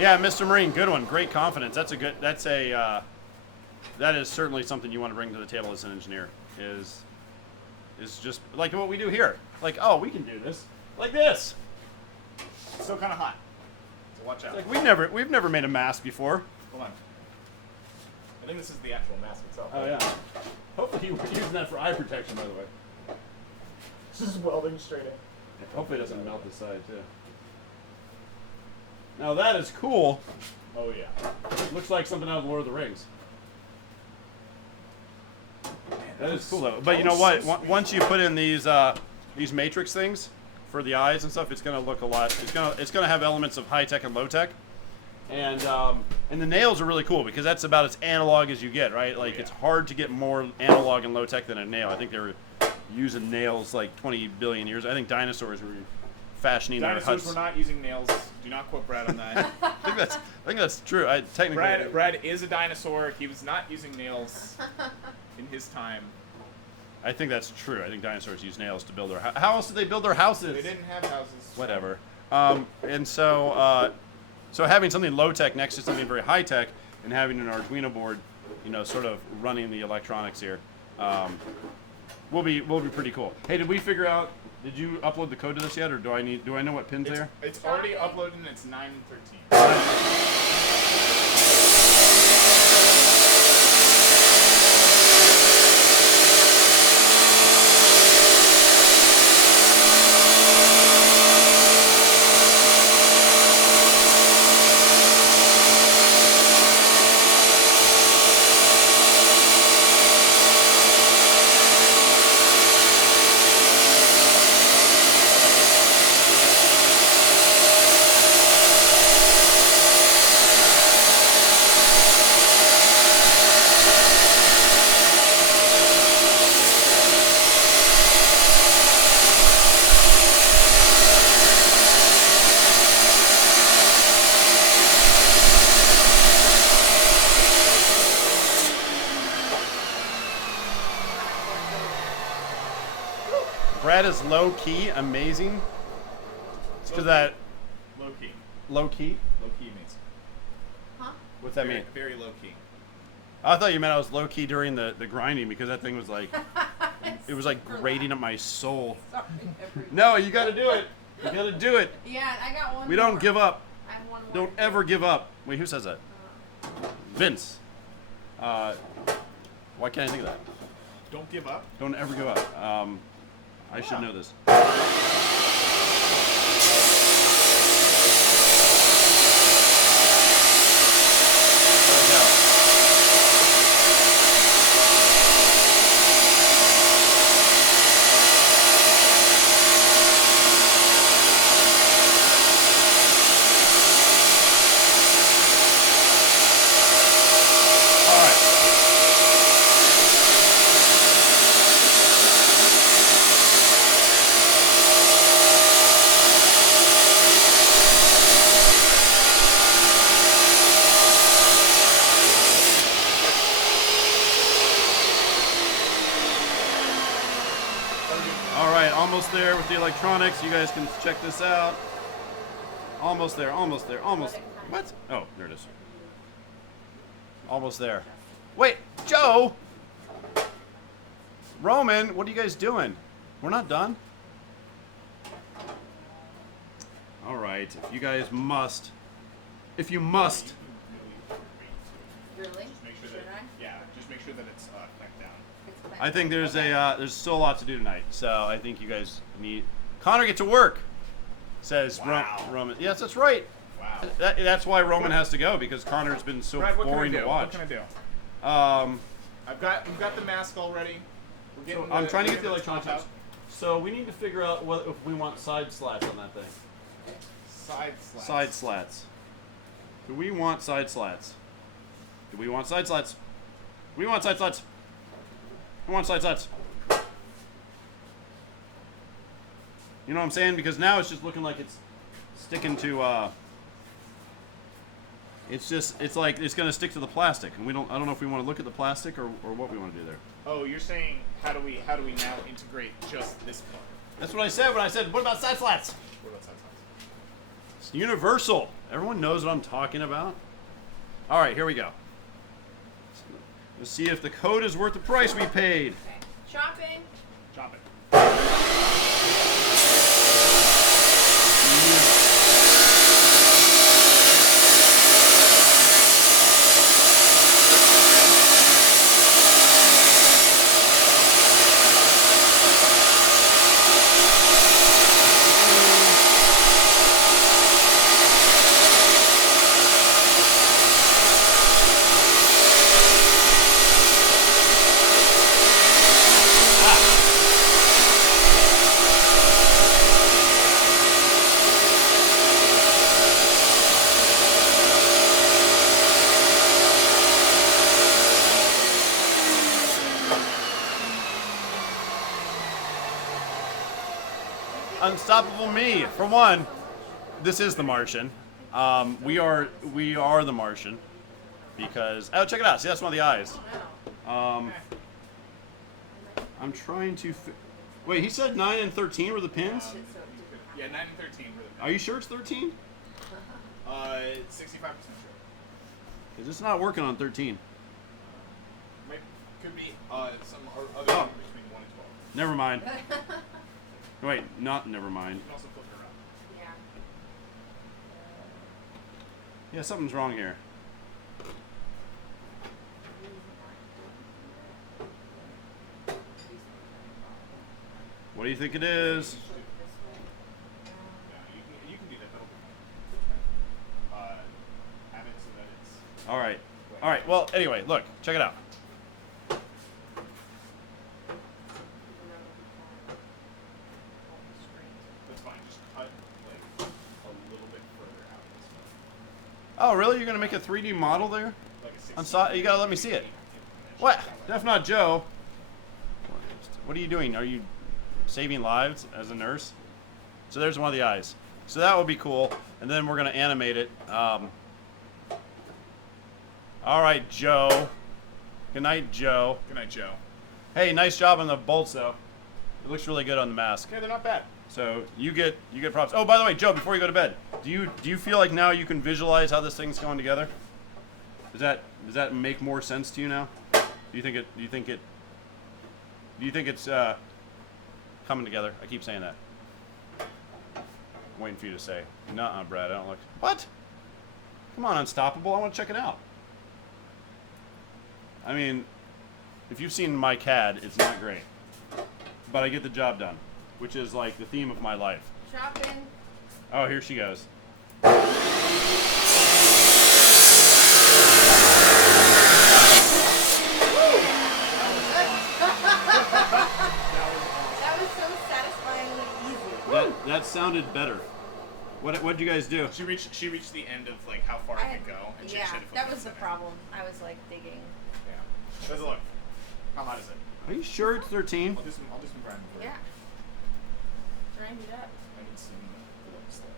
Yeah, Mr. Marine, good one. Great confidence. That is certainly something you want to bring to the table as an engineer. Is just like what we do here. Like, oh, we can do this like this. It's still kind of hot, so watch out. Like we've never made a mask before. Hold on. I think this is the actual mask itself. Oh yeah. Hopefully you were using that for eye protection, by the way. This is welding straight in. Hopefully it doesn't melt this side too. Now that is cool. Oh yeah. Looks like something out of Lord of the Rings. That is cool though. But you know what? Once you put in these matrix things for the eyes and stuff, it's gonna look a lot. It's gonna have elements of high tech and low tech. And the nails are really cool because that's about as analog as you get, right? Like it's hard to get more analog and low tech than a nail. I think they were using nails like 20 billion years. I think dinosaurs were fashioning their huts. Dinosaurs were not using nails. Do not quote Brad on that. I think that's true. Brad is a dinosaur. He was not using nails in his time. I think that's true. I think dinosaurs used nails to build their how else did they build their houses? They didn't have houses. Whatever. And so having something low tech next to something very high tech and having an Arduino board, sort of running the electronics here, will be pretty cool. Hey, did we figure out? Did you upload the code to this yet, or do I know what pins they are? It's already uploaded and it's 9:13. Brad is low key, amazing. It's because that Low key. low key. Low key means. Huh? What's that mean? Very low key. I thought you meant I was low key during the grinding because that thing was like, it was like grating at my soul. Sorry, No, you got to do it. You got to do it. Yeah, I got one. We don't more. give up. I have one more. Don't ever give up. Wait, who says that? Vince. Why can't I think of that? Don't give up. Don't ever give up. I should know this. There we go. Almost there with the electronics. You guys can check this out. Almost there, almost there, almost. What? Oh, there it is. Almost there. Wait, Joe! Roman, what are you guys doing? We're not done. All right, if you guys must. If you must. Really? Just make sure Should that, I? yeah, just make sure that it's clamped down. It's back. I think there's still a lot to do tonight, so I think you guys need. Connor, get to work, says Wow. Roman. Yes, that's right. Wow. That's why Roman has to go because Connor's been so Brad, what can I boring do? to watch. What can I do? Um, We've got the mask already. We're getting so I'm trying to get the top electronics out. out. So we need to figure out if we want side slats on that thing. Side slats. Side slats. Do we want side slats? Do we want side slats? We want side slats. We want side slats. You know what I'm saying? Because now it's just looking like it's sticking to. It's like it's gonna stick to the plastic, and I don't know if we want to look at the plastic or what we want to do there. Oh, you're saying how do we now integrate just this part? That's what I said when I said, what about side slats? What about side slats? It's universal. Everyone knows what I'm talking about. All right, here we go. Let's see if the coat is worth the price we paid. Okay. Shopping. Chop it. Unstoppable me. For one, this is the Martian. We are the Martian because check it out. See, that's one of the eyes. I'm trying to. Wait, he said 9 and 13 were the pins. Yeah, 9 and 13 were the pins. Are you sure it's 13? 65% sure. Because it's not working on 13. Could be some other number between 1 and 12. Never mind. Wait, never mind. You can also flip it around. Yeah. Yeah, something's wrong here. What do you think it is? Yeah, you can do that. That'll be have it so that it's. All right. All right. Well, anyway, look, check it out. That's fine. Just cut like a little bit further out. Oh, really? You're gonna make a 3D model there? Like a 60. You gotta let me see it. What? Def not Joe. What are you doing? Are you saving lives as a nurse? So there's one of the eyes. So that would be cool. And then we're gonna animate it. All right, Joe. Good night, Joe. Good night, Joe. Hey, nice job on the bolts, though. It looks really good on the mask. Okay, they're not bad. So you get props. Oh, by the way, Joe, before you go to bed, do you feel like now you can visualize how this thing's going together? Does that make more sense to you now? Do you think it's coming together? I keep saying that. I'm waiting for you to say. Nuh-uh, Brad. I don't look. What? Come on, Unstoppable. I want to check it out. I mean, if you've seen my CAD, it's not great, but I get the job done, which is like the theme of my life. Shopping. Oh, here she goes. That was so satisfyingly easy. That sounded better. What'd you guys do? She reached the end of like how far it could go, and she Yeah, should have. that was the problem. I was like digging. Yeah. Let's look. How hot is it? Are you sure it's 13? I'll do some grinding. Yeah. Grind it up. I need some gloves there.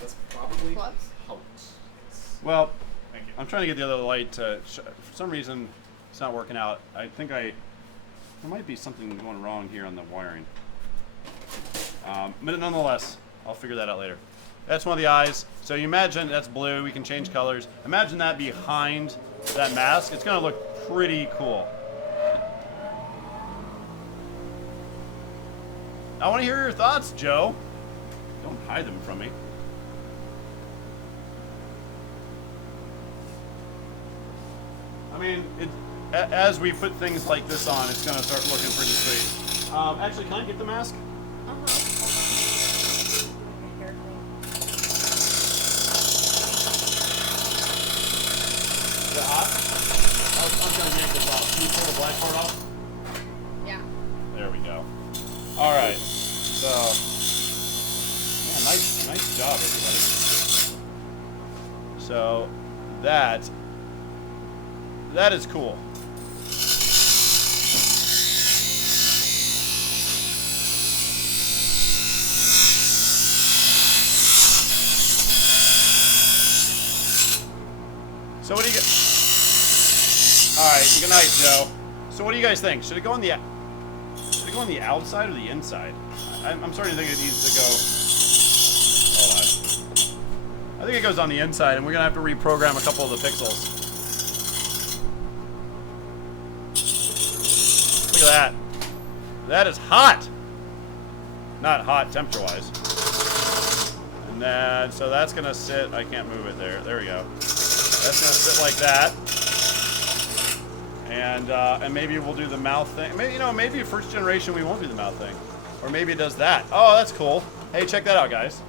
That's probably Gloves? hot. Well, Thank you. I'm trying to get the other light to. For some reason, it's not working out. I think there might be something going wrong here on the wiring. But nonetheless, I'll figure that out later. That's one of the eyes. So you imagine that's blue. We can change colors. Imagine that behind that mask. It's going to look pretty cool. I want to hear your thoughts, Joe. Don't hide them from me. I mean, as we put things like this on, it's going to start looking pretty sweet. Actually, can I get the mask? Uh-huh. Is it hot? I'm going to yank this off. Can you pull the black part off? Yeah. There we go. All right. So, yeah, nice job, everybody. So, that is cool. So what do you get? All right. Good night, Joe. So what do you guys think? Should it go on the outside or the inside? I'm starting to think it needs to go. Hold on. I think it goes on the inside, and we're gonna have to reprogram a couple of the pixels. Look at that. That is hot. Not hot temperature-wise. And then, so that's gonna sit. I can't move it there. There we go. That's gonna sit like that. And maybe we'll do the mouth thing. Maybe, you know, maybe first generation we won't do the mouth thing, or maybe it does that. Oh, that's cool. Hey, check that out, guys.